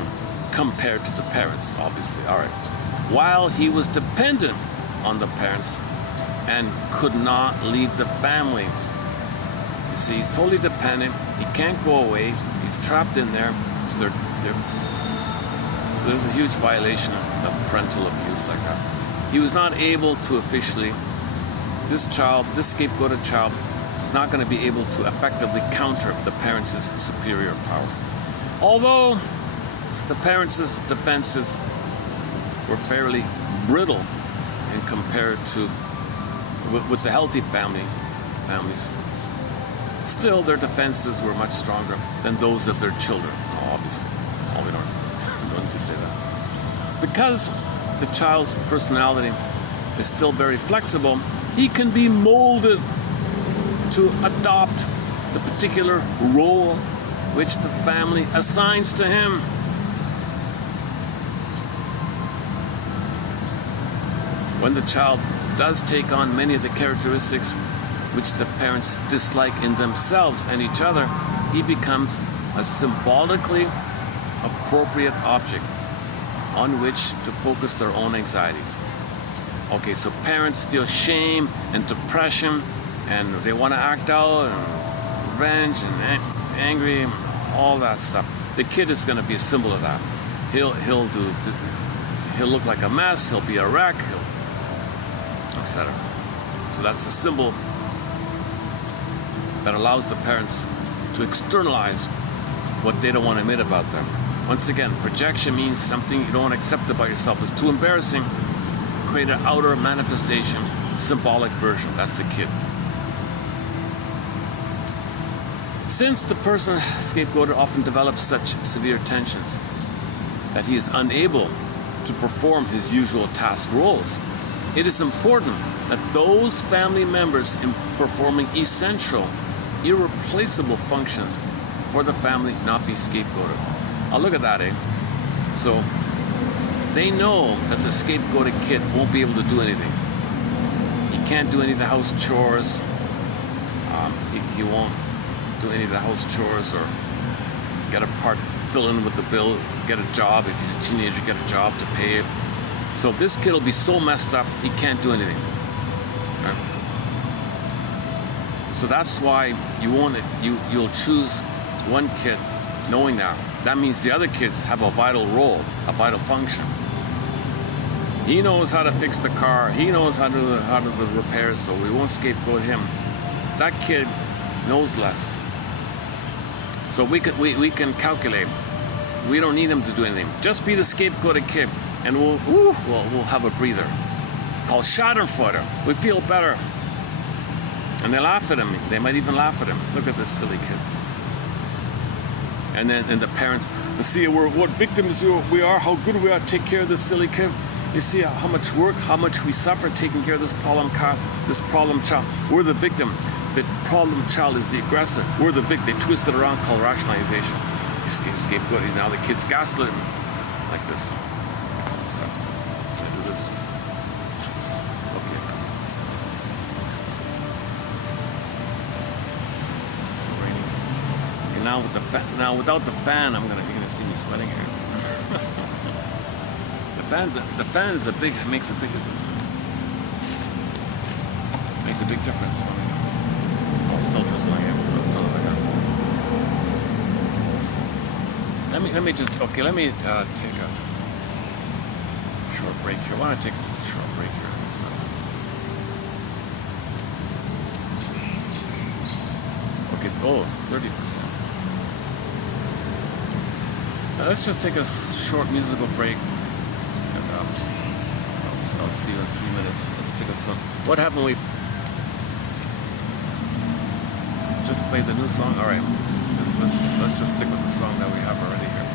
compared to the parents, obviously, all right. While he was dependent on the parents and could not leave the family. You see, he's totally dependent. He can't go away. He's trapped in there. So there's a huge violation of parental abuse like that. He was not able to officially, this scapegoated child, is not going to be able to effectively counter the parents' superior power. Although the parents' defenses were fairly brittle and compared to with the healthy families, still their defenses were much stronger than those of their children. Obviously, we don't need to say that. Because the child's personality is still very flexible, he can be molded to adopt the particular role which the family assigns to him. When the child does take on many of the characteristics which the parents dislike in themselves and each other, he becomes a symbolically appropriate object on which to focus their own anxieties. Okay, so parents feel shame and depression, and they want to act out, and revenge, and angry, and all that stuff. The kid is going to be a symbol of that. He'll look like a mess. He'll be a wreck, etc. So that's a symbol that allows the parents to externalize what they don't want to admit about them. Once again, projection means something you don't want to accept about yourself is too embarrassing. Create an outer manifestation, symbolic version. That's the kid. Since the person scapegoated often develops such severe tensions that he is unable to perform his usual task roles, it is important that those family members in performing essential, irreplaceable functions for the family not be scapegoated. I'll look at that, eh? So they know that the scapegoated kid won't be able to do anything. He can't do any of the house chores. He won't do any of the house chores or get a part, fill in with the bill, get a job. If he's a teenager, get a job to pay it. So this kid will be so messed up, he can't do anything. Right? So that's why you'll choose one kid knowing that. That means the other kids have a vital role, a vital function. He knows how to fix the car. He knows how to do the repairs, so we won't scapegoat him. That kid knows less. So we can calculate. We don't need him to do anything. Just be the scapegoated kid, and we'll have a breather. Called Schadenfreude. We feel better. And they laugh at him. They might even laugh at him. Look at this silly kid. And the parents, see what victims we are, how good we are to take care of this silly kid. You see how much work, how much we suffer taking care of this problem child. We're the victim. The problem child is the aggressor. We're the victim. They twist it around, called rationalization. Scapegoating. Now the kids gaslit him like this. So I do this. Okay. Still raining. Okay, now with the now without the fan, you're gonna see me sweating here. The fan is makes a big difference for me. It's still drizzling here, but it's not like that. Let me take a short break here. Why don't I take just a short break here? Okay, 30%. Now let's just take a short musical break. And I'll see you in 3 minutes. Let's pick a song. What happened when we just played the new song? All right, let's just stick with the song that we have already here.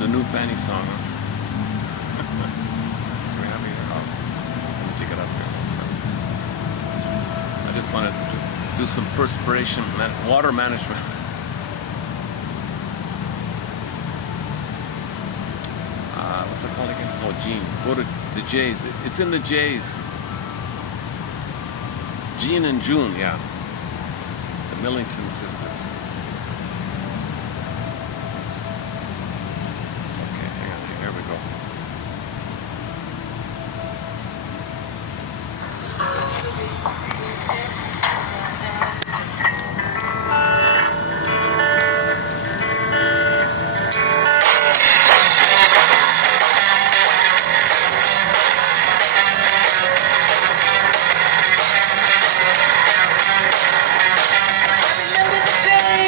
The new Fanny song. Huh? We have it here. Let me take it up here. I just wanted to do some perspiration, water management. What's it called again? Oh, Gene. Go to the J's. It's in the J's. Gene and June, yeah. The Millington sisters. Okay, here we go. Remember the day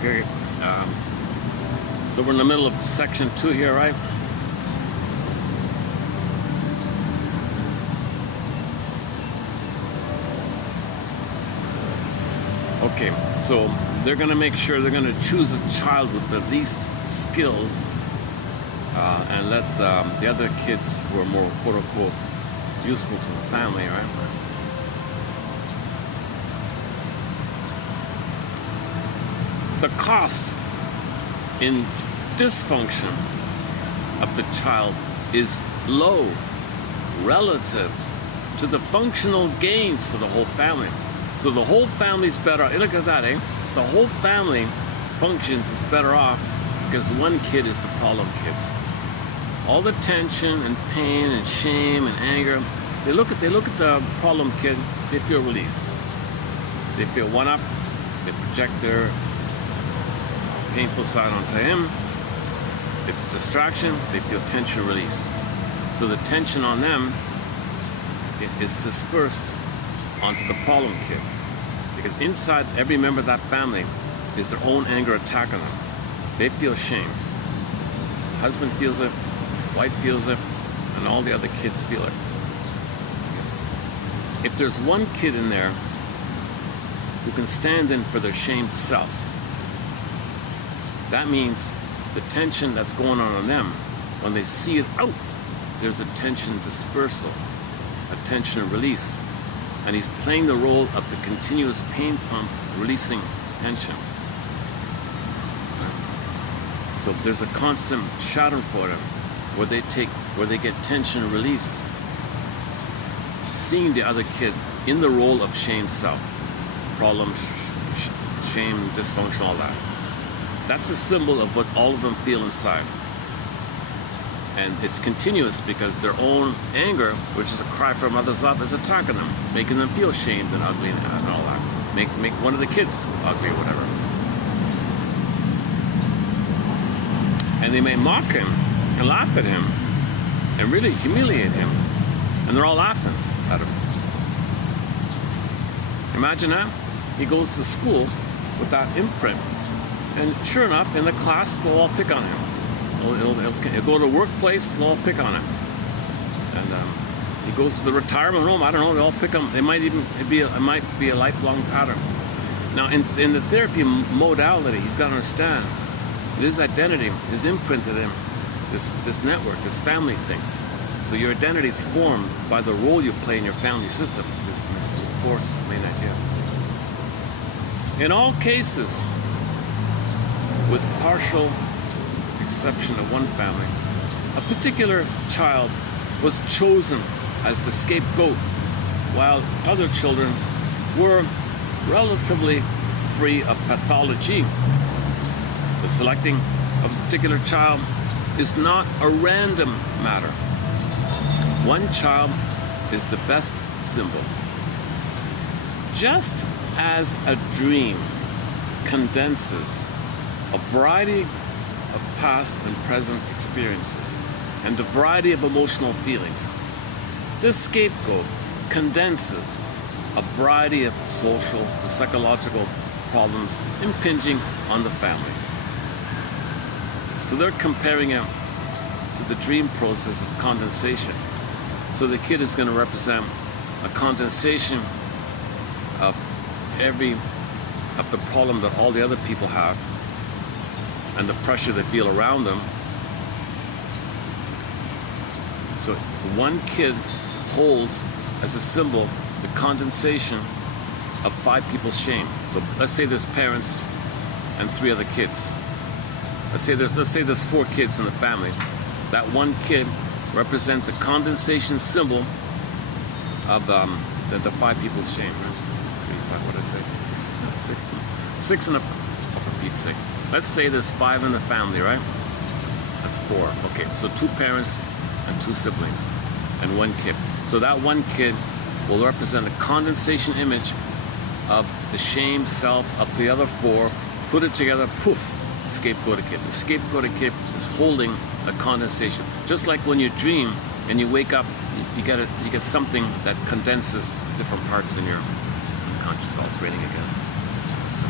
Okay. So we're in the middle of section 2 here, right? Okay, so they're going to make sure they're going to choose a child with the least skills and let the other kids who are more quote-unquote useful to the family, right? The cost in dysfunction of the child is low relative to the functional gains for the whole family. So the whole family's better off. Look at that, eh? The whole family functions is better off because one kid is the problem kid. All the tension and pain and shame and anger, they look at the problem kid, they feel release. They feel one up, they project their painful side onto him. It's a distraction, they feel tension release. So the tension on them is dispersed onto the problem kid. Because inside every member of that family is their own anger attack on them. They feel shame. Husband feels it, wife feels it, and all the other kids feel it. If there's one kid in there who can stand in for their shamed self, that means the tension that's going on them, when they see it out, there's a tension dispersal, a tension release. And he's playing the role of the continuous pain pump, releasing tension. So there's a constant schadenfreude where they get tension release, seeing the other kid in the role of shame self, problem, shame, dysfunction, all that. That's a symbol of what all of them feel inside. And it's continuous because their own anger, which is a cry for a mother's love, is attacking them, making them feel shamed and ugly and all that. Make one of the kids ugly or whatever. And they may mock him and laugh at him and really humiliate him. And they're all laughing at him. Imagine that. He goes to school with that imprint. And sure enough, in the class, they'll all pick on him. He'll go to the workplace, they'll all pick on him. And he goes to the retirement home, I don't know, they all pick on him. It might be a lifelong pattern. Now, in the therapy modality, he's got to understand that his identity is imprinted in this network, this family thing. So your identity is formed by the role you play in your family system. This force is the main idea. In all cases, with partial exception of one family, a particular child was chosen as the scapegoat, while other children were relatively free of pathology. The selecting of a particular child is not a random matter. One child is the best symbol. Just as a dream condenses a variety of past and present experiences and a variety of emotional feelings, this scapegoat condenses a variety of social and psychological problems impinging on the family. So they're comparing it to the dream process of condensation. So the kid is going to represent a condensation of the problem that all the other people have and the pressure they feel around them. So one kid holds as a symbol the condensation of 5 people's shame. So let's say there's parents and 3 other kids. Let's say there's 4 kids in the family. That one kid represents a condensation symbol of the 5 people's shame. Right? 3, 5, what did I say? 6 and for Pete's sake. Let's say there's 5 in the family, right? That's 4. Okay, so 2 parents and 2 siblings and 1 kid. So that 1 kid will represent a condensation image of the shame self of the other 4. Put it together, poof, scapegoated kid. The scapegoated kid is holding a condensation. Just like when you dream and you wake up, you get something that condenses different parts in your unconscious. Oh, it's raining again. So.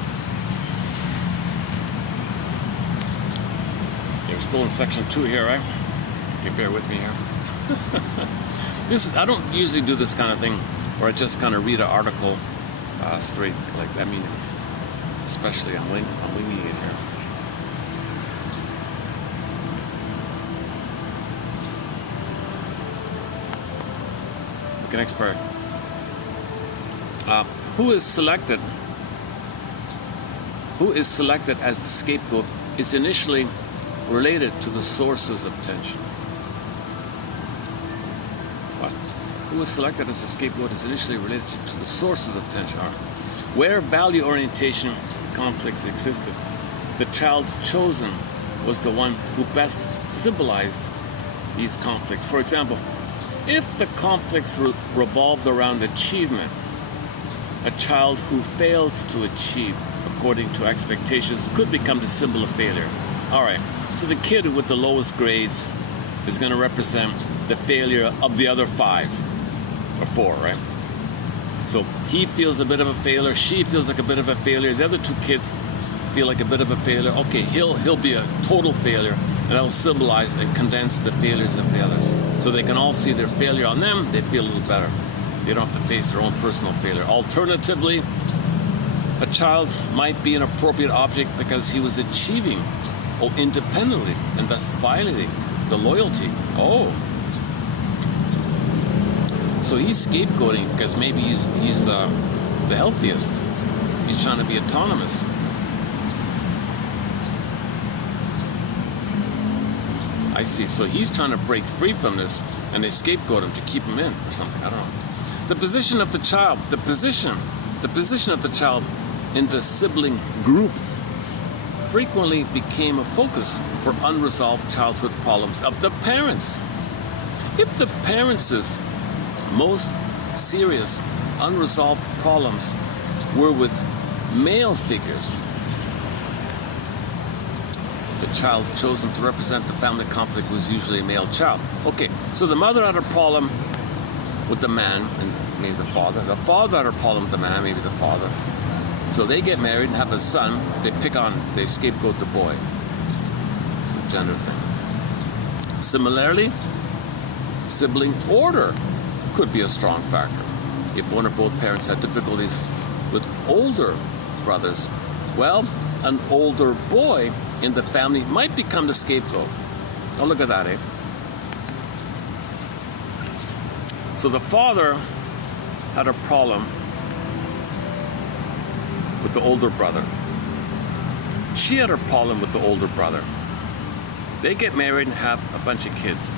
we're still in section 2 here, right? Okay, bear with me here. I don't usually do this kind of thing, where I just kind of read an article straight like that. I mean, especially I'm winging it here. Okay, next part. Who is selected as the scapegoat is initially related to the sources of tension. What? Who is selected as the scapegoat is initially related to the sources of tension. Where value orientation conflicts existed, the child chosen was the one who best symbolized these conflicts. For example, if the conflicts revolved around achievement, a child who failed to achieve according to expectations could become the symbol of failure. All right, so the kid with the lowest grades is going to represent the failure of the other 5 or 4, right? So he feels a bit of a failure, she feels like a bit of a failure, the other 2 kids feel like a bit of a failure. Okay, he'll be a total failure, and that'll symbolize and condense the failures of the others. So they can all see their failure on them, they feel a little better. They don't have to face their own personal failure. Alternatively, a child might be an appropriate object because he was achieving independently and thus violating the loyalty. Oh. So he's scapegoating because maybe he's the healthiest. He's trying to be autonomous. I see. So he's trying to break free from this, and they scapegoat him to keep him in or something. I don't know. The position of the child, the position of the child in the sibling group frequently became a focus for unresolved childhood problems of the parents. If the parents' most serious unresolved problems were with male figures, the child chosen to represent the family conflict was usually a male child. Okay, so the mother had a problem with the man, and maybe the father. The father had a problem with the man, maybe the father. So they get married and have a son. They scapegoat the boy. It's a gender thing. Similarly, sibling order could be a strong factor. If one or both parents had difficulties with older brothers, well, an older boy in the family might become the scapegoat. Oh, look at that, eh? So the father had a problem with the older brother. She had a problem with the older brother. They get married and have a bunch of kids.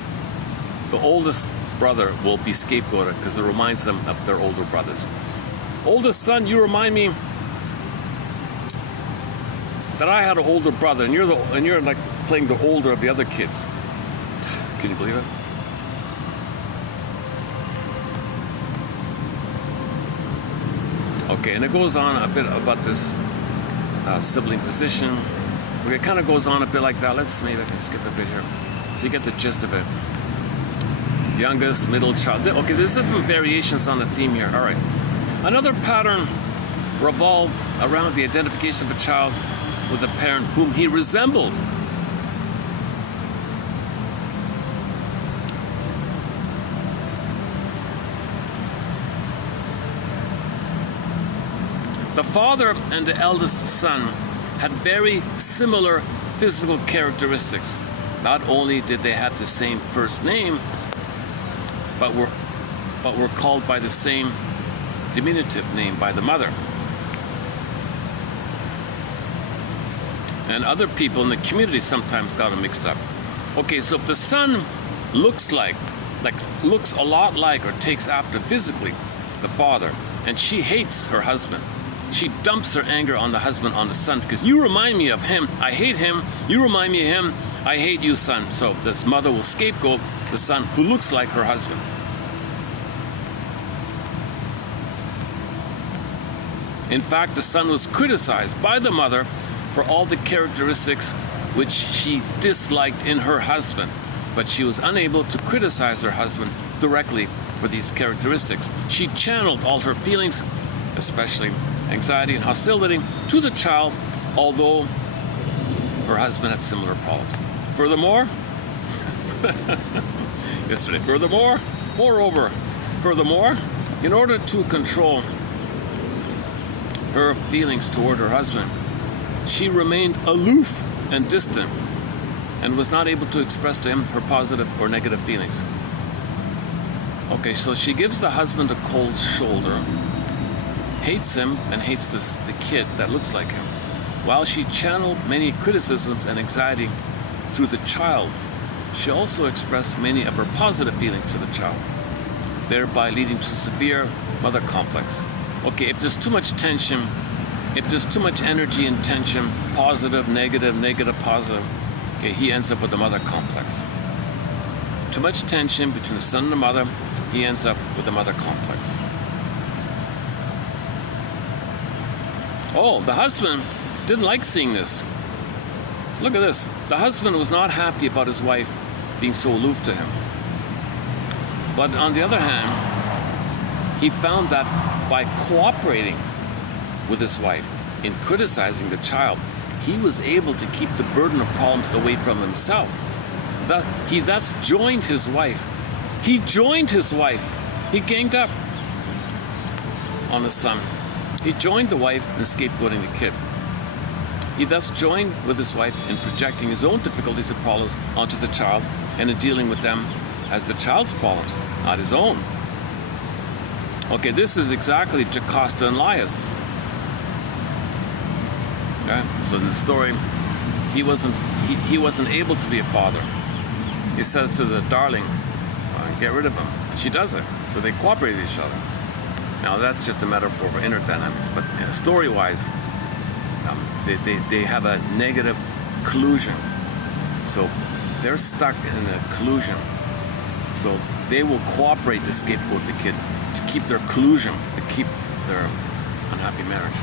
The oldest brother will be scapegoated because it reminds them of their older brothers. Oldest son, you remind me that I had an older brother, and you're like playing the older of the other kids. Can you believe it? Okay, and it goes on a bit about this sibling position. It kind of goes on a bit like that. Maybe I can skip a bit here, so you get the gist of it. Youngest, middle child. Okay, there's different variations on the theme here. All right. Another pattern revolved around the identification of a child with a parent whom he resembled. The father and the eldest son had very similar physical characteristics. Not only did they have the same first name, but were called by the same diminutive name by the mother. And other people in the community sometimes got them mixed up. Okay, so if the son looks a lot like or takes after physically the father, and she hates her husband, she dumps her anger on the husband, on the son, because you remind me of him, I hate him, you remind me of him, I hate you, son. So this mother will scapegoat the son who looks like her husband. In fact, the son was criticized by the mother for all the characteristics which she disliked in her husband, but she was unable to criticize her husband directly for these characteristics. She channeled all her feelings, especially anxiety and hostility, to the child, although her husband had similar problems. Furthermore, yesterday, furthermore, in order to control her feelings toward her husband, she remained aloof and distant and was not able to express to him her positive or negative feelings. Okay, so she gives the husband a cold shoulder, hates him and hates the kid that looks like him, while she channeled many criticisms and anxiety through the child. She also expressed many of her positive feelings to the child, thereby leading to severe mother complex. Okay, if there's too much tension, if there's too much energy and tension, positive, negative, negative, positive, okay, he ends up with the mother complex. Too much tension between the son and the mother, he ends up with the mother complex. Oh, the husband didn't like seeing this. Look at this. The husband was not happy about his wife being so aloof to him. But on the other hand, he found that by cooperating with his wife in criticizing the child, he was able to keep the burden of problems away from himself. He thus joined his wife. He joined his wife. He ganged up on his son. He joined the wife in scapegoating the kid. He thus joined with his wife in projecting his own difficulties and problems onto the child and in dealing with them as the child's problems, not his own. Okay, this is exactly Jocasta and Laius. Okay, so in the story, he wasn't able to be a father. He says to the darling, get rid of him. And she does it. So they cooperate with each other. Now that's just a metaphor for inner dynamics, but story-wise, they have a negative collusion. So they're stuck in a collusion. So they will cooperate to scapegoat the kid, to keep their collusion, to keep their unhappy marriage.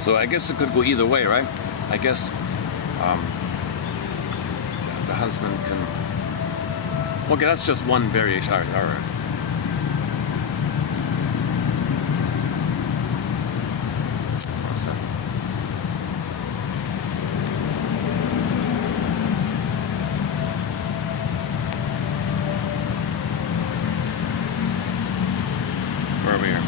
So I guess it could go either way, right? I guess the husband can... Okay, that's just one variation. All right. One second. Where are we here?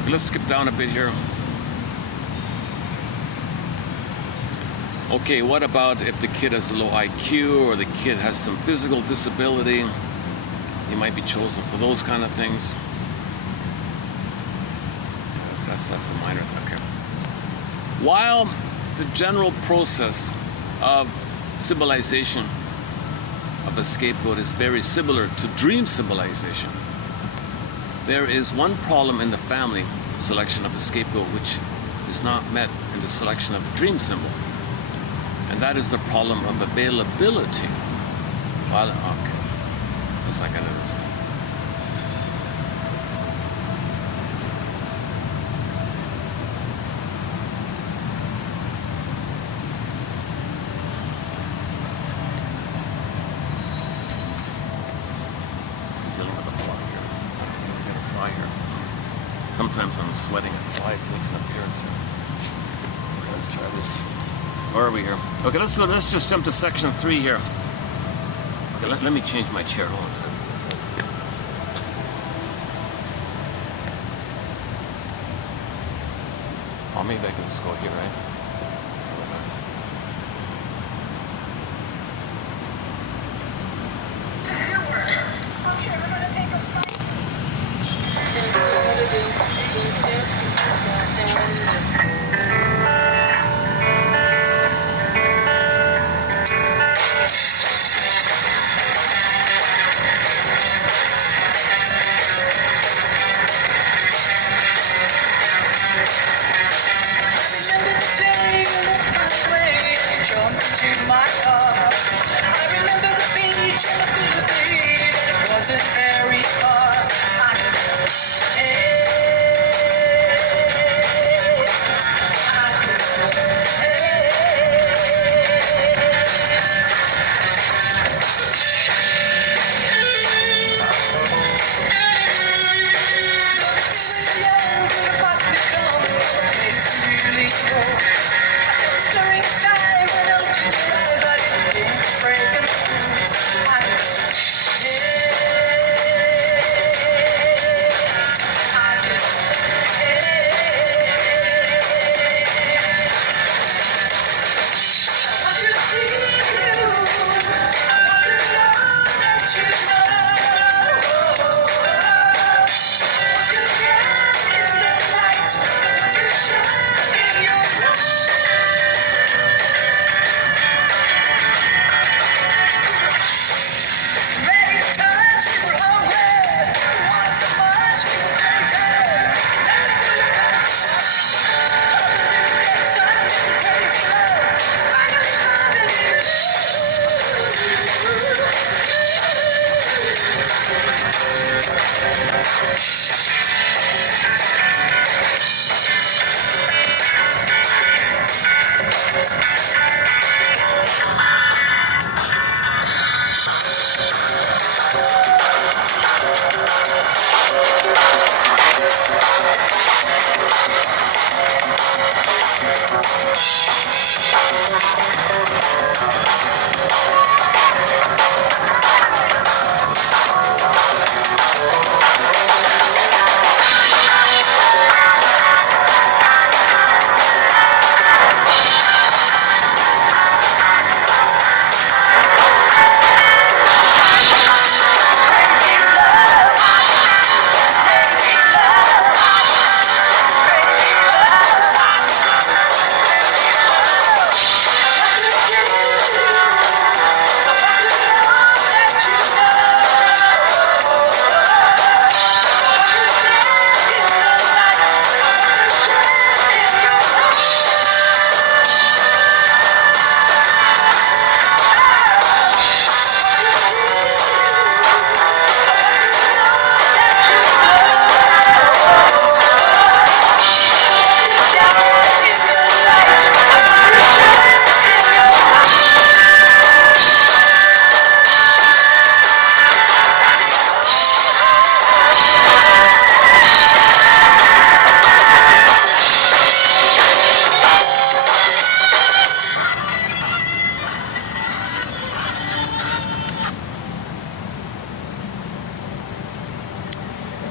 Okay, let's skip down a bit here. Okay, what about if the kid has a low IQ or the kid has some physical disability? He might be chosen for those kind of things. That's a minor thing. Okay. While the general process of symbolization of a scapegoat is very similar to dream symbolization, there is one problem in the family selection of the scapegoat which is not met in the selection of the dream symbol. And that is the problem of availability. Well, okay. Let's not get into this. I'm dealing with a fly here. I'm going to get a fly here. Sometimes I'm sweating and fly makes an appearance here. Okay, let's try this. Where are we here? Okay, let's just jump to section 3 here. Okay, let me change my chair. Hold on a second. Oh, maybe I can just go here, right? Just do work. Okay, we're gonna take a flight.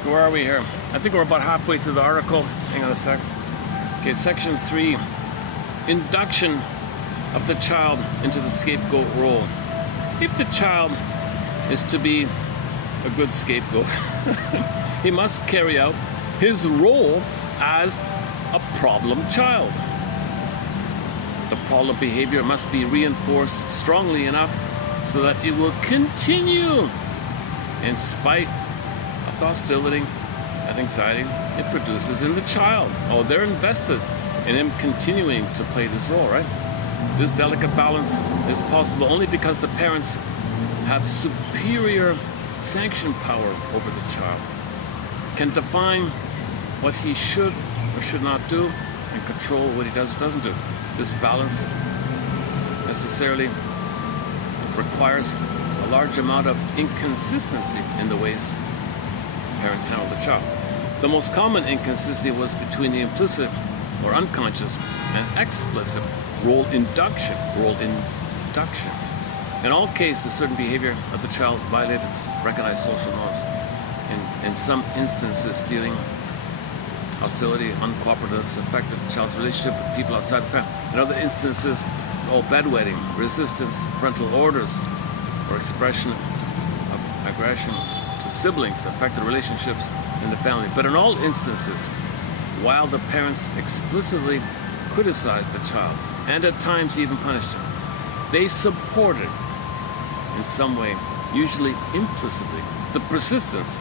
Where are we here? I think we're about halfway through the article. Hang on a sec. Okay, section 3. Induction of the child into the scapegoat role. If the child is to be a good scapegoat, he must carry out his role as a problem child. The problem behavior must be reinforced strongly enough so that it will continue in spite of the hostility and anxiety it produces in the child. Oh, they're invested in him continuing to play this role, right? This delicate balance is possible only because the parents have superior sanction power over the child, can define what he should or should not do, and control what he does or doesn't do. This balance necessarily requires a large amount of inconsistency in the ways parents handle the child. The most common inconsistency was between the implicit or unconscious and explicit role induction. In all cases, certain behavior of the child violated recognized social norms. In some instances, stealing, hostility, uncooperative affected the child's relationship with people outside the family. In other instances, bedwetting, resistance to parental orders, or expression of aggression to siblings affected relationships in the family. But in all instances, while the parents explicitly criticized the child and at times even punished him, they supported in some way, usually implicitly, the persistence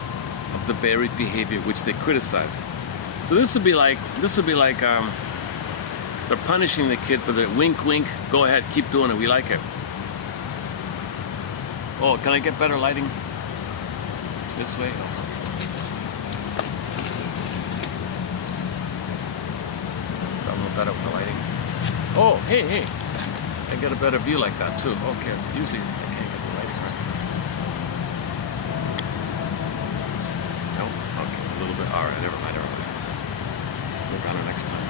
of the varied behavior which they criticized. So this would be like they're punishing the kid, but they're wink, wink, go ahead, keep doing it, we like it. Oh, can I get better lighting? This way? Oh, is that a little better with the lighting? Oh, hey, I get a better view like that too. Okay, usually I can't get the lighting right. No? Okay, a little bit. All right, never mind. Work on it next time.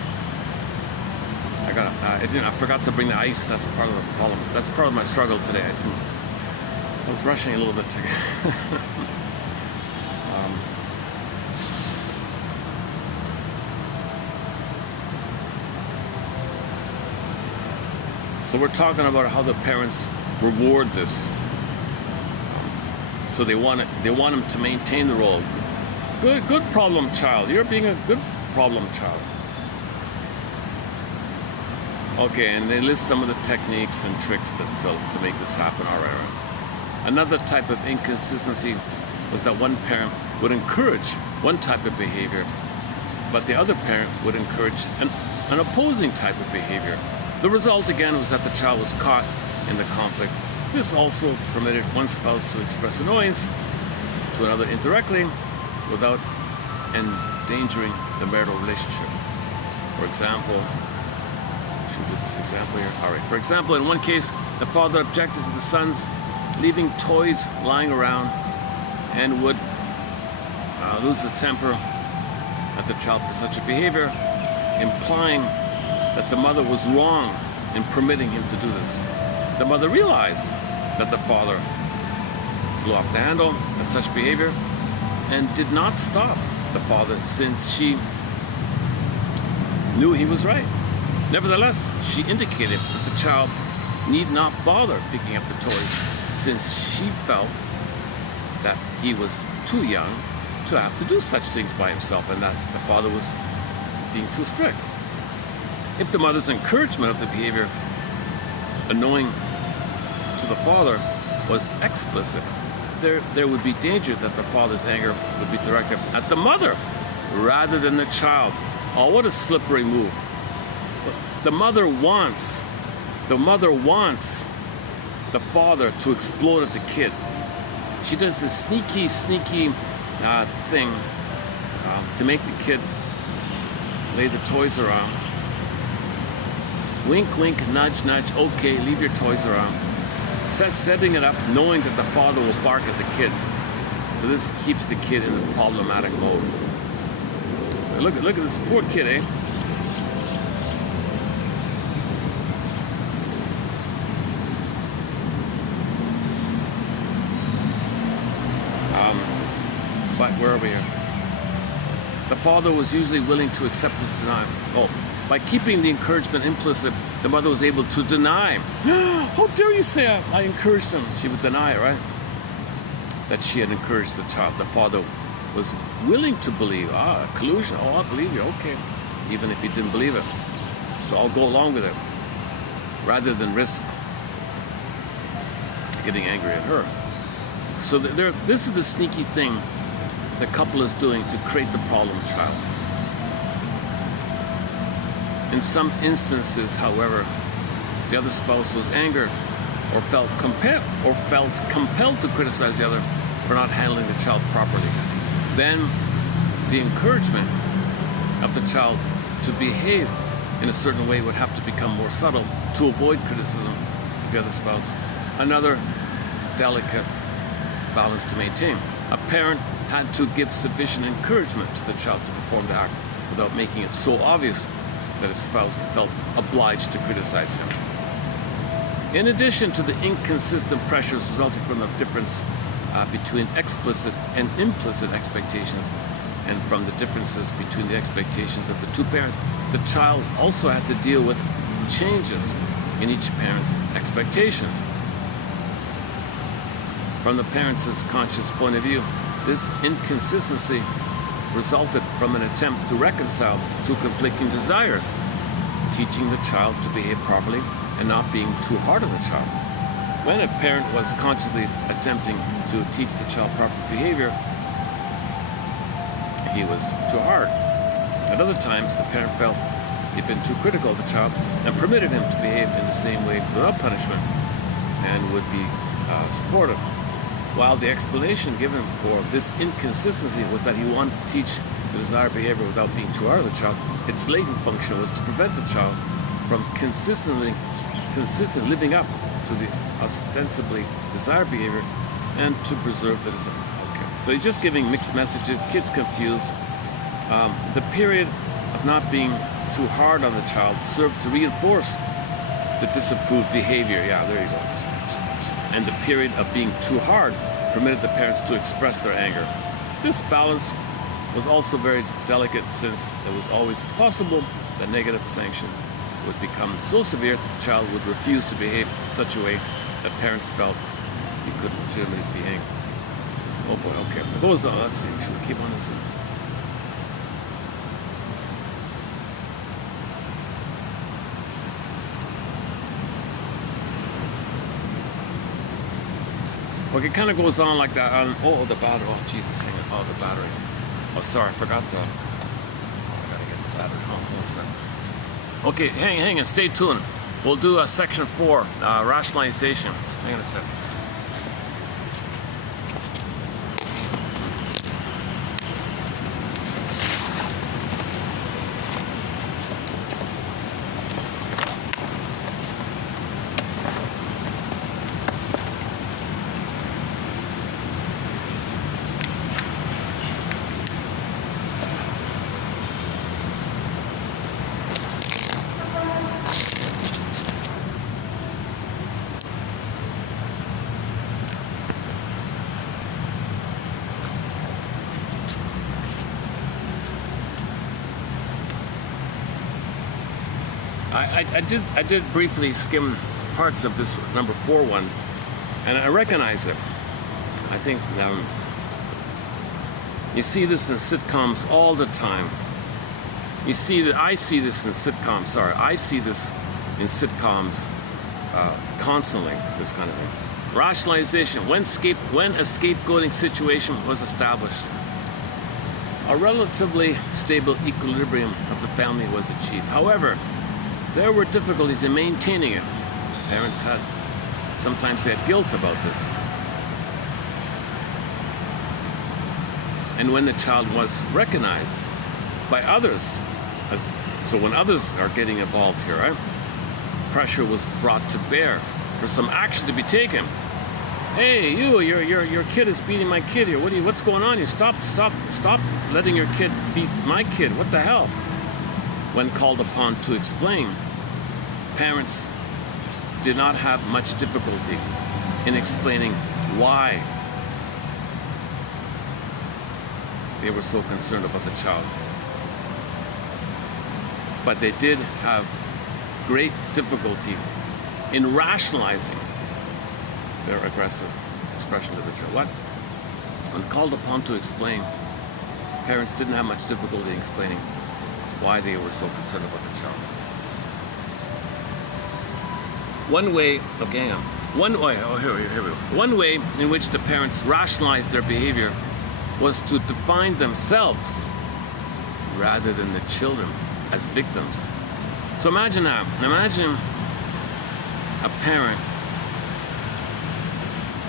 I forgot to bring the ice. That's part of the problem. That's part of my struggle today. I was rushing a little bit to So we're talking about how the parents reward this. So they want him to maintain the role. Good problem child. You're being a good problem child. Okay, and they list some of the techniques and tricks to make this happen. All right. Another type of inconsistency was that one parent would encourage one type of behavior, but the other parent would encourage an opposing type of behavior. The result, again, was that the child was caught in the conflict. This also permitted one spouse to express annoyance to another indirectly without endangering the marital relationship. For example, should we do this example here? All right. For example, in one case, the father objected to the son's leaving toys lying around and would lose his temper at the child for such a behavior, implying that the mother was wrong in permitting him to do this. The mother realized that the father flew off the handle at such behavior and did not stop the father, since she knew he was right. Nevertheless, she indicated that the child need not bother picking up the toys, since she felt that he was too young to have to do such things by himself, and that the father was being too strict. If the mother's encouragement of the behavior annoying to the father was explicit, there would be danger that the father's anger would be directed at the mother rather than the child. Oh, what a slippery move. The mother wants the father to explode at the kid. She does this sneaky thing to make the kid lay the toys around. Wink, wink, nudge, nudge, okay, leave your toys around. Setting it up knowing that the father will bark at the kid. So this keeps the kid in the problematic mode. Look at this poor kid, eh? But where are we here? The father was usually willing to accept this denial. Oh, by keeping the encouragement implicit, the mother was able to deny. How dare you say I encouraged him? She would deny, right? That she had encouraged the child. The father was willing to believe. Collusion. Oh, I believe you. Okay. Even if he didn't believe it. So I'll go along with it. Rather than risk getting angry at her. So this is the sneaky thing the couple is doing to create the problem child. In some instances, however, the other spouse was angered or felt compelled to criticize the other for not handling the child properly. Then the encouragement of the child to behave in a certain way would have to become more subtle to avoid criticism of the other spouse. Another delicate balance to maintain. A parent had to give sufficient encouragement to the child to perform the act without making it so obvious that his spouse felt obliged to criticize him. In addition to the inconsistent pressures resulting from the difference between explicit and implicit expectations, and from the differences between the expectations of the two parents, the child also had to deal with changes in each parent's expectations. From the parents' conscious point of view, this inconsistency resulted from an attempt to reconcile two conflicting desires, teaching the child to behave properly and not being too hard on the child. When a parent was consciously attempting to teach the child proper behavior, he was too hard. At other times, the parent felt he'd been too critical of the child and permitted him to behave in the same way without punishment and would be supportive. While the explanation given for this inconsistency was that he wanted to teach the desired behavior without being too hard on the child, its latent function was to prevent the child from consistently living up to the ostensibly desired behavior and to preserve the desire. Okay. So he's just giving mixed messages, kids confused. The period of not being too hard on the child served to reinforce the disapproved behavior. Yeah, there you go. And the period of being too hard permitted the parents to express their anger. This balance was also very delicate, since it was always possible that negative sanctions would become so severe that the child would refuse to behave in such a way that parents felt he could legitimately be angry. Oh boy, okay. It goes on. Let's see. Should we keep on this? Okay, it kind of goes on like that. Oh, the battery. Oh, Jesus, hang on. Oh, the battery. Oh, sorry, I forgot the. I gotta get the battery. Oh, hold on a second. Okay, hang on. Stay tuned. We'll do section 4, rationalization. Hang on a second. I did briefly skim parts of this number 4 one, and I recognize it. I think you see this in sitcoms all the time. You see that I see this in sitcoms. Sorry, I see this in sitcoms constantly. This kind of thing. Rationalization. When a scapegoating situation was established, a relatively stable equilibrium of the family was achieved. However, there were difficulties in maintaining it. Parents sometimes they had guilt about this. And when the child was recognized by others, so when others are getting involved here, right, pressure was brought to bear for some action to be taken. Hey, your kid is beating my kid here. What's going on here? Stop letting your kid beat my kid. What the hell? When called upon to explain, parents did not have much difficulty in explaining why they were so concerned about the child. But they did have great difficulty in rationalizing their aggressive expression to the child. What? When called upon to explain, parents didn't have much difficulty in explaining why they were so concerned about the child. One way, okay, hang on. One way in which the parents rationalized their behavior was to define themselves rather than the children as victims. So imagine that. Imagine a parent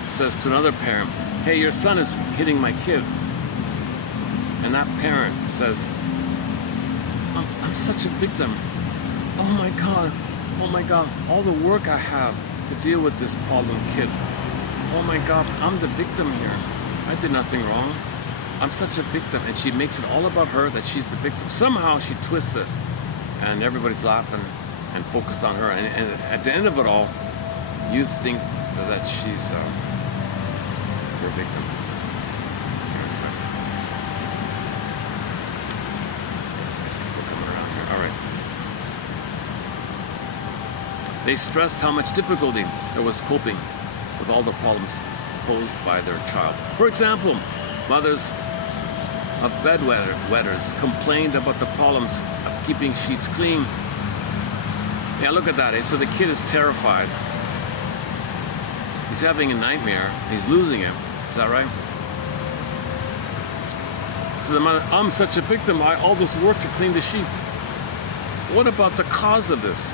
says to another parent, hey, your son is hitting my kid. And that parent says, I'm such a victim. Oh my God, all the work I have to deal with this problem kid. Oh my God, I'm the victim here. I did nothing wrong. I'm such a victim. And she makes it all about her, that she's the victim. Somehow she twists it, and everybody's laughing and focused on her. And at the end of it all, you think that she's the victim. Yes, people coming around here. All right. They stressed how much difficulty there was coping with all the problems posed by their child. For example, mothers of bedwetters complained about the problems of keeping sheets clean. Yeah, look at that. So the kid is terrified. He's having a nightmare. He's losing it. Is that right? So the mother, I'm such a victim. All this work to clean the sheets. What about the cause of this?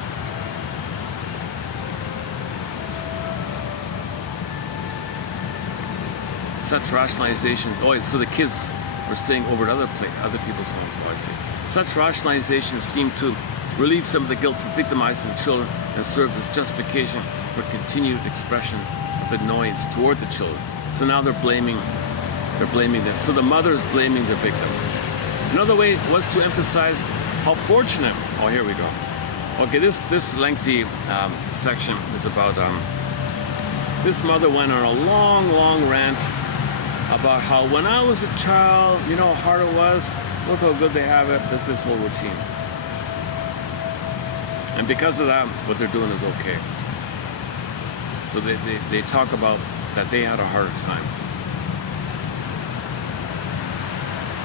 Such rationalizations. Oh, so the kids were staying over at other people's homes. Oh, I see. Such rationalizations seem to relieve some of the guilt for victimizing the children and serve as justification for continued expression of annoyance toward the children. So now they're blaming them. So the mother is blaming the victim. Another way was to emphasize how fortunate. Oh, here we go. Okay, this lengthy section is about this mother went on a long rant about how when I was a child, you know how hard it was. Look how good they have it. There's this whole routine. And because of that, what they're doing is okay. So they talk about that they had a harder time.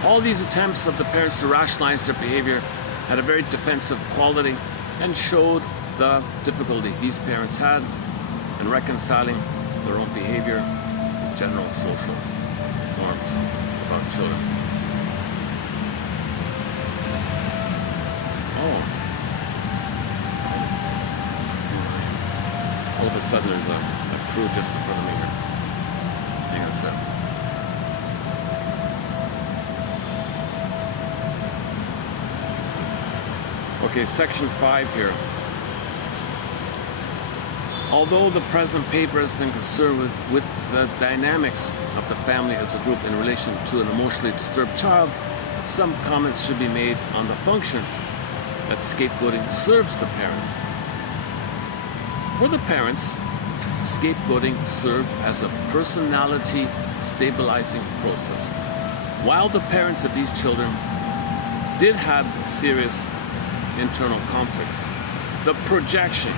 All these attempts of the parents to rationalize their behavior had a very defensive quality and showed the difficulty these parents had in reconciling their own behavior with general social norms about children. Oh. All of a sudden there's a crew just in front of me here. Hang on a sec. Okay, section 5 here. Although the present paper has been concerned with the dynamics of the family as a group in relation to an emotionally disturbed child, some comments should be made on the functions that scapegoating serves the parents. For the parents, scapegoating served as a personality stabilizing process. While the parents of these children did have serious internal conflicts, The projection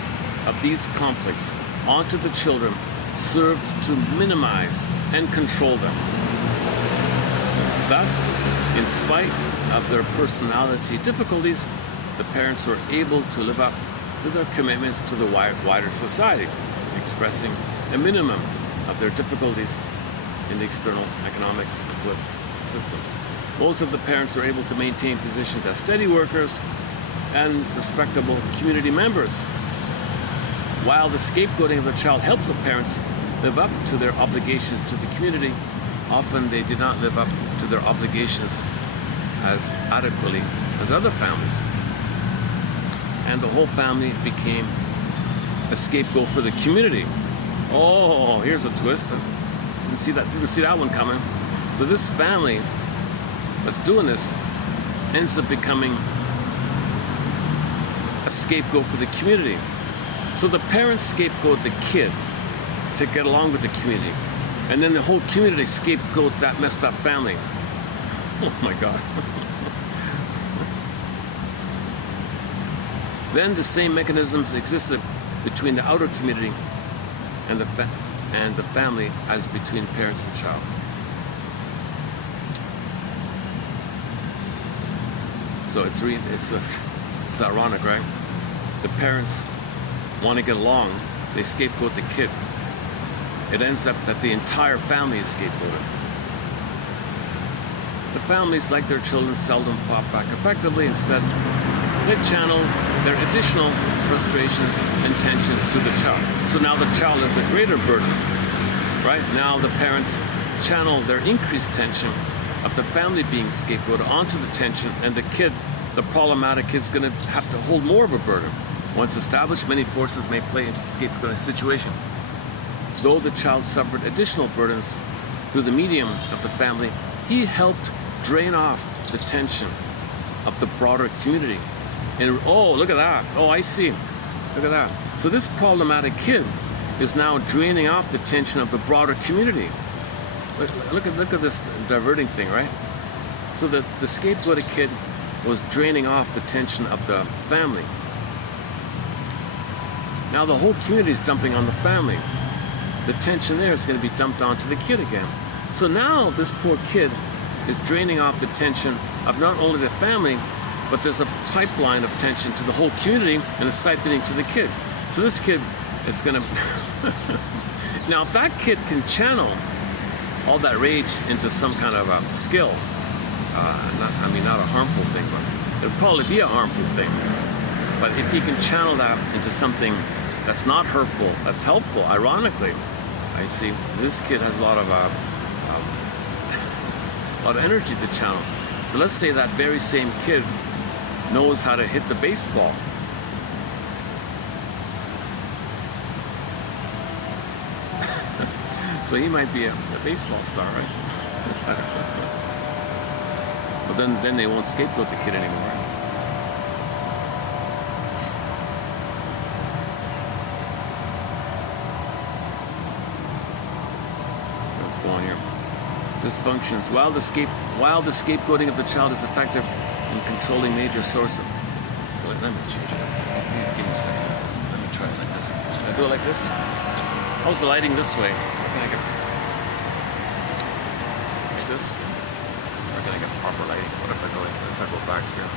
of these conflicts onto the children served to minimize and control them. Thus, in spite of their personality difficulties, the parents were able to live up to their commitments to the wider society, expressing a minimum of their difficulties in the external economic and political systems. Most of the parents were able to maintain positions as steady workers and respectable community members. While the scapegoating of the child helped the parents live up to their obligations to the community, often they did not live up to their obligations as adequately as other families. And the whole family became a scapegoat for the community. Oh, here's a twist. Didn't see that one coming. So this family that's doing this ends up becoming a scapegoat for the community. So the parents scapegoat the kid to get along with the community, and then the whole community scapegoat that messed up family. Oh my God. Then the same mechanisms existed between the outer community and the family as between parents and child. So it's ironic, right? The parents want to get along, they scapegoat the kid. It ends up that the entire family is scapegoated. The families, like their children, seldom fought back effectively. Instead, they channel their additional frustrations and tensions to the child. So now the child is a greater burden, right? Now the parents channel their increased tension of the family being scapegoated onto the tension, and the kid, the problematic kid's gonna have to hold more of a burden. Once established, many forces may play into the scapegoating situation. Though the child suffered additional burdens through the medium of the family, he helped drain off the tension of the broader community. And oh, look at that. Oh, I see. Look at that. So this problematic kid is now draining off the tension of the broader community. Look at this diverting thing, right? So the scapegoated kid was draining off the tension of the family. Now the whole community is dumping on the family. The tension there is going to be dumped onto the kid again. So now this poor kid is draining off the tension of not only the family, but there's a pipeline of tension to the whole community, and it's siphoning to the kid. So this kid is going to... Now, if that kid can channel all that rage into some kind of a skill, not a harmful thing, but it'll probably be a harmful thing. But if he can channel that into something that's not hurtful, that's helpful, ironically, I see this kid has a lot of energy to channel. So let's say that very same kid knows how to hit the baseball. So he might be a baseball star, right? But then they won't scapegoat the kid anymore. Let's go on here. Dysfunctions. While the scapegoating of the child is effective in controlling major sources. So let me change it. Give me a second. Let me try it like this. Can I do it like this? How's the lighting this way? Or can I get like this? Or can I get proper lighting? What if I go back here?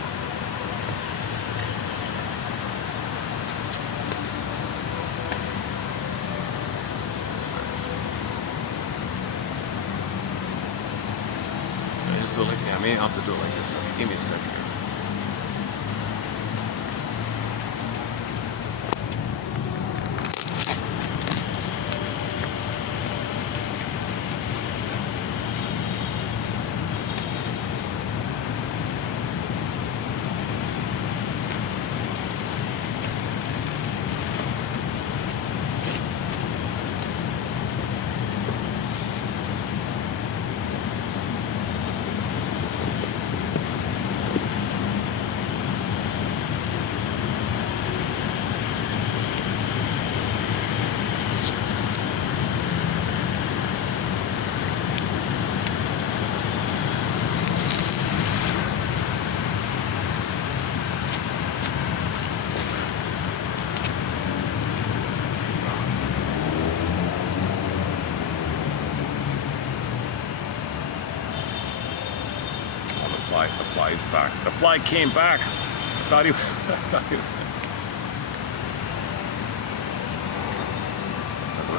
So like, yeah, I may have to do it like this. Okay, give me a second. fly's back. The fly came back. I thought he was.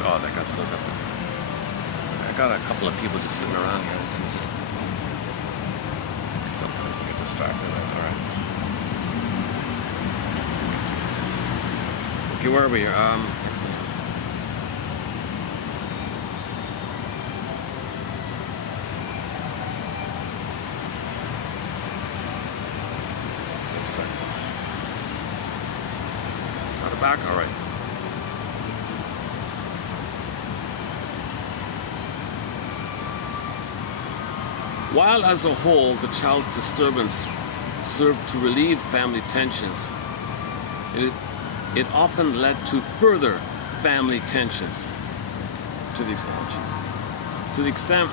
Oh, that guy still got the. I got a couple of people just sitting around here. Sometimes I get distracted. All right. Okay, where are we here? Excellent. One second. Got it back? All right. While as a whole, the child's disturbance served to relieve family tensions, it often led to further family tensions. To the extent, oh Jesus, to the extent.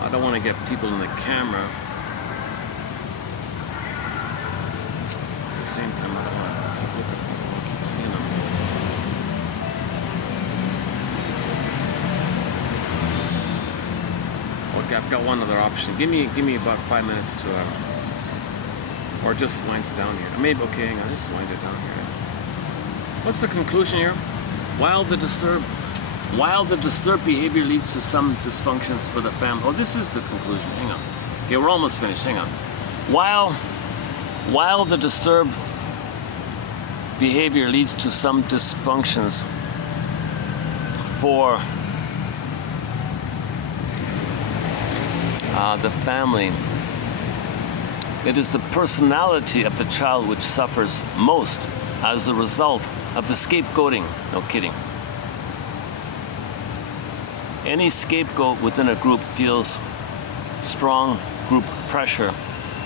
I don't want to get people in the camera. At the same time, I don't want to keep looking at them. I want to keep seeing them. Okay, I've got one other option. Give me about 5 minutes to, or just wind it down here. Maybe, okay, hang on, just wind it down here. What's the conclusion here? While the disturbed behavior leads to some dysfunctions for the family. Oh, this is the conclusion. Hang on. Okay, we're almost finished. Hang on. While the disturbed behavior leads to some dysfunctions for the family, it is the personality of the child which suffers most as the result of the scapegoating. No kidding. Any scapegoat within a group feels strong group pressure,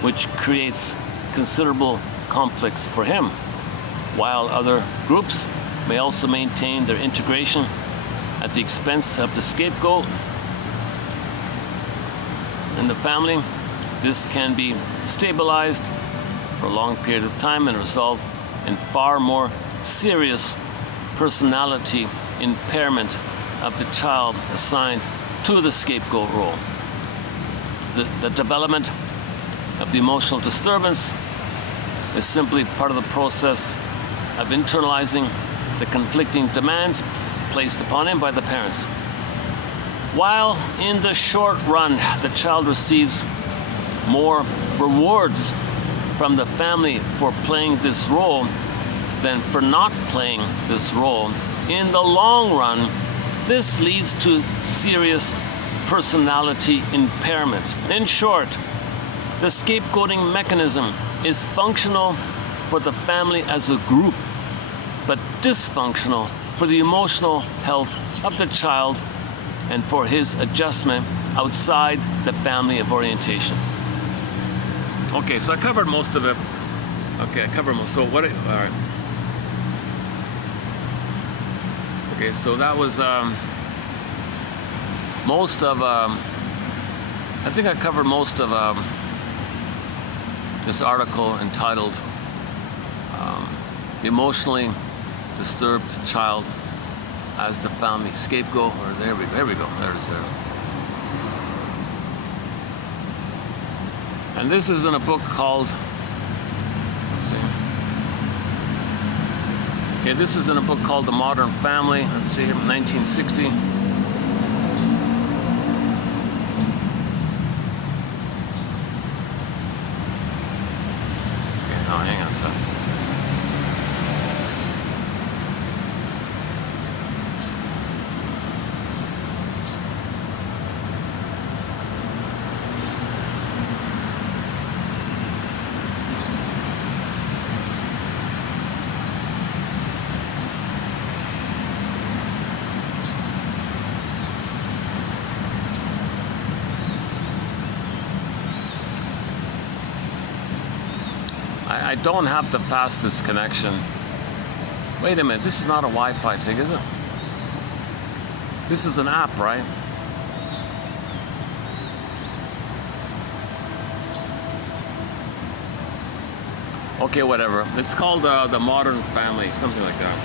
which creates considerable conflicts for him, while other groups may also maintain their integration at the expense of the scapegoat. In the family, this can be stabilized for a long period of time and result in far more serious personality impairment of the child assigned to the scapegoat role. The development of the emotional disturbance is simply part of the process of internalizing the conflicting demands placed upon him by the parents. While in the short run, the child receives more rewards from the family for playing this role than for not playing this role, in the long run, this leads to serious personality impairment. In short, the scapegoating mechanism is functional for the family as a group, but dysfunctional for the emotional health of the child and for his adjustment outside the family of orientation. Okay, so I covered most of it. Okay, I covered most. So what? All right. Okay, so that was most of. I think I covered most of this article entitled "The Emotionally Disturbed Child as the Family Scapegoat." Or there we go. There's there. And this is in a book called. Let's see. Okay, this is in a book called The Modern Family. Let's see here, 1960. Okay, oh, hang on a second. I don't have the fastest connection. Wait a minute, this is not a Wi-Fi thing, is it? This is an app, right? Okay, whatever. It's called The Modern Family, something like that.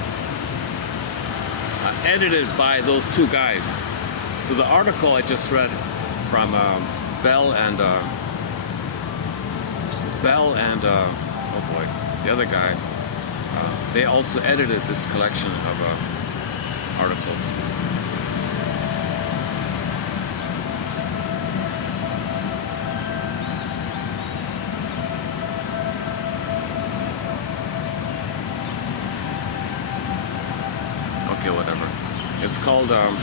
Edited by those two guys. So the article I just read from Bell and oh boy, the other guy, they also edited this collection of articles. Okay, whatever. It's called, oh,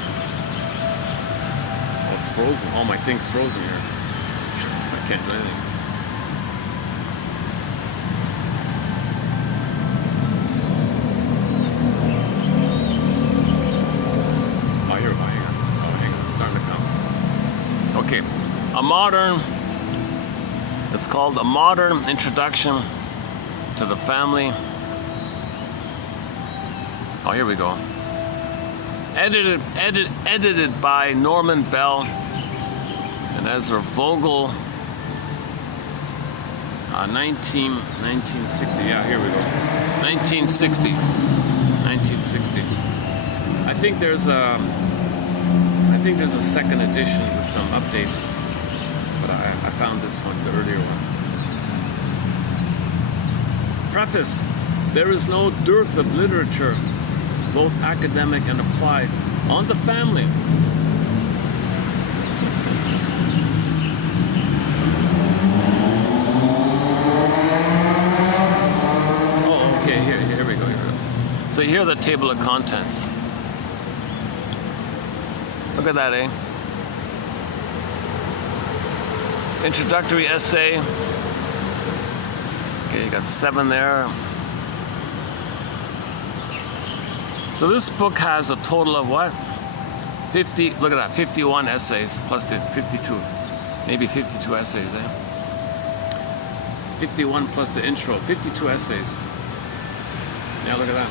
it's frozen. Oh, my thing's frozen here. I can't do anything. Oh, here, oh, hang on. Oh, hang on. It's starting to come. Okay. It's called A Modern Introduction to the Family. Oh, here we go. Edited by Norman Bell and Ezra Vogel. 1960. Yeah, here we go. 1960. I think there's a second edition with some updates, but I found this one, the earlier one. Preface: there is no dearth of literature, both academic and applied, on the family. Oh, okay, here we go. So here are the table of contents. Look at that, eh? Introductory essay. Okay, you got 7 there. So this book has a total of what? 50, look at that, 51 essays plus the 52. Maybe 52 essays, eh? 51 plus the intro, 52 essays. Yeah, look at that.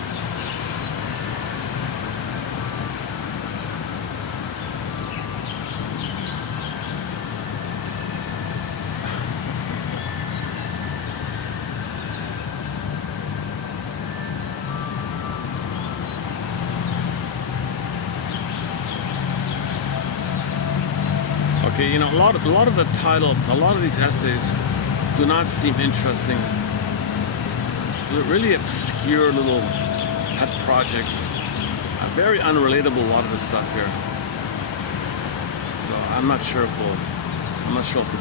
Okay, you know, a lot of the title, a lot of these essays do not seem interesting. They're really obscure little pet projects. Very unrelatable, a lot of the stuff here. So I'm not sure if we'll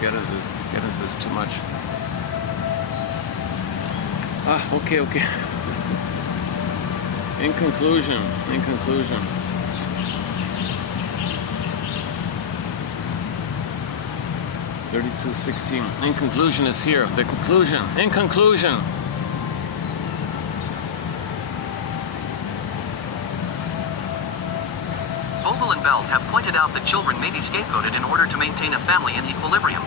get into this too much. Okay. In conclusion. 32:16. In conclusion is here. The conclusion. In conclusion. Vogel and Bell have pointed out that children may be scapegoated in order to maintain a family in equilibrium.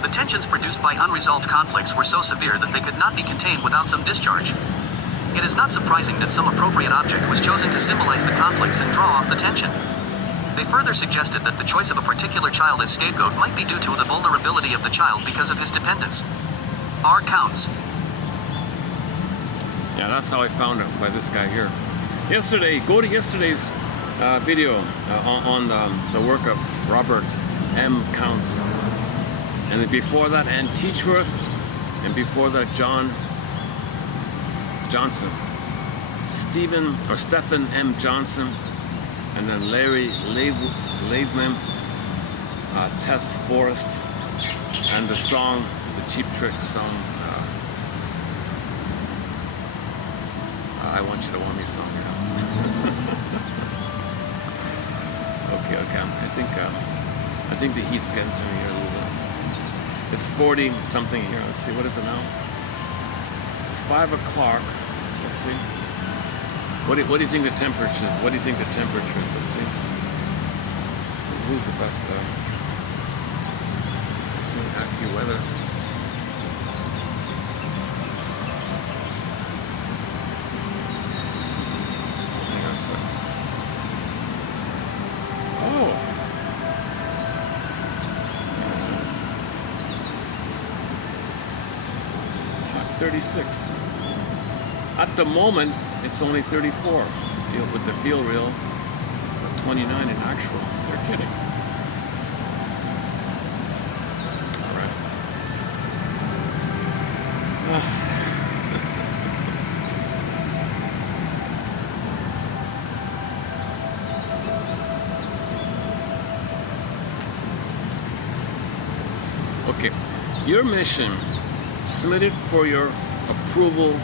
The tensions produced by unresolved conflicts were so severe that they could not be contained without some discharge. It is not surprising that some appropriate object was chosen to symbolize the conflicts and draw off the tension. They further suggested that the choice of a particular child as scapegoat might be due to the vulnerability of the child because of his dependence. R counts. Yeah, that's how I found it, by this guy here. Yesterday, go to yesterday's video on the work of Robert M. Counts. And then before that, Ann Teachworth. And before that, John Johnson. Stephen M. Johnson. And then Larry Laveman, Tess Forrest, and the song, the Cheap Trick song, I Want You to Want Me song, yeah. Okay, I think the heat's getting to me here a little bit. It's 40 something here. Let's see, what is it now? It's 5 o'clock. Let's see. What do you think the temperature? What do you think the temperature is? Let's see. Who's the best? Let's see. AccuWeather. Hang on a second. Oh. Hang on a second. 36. At the moment, it's only 34 with the feel reel. 29 in actual. They're kidding. All right. Okay, your mission, submitted for your approval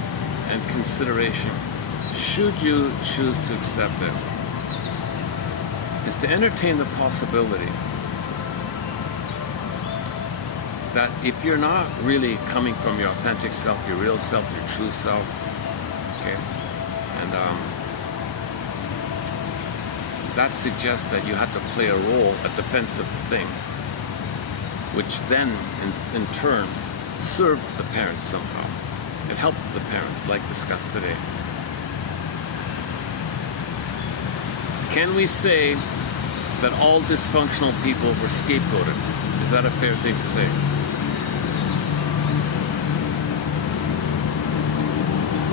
and consideration, should you choose to accept it, is to entertain the possibility that if you're not really coming from your authentic self, your real self, your true self, okay, and that suggests that you have to play a role, a defensive thing, which then in turn served the parents somehow. It helped the parents, like discussed today. Can we say that all dysfunctional people were scapegoated? Is that a fair thing to say?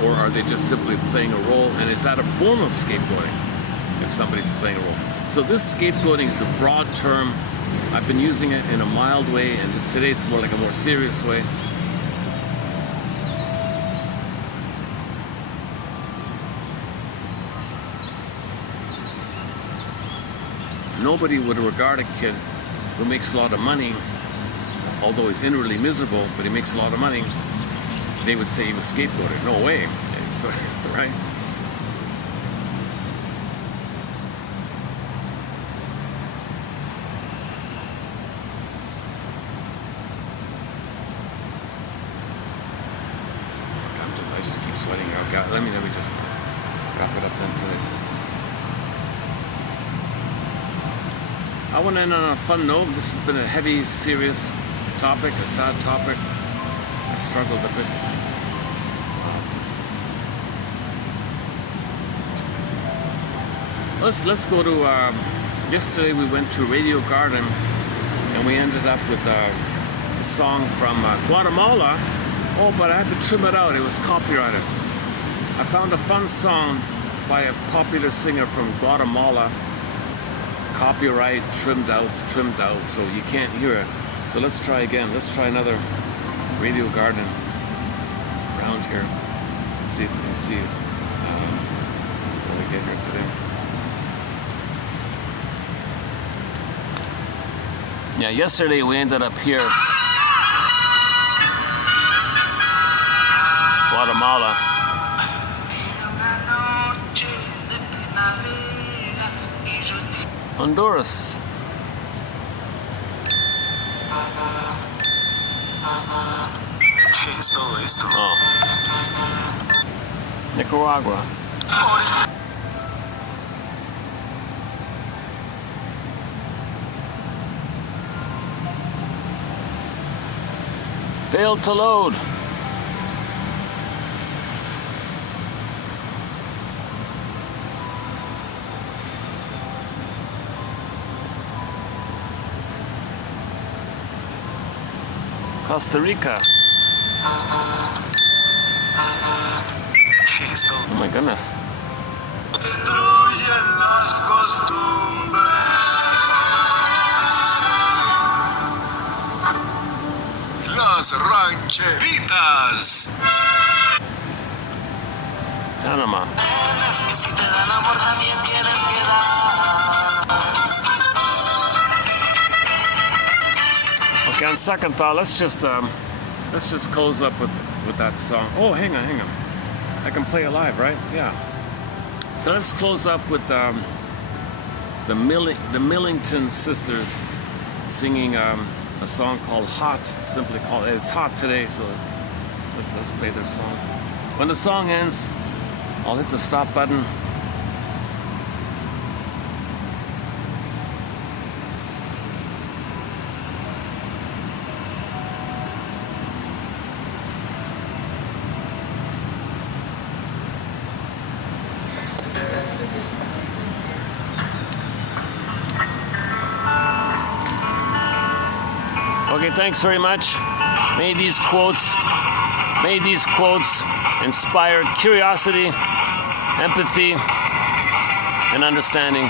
Or are they just simply playing a role? And is that a form of scapegoating if somebody's playing a role? So this scapegoating is a broad term. I've been using it in a mild way, and today it's more like a more serious way. Nobody would regard a kid who makes a lot of money, although he's inwardly miserable, but he makes a lot of money, they would say he was scapegoated. No way. So, right? I just keep sweating here. Okay, let me just wrap it up then today. I want to end on a fun note. This has been a heavy, serious topic, a sad topic. I struggled a bit. Let's go to, yesterday we went to Radio Garden and we ended up with a song from Guatemala. Oh, but I had to trim it out. It was copyrighted. I found a fun song by a popular singer from Guatemala. Copyright, trimmed out, so you can't hear it. So let's try again. Let's try another Radio Garden around here. Let's see if we can see when we get here today. Yeah, yesterday we ended up here, Guatemala. Honduras. ¿Qué es todo esto? Oh. Nicaragua. Failed to load. Costa Rica. ¿Qué es todo? Oh my goodness. Destruyen las costumbres. Las rancheritas. Panama. Si te dan amor también tienes que dar. Okay, on second thought, let's just close up with that song. Oh, hang on. I can play it live, right? Yeah. So let's close up with the Millington Sisters singing a song called "Hot." Simply called. It's hot today, so let's play their song. When the song ends, I'll hit the stop button. Okay, thanks very much. May these quotes inspire curiosity, empathy, and understanding.